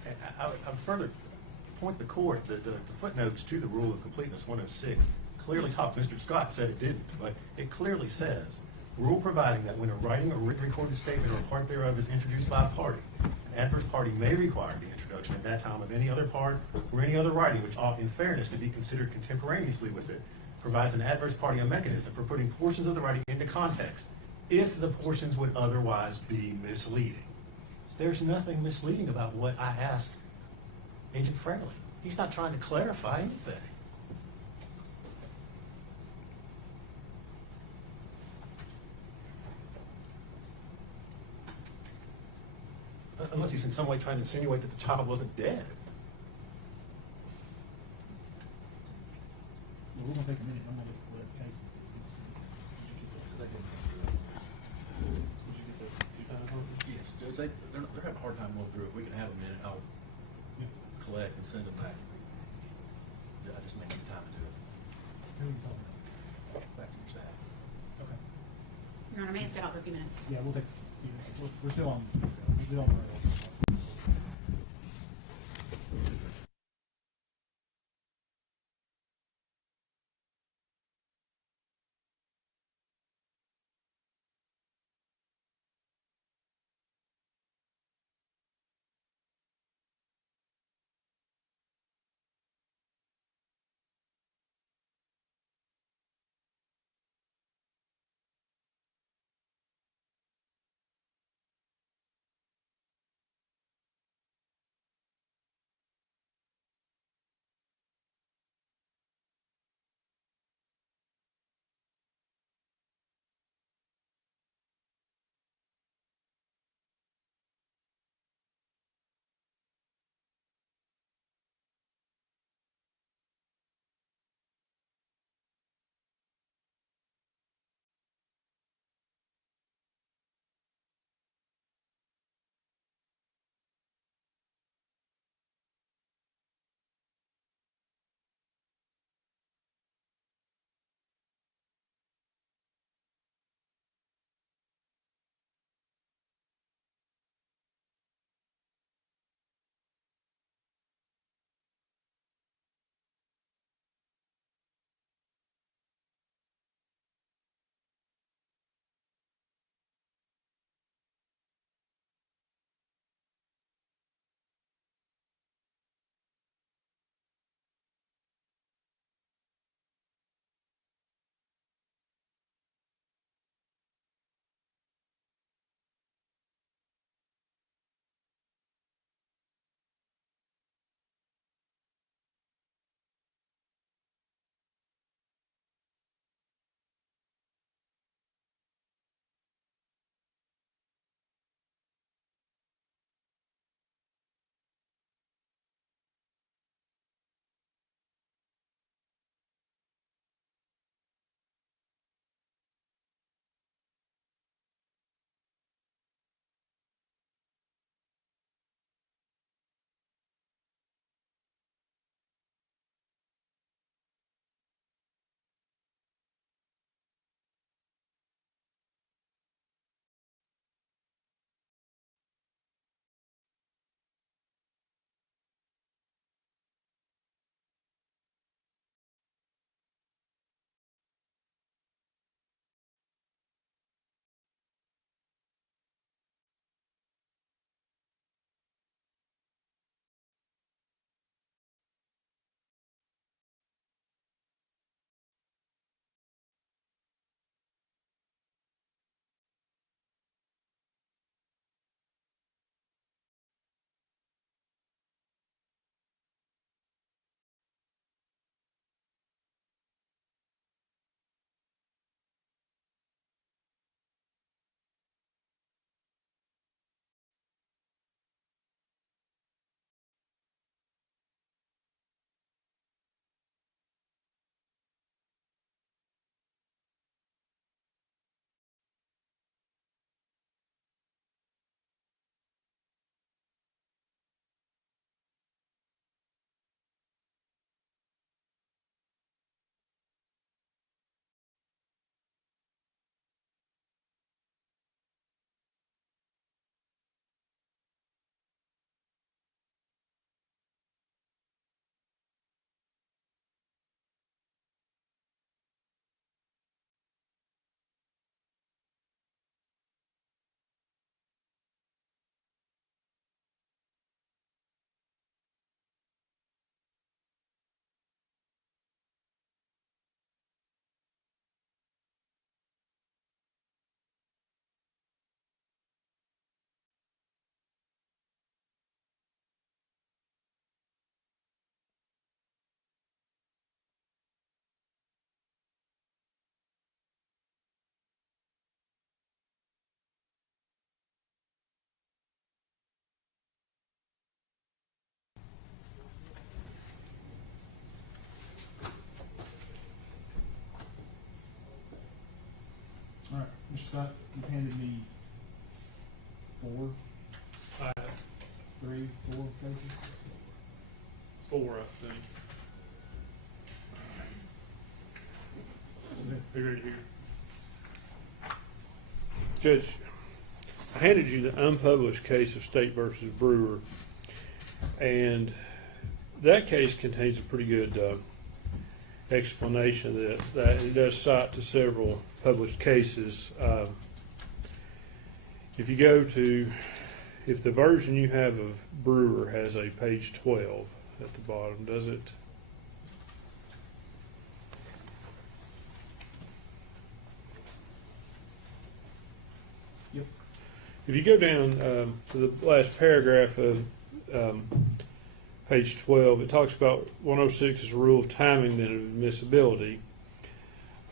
And I would further point the court that the footnotes to the rule of completeness 106 clearly taught, Mr. Scott said it didn't, but it clearly says, rule providing that when a writing or written recorded statement or a part thereof is introduced by a party, an adverse party may require the introduction at that time of any other part or any other writing which ought in fairness to be considered contemporaneously with it, provides an adverse party a mechanism for putting portions of the writing into context if the portions would otherwise be misleading. There's nothing misleading about what I asked Agent Friendly. He's not trying to clarify anything. Unless he's in some way trying to insinuate that the child wasn't dead. Well, we're gonna take a minute, I'm gonna look for the cases. Yes, Judge, they're having a hard time going through it. We can have a minute, I'll collect and send them back. I just may need time to do it. Who are you talking about? Back to your staff. Okay. Your Honor, may I step out for a few minutes? Yeah, we'll take, we're still on. Mr. Scott, you handed me four, I three, four cases. 4, I think. Be ready to hear. Judge, I handed you the unpublished case of State versus Brewer, and that case contains a pretty good explanation of that it does cite to several published cases. If you go to, if the version you have of Brewer has a page 12 at the bottom, does it? Yep. If you go down to the last paragraph of page 12, it talks about 106 as a rule of timing than of admissibility,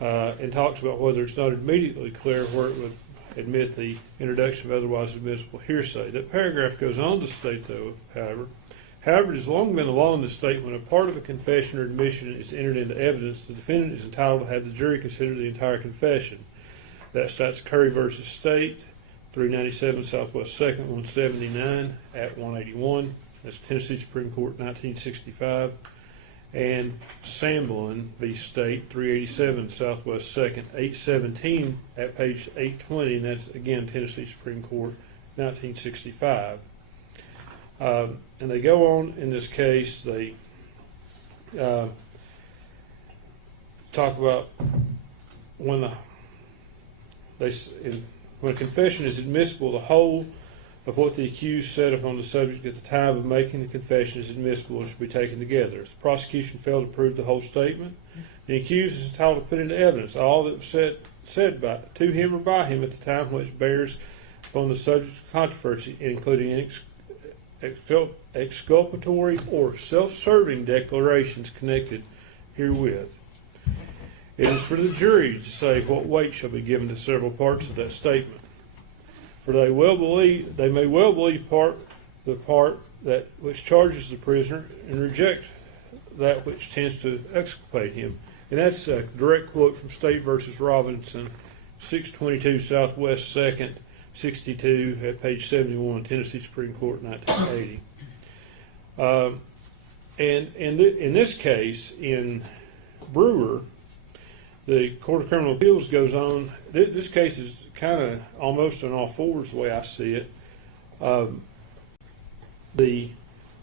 and talks about whether it's not immediately clear where it would admit the introduction of otherwise admissible hearsay. That paragraph goes on to state, though, however, it has long been the law in the state when a part of a confession or admission is entered into evidence, the defendant is entitled to have the jury consider the entire confession. That cites Curry versus State, 397 Southwest 2nd, 179 at 181. That's Tennessee Supreme Court, 1965. And Samblin v. State, 387 Southwest 2nd, 817 at page 820, and that's again Tennessee Supreme Court, 1965. And they go on in this case. They talk about when when a confession is admissible, the whole of what the accused said upon the subject at the time of making the confession is admissible and should be taken together. If the prosecution failed to prove the whole statement, the accused is entitled to put into evidence all that was said to him or by him at the time which bears upon the subject of controversy, including exculpatory or self-serving declarations connected herewith. It is for the jury to say what weight shall be given to several parts of that statement. For they may well believe the part that which charges the prisoner and reject that which tends to exculpate him. And that's a direct quote from State versus Robinson, 622 Southwest 2nd, 62 at page 71, Tennessee Supreme Court, 1980. And in this case, in Brewer, the Court of Criminal Appeals goes on. This case is kind of almost on all fours the way I see it. The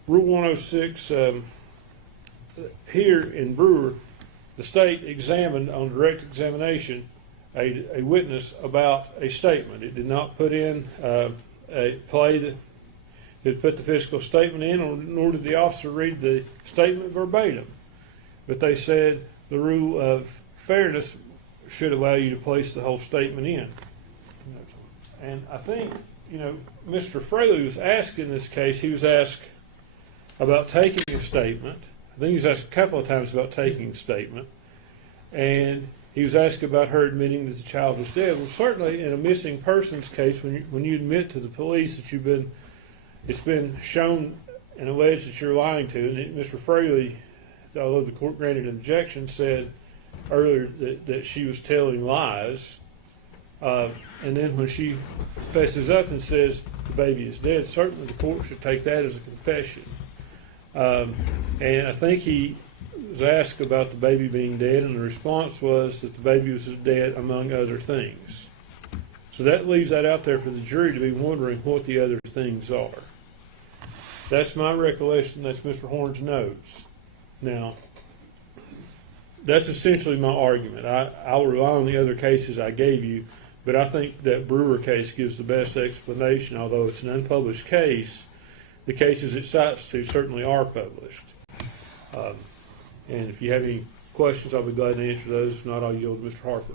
Rule 106 here in Brewer, the state examined on direct examination a witness about a statement. It did not put in a play that did put the physical statement in, nor did the officer read the statement verbatim. But they said the rule of fairness should allow you to place the whole statement in. And I think, Mr. Fraley was asked in this case, he was asked about taking a statement. I think he was asked a couple of times about taking a statement. And he was asked about her admitting that the child was dead. Well, certainly in a missing persons case, when you admit to the police that it's been shown and alleged that you're lying to, and Mr. Fraley, although the court granted an objection, said earlier that she was telling lies. And then when she fesses up and says the baby is dead, certainly the court should take that as a confession. And I think he was asked about the baby being dead, and the response was that the baby was dead among other things. So that leaves that out there for the jury to be wondering what the other things are. That's my recollection. That's Mr. Horn's notes. Now, that's essentially my argument. I'll rely on the other cases I gave you, but I think that Brewer case gives the best explanation. Although it's an unpublished case, the cases it cites to certainly are published. And if you have any questions, I'll be glad to answer those. If not, I'll yield to Mr. Harper.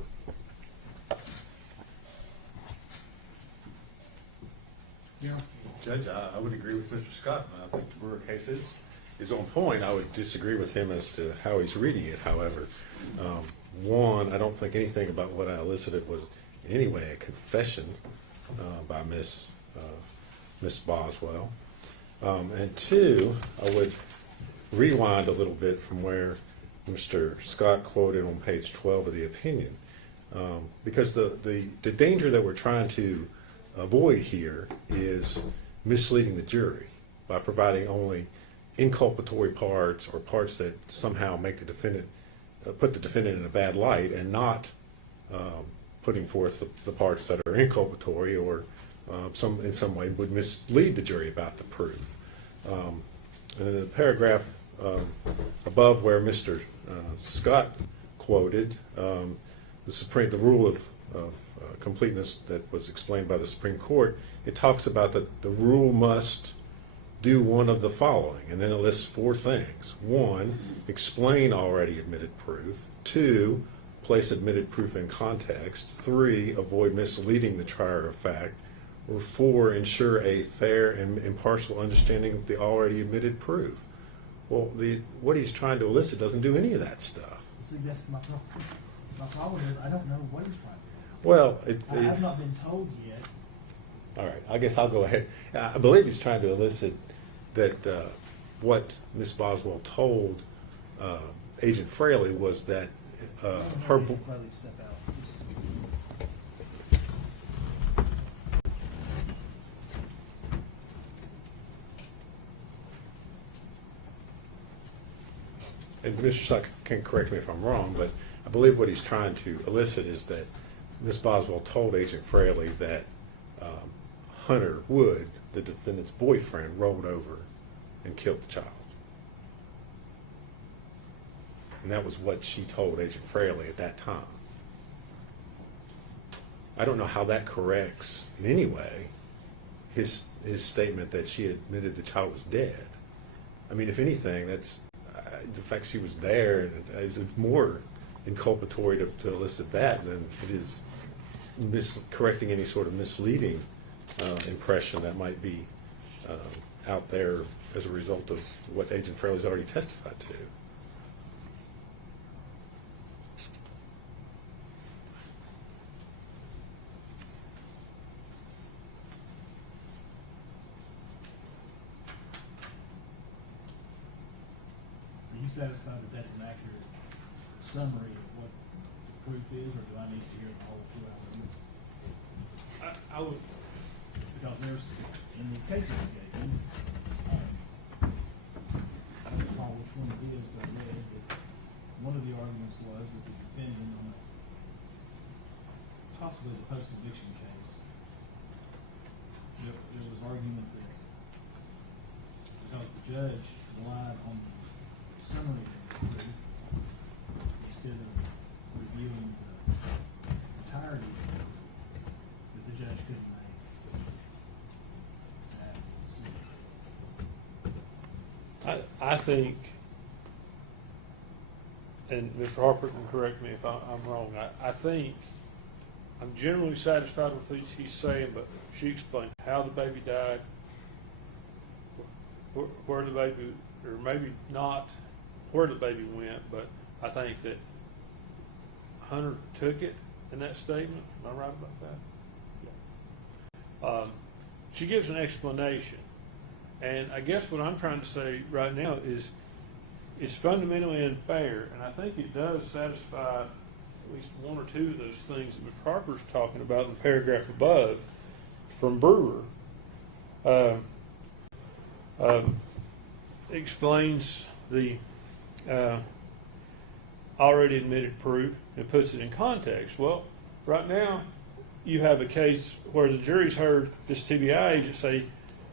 Yeah. Judge, I would agree with Mr. Scott. I think the Brewer case is on point. I would disagree with him as to how he's reading it, however. One, I don't think anything about what I elicited was in any way a confession by Miss Boswell. And two, I would rewind a little bit from where Mr. Scott quoted on page 12 of the opinion. Because the danger that we're trying to avoid here is misleading the jury by providing only inculpatory parts or parts that somehow make the defendant, put the defendant in a bad light, and not putting forth the parts that are inculpatory or in some way would mislead the jury about the proof. And in the paragraph above where Mr. Scott quoted the rule of completeness that was explained by the Supreme Court, it talks about that the rule must do one of the following, and then it lists 4 things. 1, explain already admitted proof. 2, place admitted proof in context. 3, avoid misleading the trier of fact. Or 4, ensure a fair and impartial understanding of the already admitted proof. Well, what he's trying to elicit doesn't do any of that stuff. See, that's my problem. My problem is I don't know what he's trying to do. Well, I have not been told yet. all right, I guess I'll go ahead. I believe he's trying to elicit that what Ms. Boswell told Agent Fraley was that her... Step out. And Mr. Scott can correct me if I'm wrong, but I believe what he's trying to elicit is that Ms. Boswell told Agent Fraley that Hunter Wood, the defendant's boyfriend, rolled over and killed the child. And that was what she told Agent Fraley at that time. I don't know how that corrects in any way his statement that she admitted the child was dead. I mean, if anything, that's the fact she was there is more inculpatory to elicit that than it is correcting any sort of misleading impression that might be out there as a result of what Agent Fraley's already testified to. Are you satisfied that that's an accurate summary of what the proof is, or do I need to hear the whole 2 hour? I would, Because there's, in these cases we gave you, I don't recall which one it is, but I read that one of the arguments was that the defendant on possibly the post-conviction case, there was argument that because the judge relied on the summary of the proof instead of reviewing the entirety of it, that the judge couldn't make that decision. I think, and Mr. Harper can correct me if I'm wrong, I think I'm generally satisfied with what he's saying, but she explained how the baby died, where the baby, or maybe not where the baby went, but I think that Hunter took it in that statement. Am I right about that? Yeah. She gives an explanation, and I guess what I'm trying to say right now is it's fundamentally unfair, and I think it does satisfy at least 1 or 2 of those things that Mr. Harper's talking about in the paragraph above from Brewer. Explains the already admitted proof and puts it in context. Well, right now you have a case where the jury's heard this TBI agent say,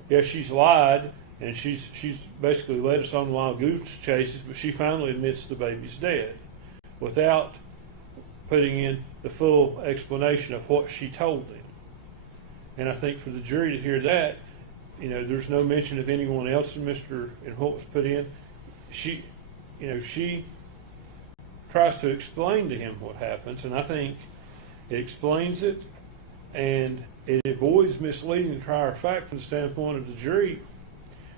yeah, she's lied and she's basically led us on wild goose chases, but she finally admits the baby's dead without putting in the full explanation of what she told them. And I think for the jury to hear that, there's no mention of anyone else in what was put in. She tries to explain to him what happens, and I think it explains it, and it avoids misleading the trier of fact from the standpoint of the jury.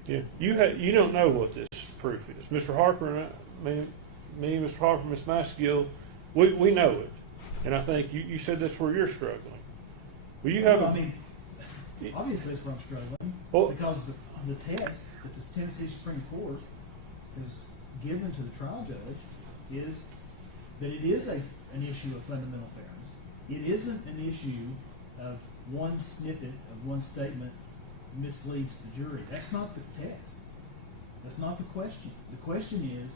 You don't know what this proof is. Mr. Harper and me, Mr. Harper, Ms. Maskill, we know it, and I think you said that's where you're struggling. Well, you have. Obviously, it's where I'm struggling because the test that the Tennessee Supreme Court has given to the trial judge is that it is an issue of fundamental fairness, it isn't an issue of one snippet of one statement misleads the jury. That's not the test. That's not the question. The question is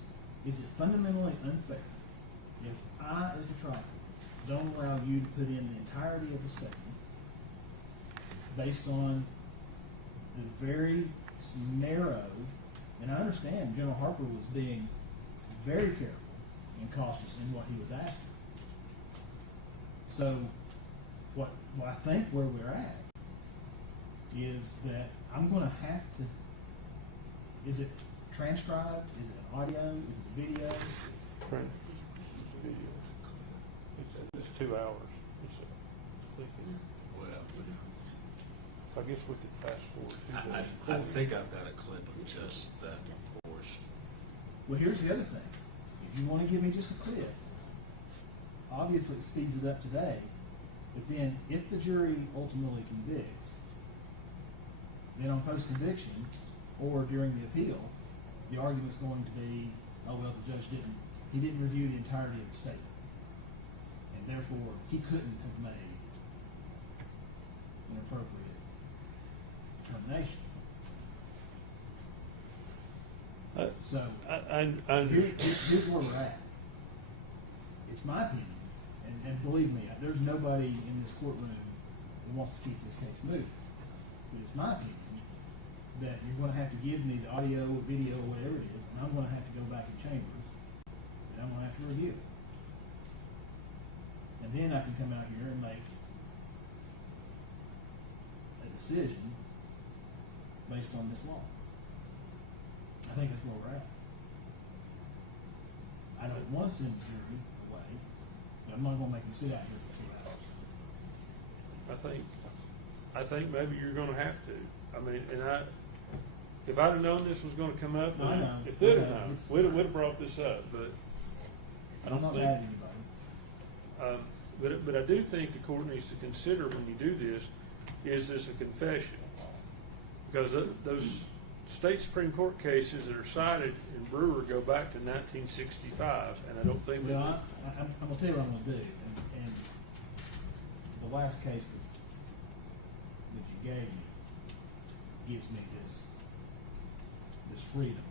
it fundamentally unfair if I, as a trial court, don't allow you to put in the entirety of the statement based on the very narrow, and I understand General Harper was being very careful and cautious in what he was asking. So what I think where we're at is that I'm going to have to, is it transcribed? Is it an audio? Is it a video? Print video. It's 2 hours. It's Well, I guess we could fast forward to I that. think I've got a clip of just that portion. Well, here's the other thing. If you want to give me just a clip, obviously it speeds it up today, but then if the jury ultimately convicts, then on post-conviction or during the appeal, the argument's going to be, oh, well, the judge didn't review the entirety of the statement. And therefore, he couldn't have made an appropriate determination. So, here's where we're at. It's my opinion, and believe me, there's nobody in this courtroom who wants to keep this case moving. But it's my opinion that you're going to have to give me the audio or video or whatever it is, and I'm going to have to go back in chambers, and I'm going to have to review it. And then I can come out here and make a decision based on this law. I think that's where we're at. I don't want to send the jury away, but I'm not going to make them sit out here for 2 hours. I think maybe you're gonna have to. I mean, if I'd have known this was gonna come up, No, I know. if they'd have I know. known, we'd have brought this up, but. I'm not mad at anybody. But I do think the court needs to consider when you do this, is this a confession? Because those state Supreme Court cases that are cited in Brewer go back to 1965, and I don't think that. Well, I'm going to tell you what I'm going to do. And the last case that you gave me gives me this freedom.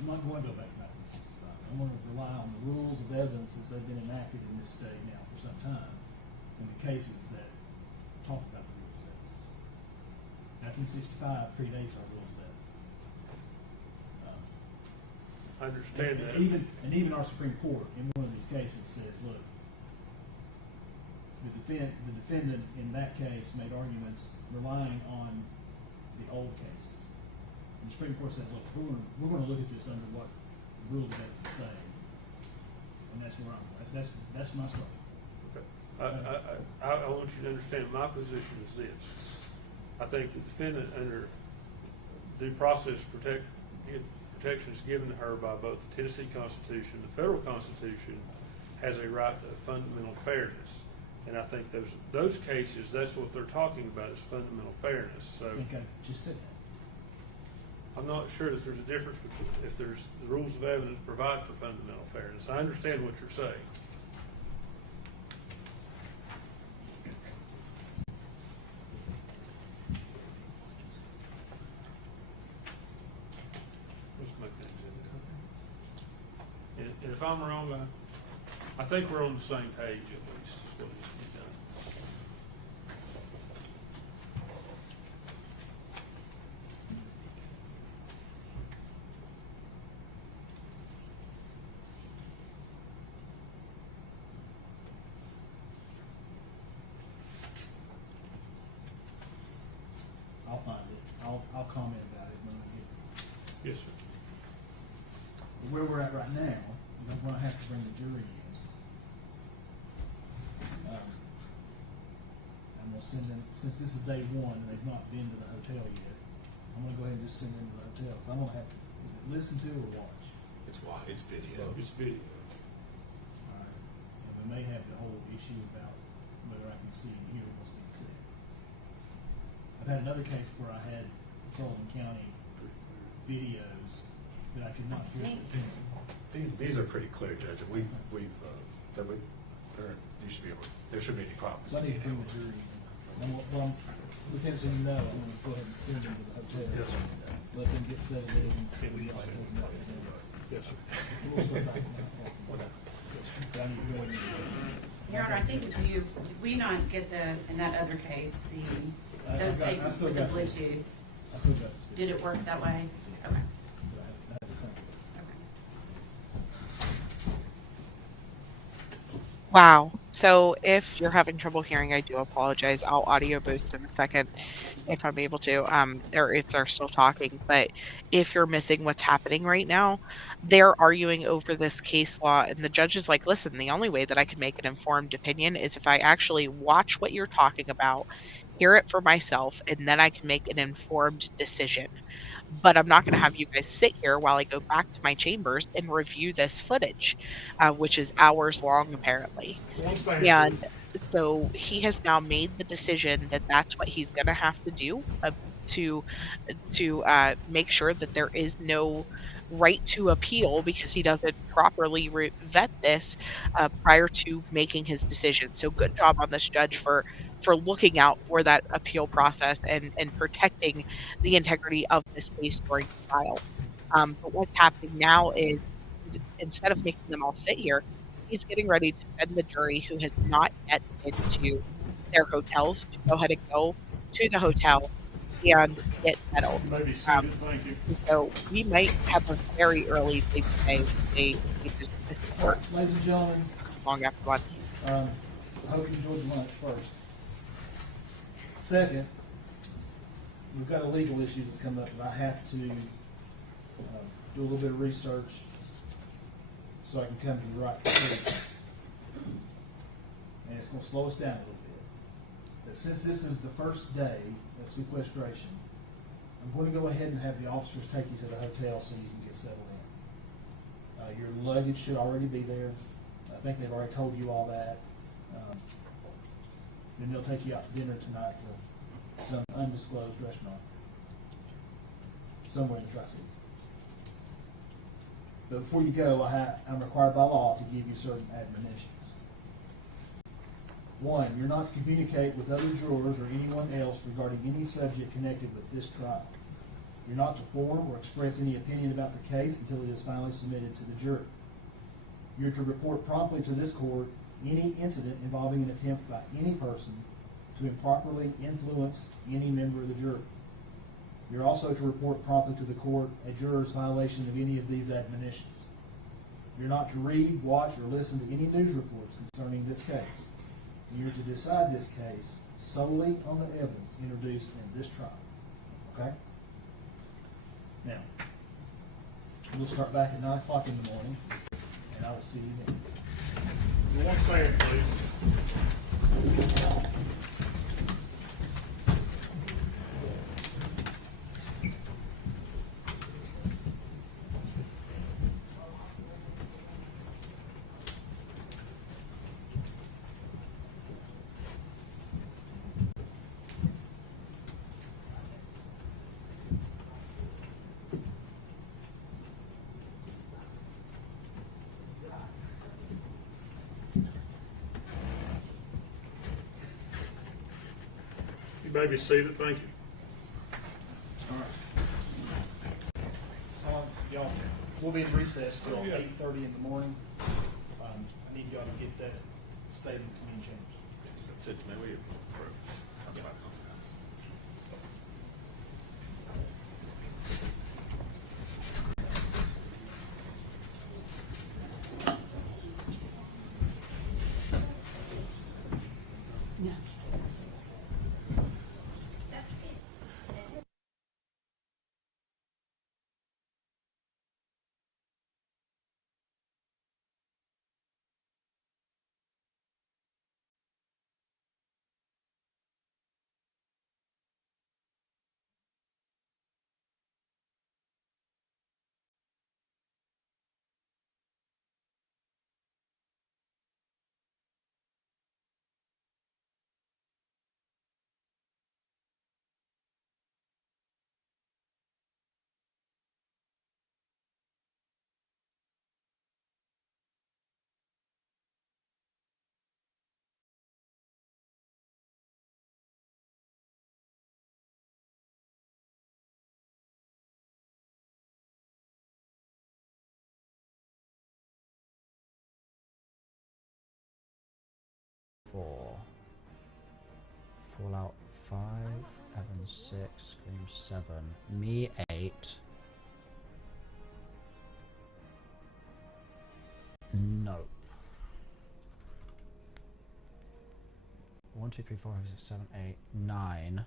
I'm not going to go back to 1965. I'm going to rely on the rules of evidence as they've been enacted in this state now for some time, and the cases that talk about the rules of evidence. 1965 predates our rules of evidence. I understand that. And even our Supreme Court in one of these cases says, look, the defendant in that case made arguments relying on the old cases. And the Supreme Court says, look, we're going to look at this under what the rules of evidence say, and that's where that's my story. Okay. I want you to understand my position is this. I think the defendant under due process protections given to her by both the Tennessee Constitution, the federal Constitution, has a right to fundamental fairness. And I think those cases, that's what they're talking about, is fundamental fairness. So I think I just said that. I'm not sure that there's a difference between if there's the rules of evidence provide for fundamental fairness. I understand what you're saying. Let's make that example. And if I'm wrong, I think we're on the same page at least. Is what needs to be done. I'll find it. I'll comment about it when I get it. Yes, sir. But where we're at right now is I'm going to have to bring the jury in. I'm going to send them, since this is day one and they've not been to the hotel yet, I'm going to go ahead and just send them to the hotel. So I'm going to have to, is it listen to or watch? It's video. It's video. All right. And we may have the whole issue about whether I can see and hear what's being said. I've had another case where I had Sullivan County videos that I could not hear. These are pretty clear, Judge. There used to be there shouldn't be any problems. So I need to bring the jury. Lieutenant, so you know, I'm gonna go ahead and send them to the hotel. Yes, sir. Let them get settled in. And we like to take them out there. Yes, sir. We'll start back on that. But I need to go ahead and- Your Honor, I think if you, did we not get in that other case, I those still statements with the got this. Bluetooth, I still got this. did it work that way? Okay, I had to come. okay. Wow. So if you're having trouble hearing, I do apologize. I'll audio boost in a second if I'm able to, or if they're still talking. But if you're missing what's happening right now, they're arguing over this case law, and the judge is like, listen, the only way that I can make an informed opinion is if I actually watch what you're talking about, hear it for myself, and then I can make an informed decision. But I'm not going to have you guys sit here while I go back to my chambers and review this footage, which is hours long, apparently. One thing for And so he has now made the decision that that's what he's going to have to do, to make sure that there is no right to appeal because he doesn't properly vet this prior to making his decision. So good job on this judge for looking out for that appeal process and protecting the integrity of this case during trial. But what's happening now is instead of making them all sit here, he's getting ready to send the jury who has not yet been to their hotels to go ahead and go to the hotel and get settled. you may be Um, seated, thank you. and so we might have a very early day today. They just missed All work right, ladies and gentlemen, long after lunch. I hope you enjoyed the lunch first. Second, we've got a legal issue that's come up that I have to do a little bit of research so I can come to the right conclusion. And it's gonna slow us down a little bit. But since this is the first day of sequestration, I'm going to go ahead and have the officers take you to the hotel so you can get settled in. Your luggage should already be there. I think they've already told you all that. Then they'll take you out to dinner tonight to some undisclosed restaurant somewhere in the Tri-Cities. But before you go, I'm required by law to give you certain admonitions. One, you're not to communicate with other jurors or anyone else regarding any subject connected with this trial. You're not to form or express any opinion about the case until it is finally submitted to the jury. You're to report promptly to this court any incident involving an attempt by any person to improperly influence any member of the jury. You're also to report promptly to the court a juror's violation of any of these admonitions. You're not to read, watch, or listen to any news reports concerning this case. You're to decide this case solely on the evidence introduced in this trial. Okay? Now, we'll start back at 9 o'clock in the morning, and I will see you then. One second, please. You may be seated, thank you. All right. Y'all, we'll be in recess till 8:30 in the morning. I need y'all to get that statement to me and changed. May we approach? Talk about something else. 4. Fallout 5. Evan 6. Scream 7. Me 8. Nope. 1, 2, 3, 4, 5, 6, 7, 8, 9.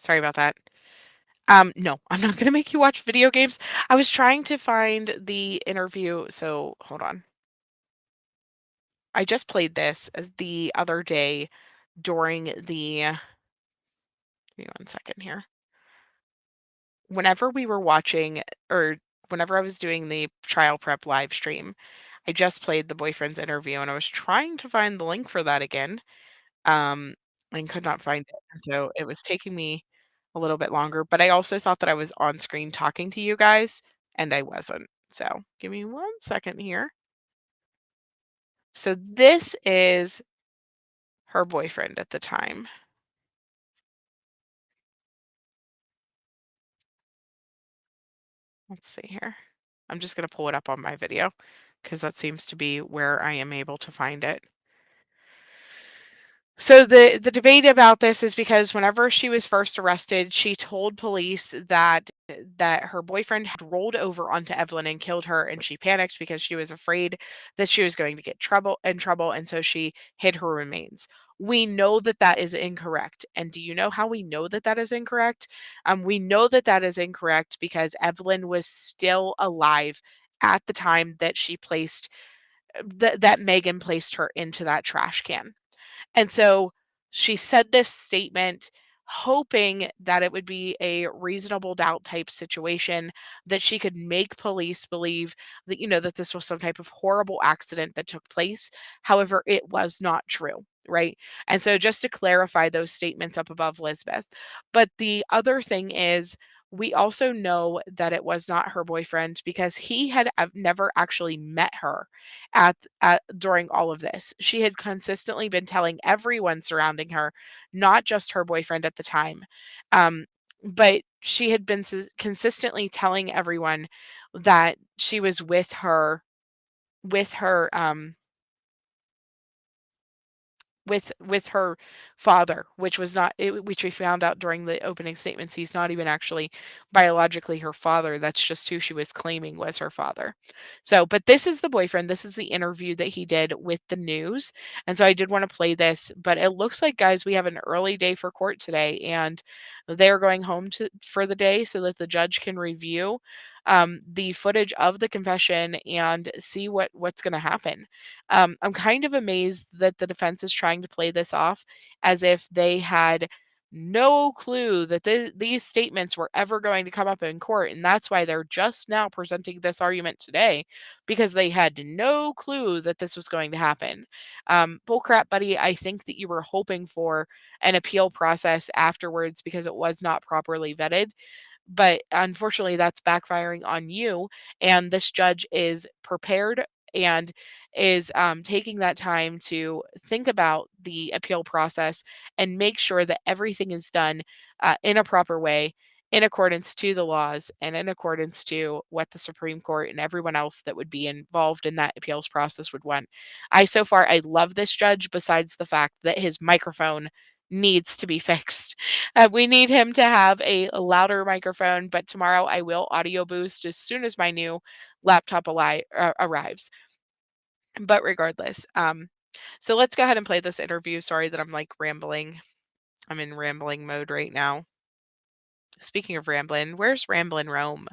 Sorry about that. No, I'm not gonna make you watch video games. I was trying to find the interview, so hold on. I just played this the other day during the give me 1 second here. Whenever we were watching or whenever I was doing the trial prep live stream, I just played the boyfriend's interview, and I was trying to find the link for that again, um, and could not find it, and so it was taking me a little bit longer, but I also thought that I was on screen talking to you guys, and I wasn't. So, give me 1 second here. So this is her boyfriend at the time. Let's see here. I'm just gonna pull it up on my video because that seems to be where I am able to find it. So the debate about this is because whenever she was first arrested, she told police that her boyfriend had rolled over onto Evelyn and killed her, and she panicked because she was afraid that she was going to get trouble, and so she hid her remains. We know that that is incorrect. And do you know how we know that that is incorrect? We know that that is incorrect because Evelyn was still alive at the time that she placed that Megan placed her into that trash can. And so she said this statement hoping that it would be a reasonable doubt type situation, that she could make police believe that, that this was some type of horrible accident that took place. However, it was not true. Right. And so just to clarify those statements up above, Lisbeth. But the other thing is, we also know that it was not her boyfriend because he had never actually met her at during all of this. She had consistently been telling everyone surrounding her, not just her boyfriend at the time, um, but she had been consistently telling everyone that she was with her with her father, which was not which we found out during the opening statements, he's not even actually biologically her father. That's just who she was claiming was her father. So, but this is the boyfriend. This is the interview that he did with the news. And so I did want to play this, but it looks like, guys, we have an early day for court today, and they're going home for the day so that the judge can review. the footage of the confession and see what's going to happen. I'm kind of amazed that the defense is trying to play this off as if they had no clue that these statements were ever going to come up in court, and that's why they're just now presenting this argument today, because they had no clue that this was going to happen. Bullcrap, buddy. I think that you were hoping for an appeal process afterwards because it was not properly vetted, but unfortunately that's backfiring on you, and this judge is prepared and is taking that time to think about the appeal process and make sure that everything is done in a proper way, in accordance to the laws and in accordance to what the Supreme Court and everyone else that would be involved in that appeals process would want. I love this judge, besides the fact that his microphone needs to be fixed. We need him to have a louder microphone, but tomorrow I will audio boost as soon as my new laptop arrives. But regardless, so let's go ahead and play this interview. Sorry that I'm like rambling. I'm in rambling mode right now. Speaking of rambling, where's Ramblin' Rome?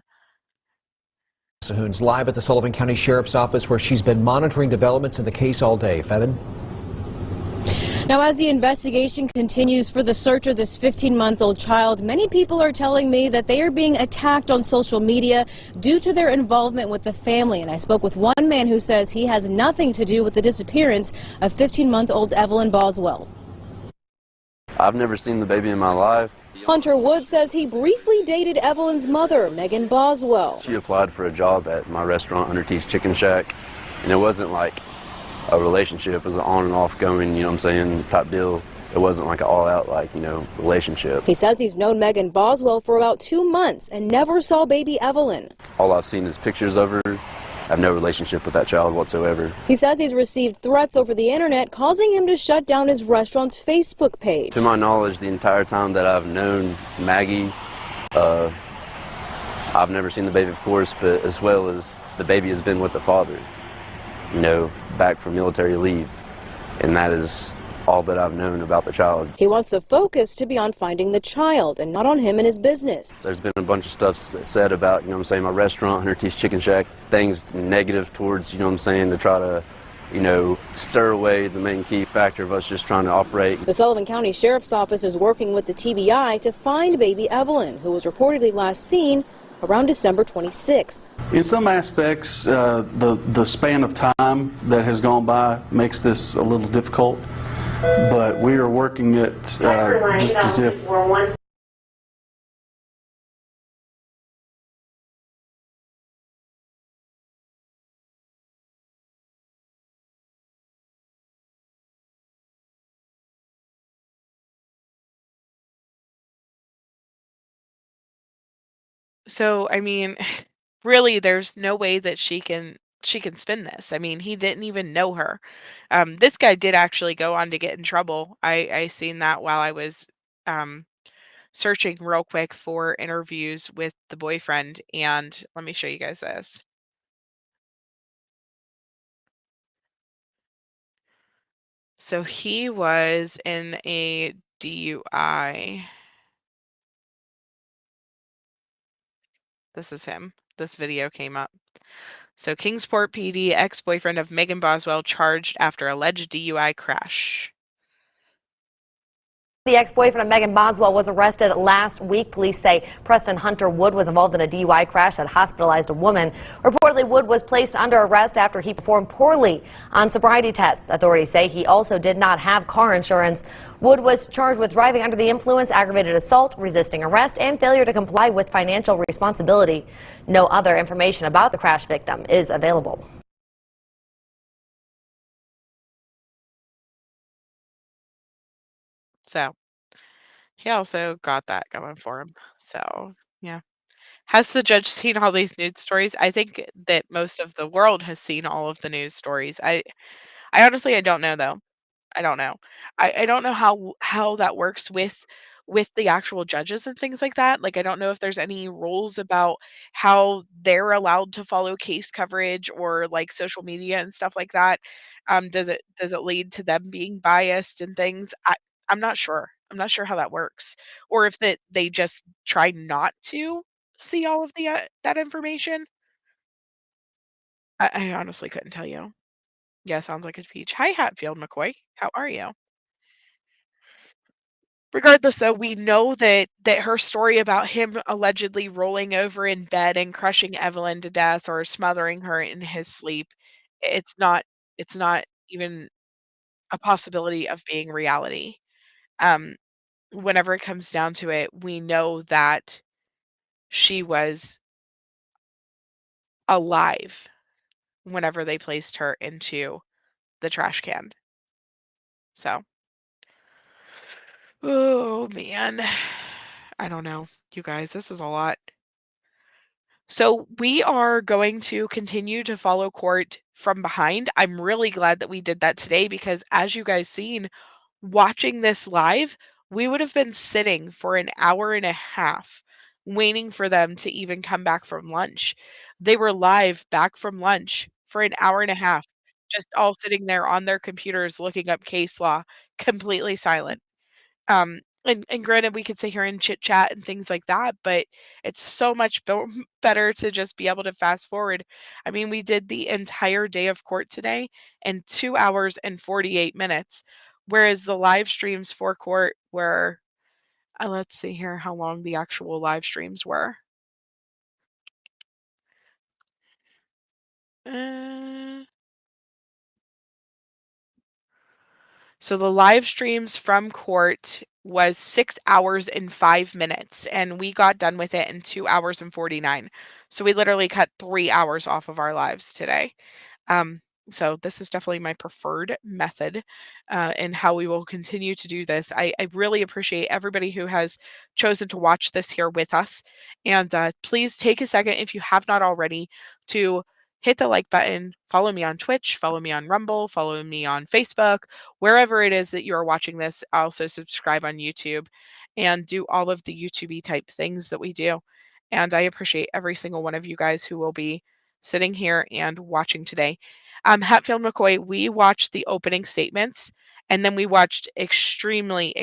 Sahoon's live at the Sullivan County Sheriff's Office, where she's been monitoring developments in the case all day. Fevin? Now, as the investigation continues for the search of this 15-month-old child, many people are telling me that they are being attacked on social media due to their involvement with the family. And I spoke with one man who says he has nothing to do with the disappearance of 15-month-old Evelyn Boswell. I've never seen the baby in my life. Hunter Wood says he briefly dated Evelyn's mother, Megan Boswell. She applied for a job at my restaurant, Under T's Chicken Shack, and it wasn't like a relationship. It was an on and off going, you know what I'm saying, type deal. It wasn't like an all out, like, you know, relationship. He says he's known Megan Boswell for about 2 months and never saw baby Evelyn. All I've seen is pictures of her. I have no relationship with that child whatsoever. He says he's received threats over the internet, causing him to shut down his restaurant's Facebook page. To my knowledge, the entire time that I've known Maggie, I've never seen the baby, of course, but as well as the baby has been with the father, you know, back from military leave. And that is all that I've known about the child. He wants the focus to be on finding the child and not on him and his business. There's been a bunch of stuff said about, you know what I'm saying, my restaurant, Hunter T's Chicken Shack, things negative towards, you know what I'm saying, to try to, you know, stir away the main key factor of us just trying to operate. The Sullivan County Sheriff's Office is working with the TBI to find baby Evelyn, who was reportedly last seen around December 26th. In some aspects, the span of time that has gone by makes this a little difficult, but we are working it just as if. So, I mean, really, there's no way that she can spin this. I mean, he didn't even know her. This guy did actually go on to get in trouble. I seen that while I was um, searching real quick for interviews with the boyfriend, and let me show you guys this. So he was in a DUI. This is him. This video came up. So Kingsport PD, ex-boyfriend of Megan Boswell, charged after alleged DUI crash. The ex-boyfriend of Megan Boswell was arrested last week. Police say Preston Hunter Wood was involved in a DUI crash that hospitalized a woman. Reportedly, Wood was placed under arrest after he performed poorly on sobriety tests. Authorities say he also did not have car insurance. Wood was charged with driving under the influence, aggravated assault, resisting arrest, and failure to comply with financial responsibility. No other information about the crash victim is available. So he also got that going for him. So, yeah. Has the judge seen all these news stories? I think that most of the world has seen all of the news stories. I honestly I don't know though. I don't know. I don't know how that works with the actual judges and things like that. Like, I don't know if there's any rules about how they're allowed to follow case coverage or like social media and stuff like that. Does it lead to them being biased and things? I'm not sure. I'm not sure how that works, or if that they just try not to. see all of the that information? I honestly couldn't tell you. Yeah, sounds like a peach. Hi, Hatfield McCoy. How are you? Regardless, though, we know that her story about him allegedly rolling over in bed and crushing Evelyn to death or smothering her in his sleep, it's not it's not even a possibility of being reality. Um, Whenever it comes down to it, we know that she was alive whenever they placed her into the trash can. So, oh man. I don't know. You guys, this is a lot. So we are going to continue to follow court from behind. I'm really glad that we did that today because as you guys seen, watching this live, we would have been sitting for an hour and a half waiting for them to even come back from lunch. They were live back from lunch for an hour and a half, just all sitting there on their computers looking up case law, completely silent. And granted, we could sit here and chit chat and things like that, but it's so much better to just be able to fast forward. I mean, we did the entire day of court today in 2 hours and 48 minutes, whereas the live streams for court were, let's see here how long the actual live streams were. Uh, So the live streams from court was 6 hours and 5 minutes, and we got done with it in 2 hours and 49. So we literally cut 3 hours off of our lives today. Um, so this is definitely my preferred method, and how we will continue to do this. I really appreciate everybody who has chosen to watch this here with us. And please take a second, if you have not already, to hit the like button, follow me on Twitch, follow me on Rumble, follow me on Facebook, wherever it is that you are watching this. Also subscribe on YouTube and do all of the YouTube type things that we do. And I appreciate every single one of you guys who will be sitting here and watching today. Hatfield McCoy, we watched the opening statements and then we watched extremely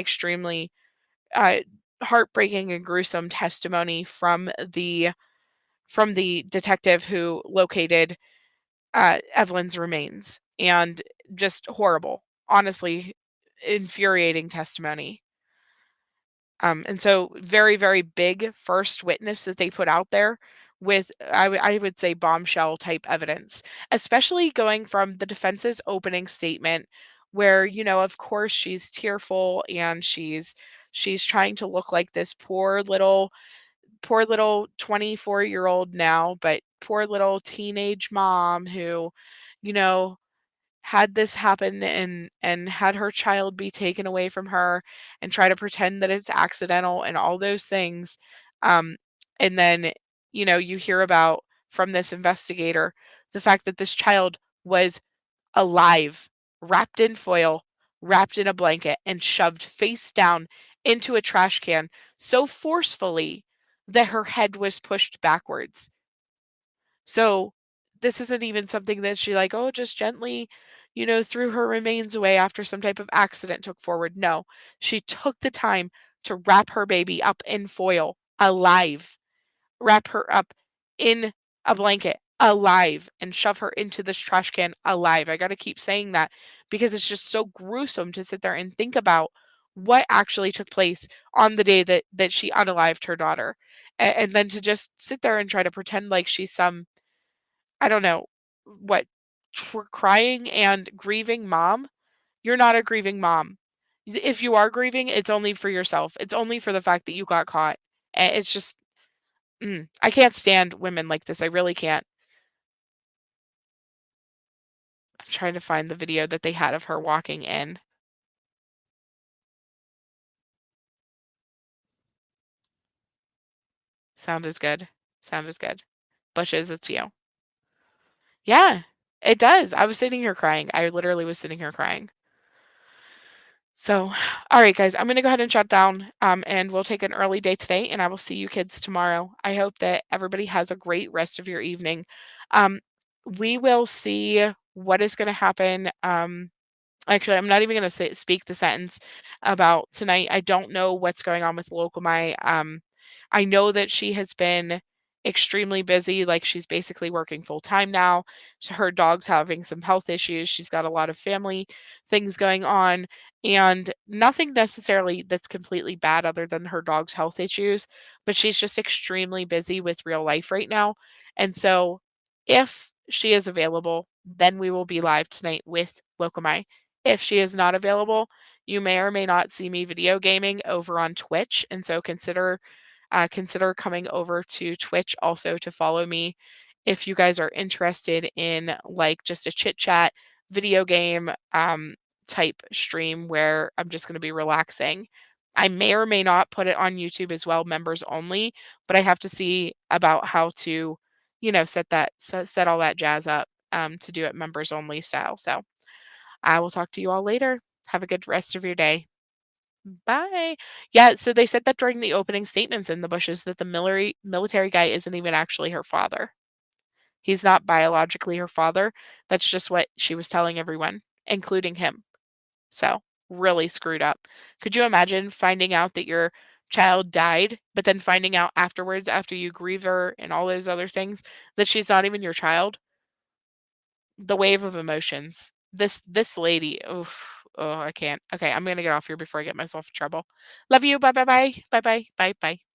uh, heartbreaking and gruesome testimony from the detective who located Evelyn's remains, and just horrible, honestly, infuriating testimony. And so very big first witness that they put out there with, I would say, bombshell type evidence, especially going from the defense's opening statement where, of course she's tearful and she's trying to look like this poor little 24-year-old now, but poor little teenage mom who, you know, had this happen and had her child be taken away from her and try to pretend that it's accidental and all those things. Um, and then, you hear about from this investigator the fact that this child was alive, wrapped in foil, wrapped in a blanket, and shoved face down into a trash can so forcefully that her head was pushed backwards. So this isn't even something that she like, oh, just gently, threw her remains away after some type of accident took forward. No, she took the time to wrap her baby up in foil, alive, wrap her up in a blanket, alive, and shove her into this trash can alive. I got to keep saying that because it's just so gruesome to sit there and think about what actually took place on the day that she unalived her daughter. And then to just sit there and try to pretend like she's some, I don't know, what, crying and grieving mom. You're not a grieving mom. If you are grieving, it's only for yourself. It's only for the fact that you got caught. It's just, I can't stand women like this. I really can't. I'm trying to find the video that they had of her walking in. Sound is good. Sound is good. Bushes, it's you. Yeah, it does. I was sitting here crying. I literally was sitting here crying. So, all right, guys, I'm going to go ahead and shut down, and we'll take an early day today, and I will see you kids tomorrow. I hope that everybody has a great rest of your evening. Um, we will see what is going to happen. Actually, I'm not even going to speak the sentence about tonight. I don't know what's going on with local my. I know that she has been extremely busy, like, she's basically working full time now. Her dog's having some health issues, she's got a lot of family things going on, and nothing necessarily that's completely bad other than her dog's health issues, but she's just extremely busy with real life right now, and so if she is available, then we will be live tonight with Lokomai. If she is not available, you may or may not see me video gaming over on Twitch, and so consider coming over to Twitch also to follow me if you guys are interested in like just a chit chat video game type stream where I'm just going to be relaxing. I may or may not put it on YouTube as well, members only, but I have to see about how to, set all that jazz up to do it members only style. So I will talk to you all later. Have a good rest of your day. Bye. Yeah, so they said that during the opening statements in the bushes that the military guy isn't even actually her father. He's not biologically her father. That's just what she was telling everyone, including him. So, really screwed up. Could you imagine finding out that your child died, but then finding out afterwards, after you grieve her and all those other things, that she's not even your child? The wave of emotions. This lady, oof, oh, I can't. Okay, I'm gonna get off here before I get myself in trouble. Love you. Bye bye bye. Bye bye. Bye bye.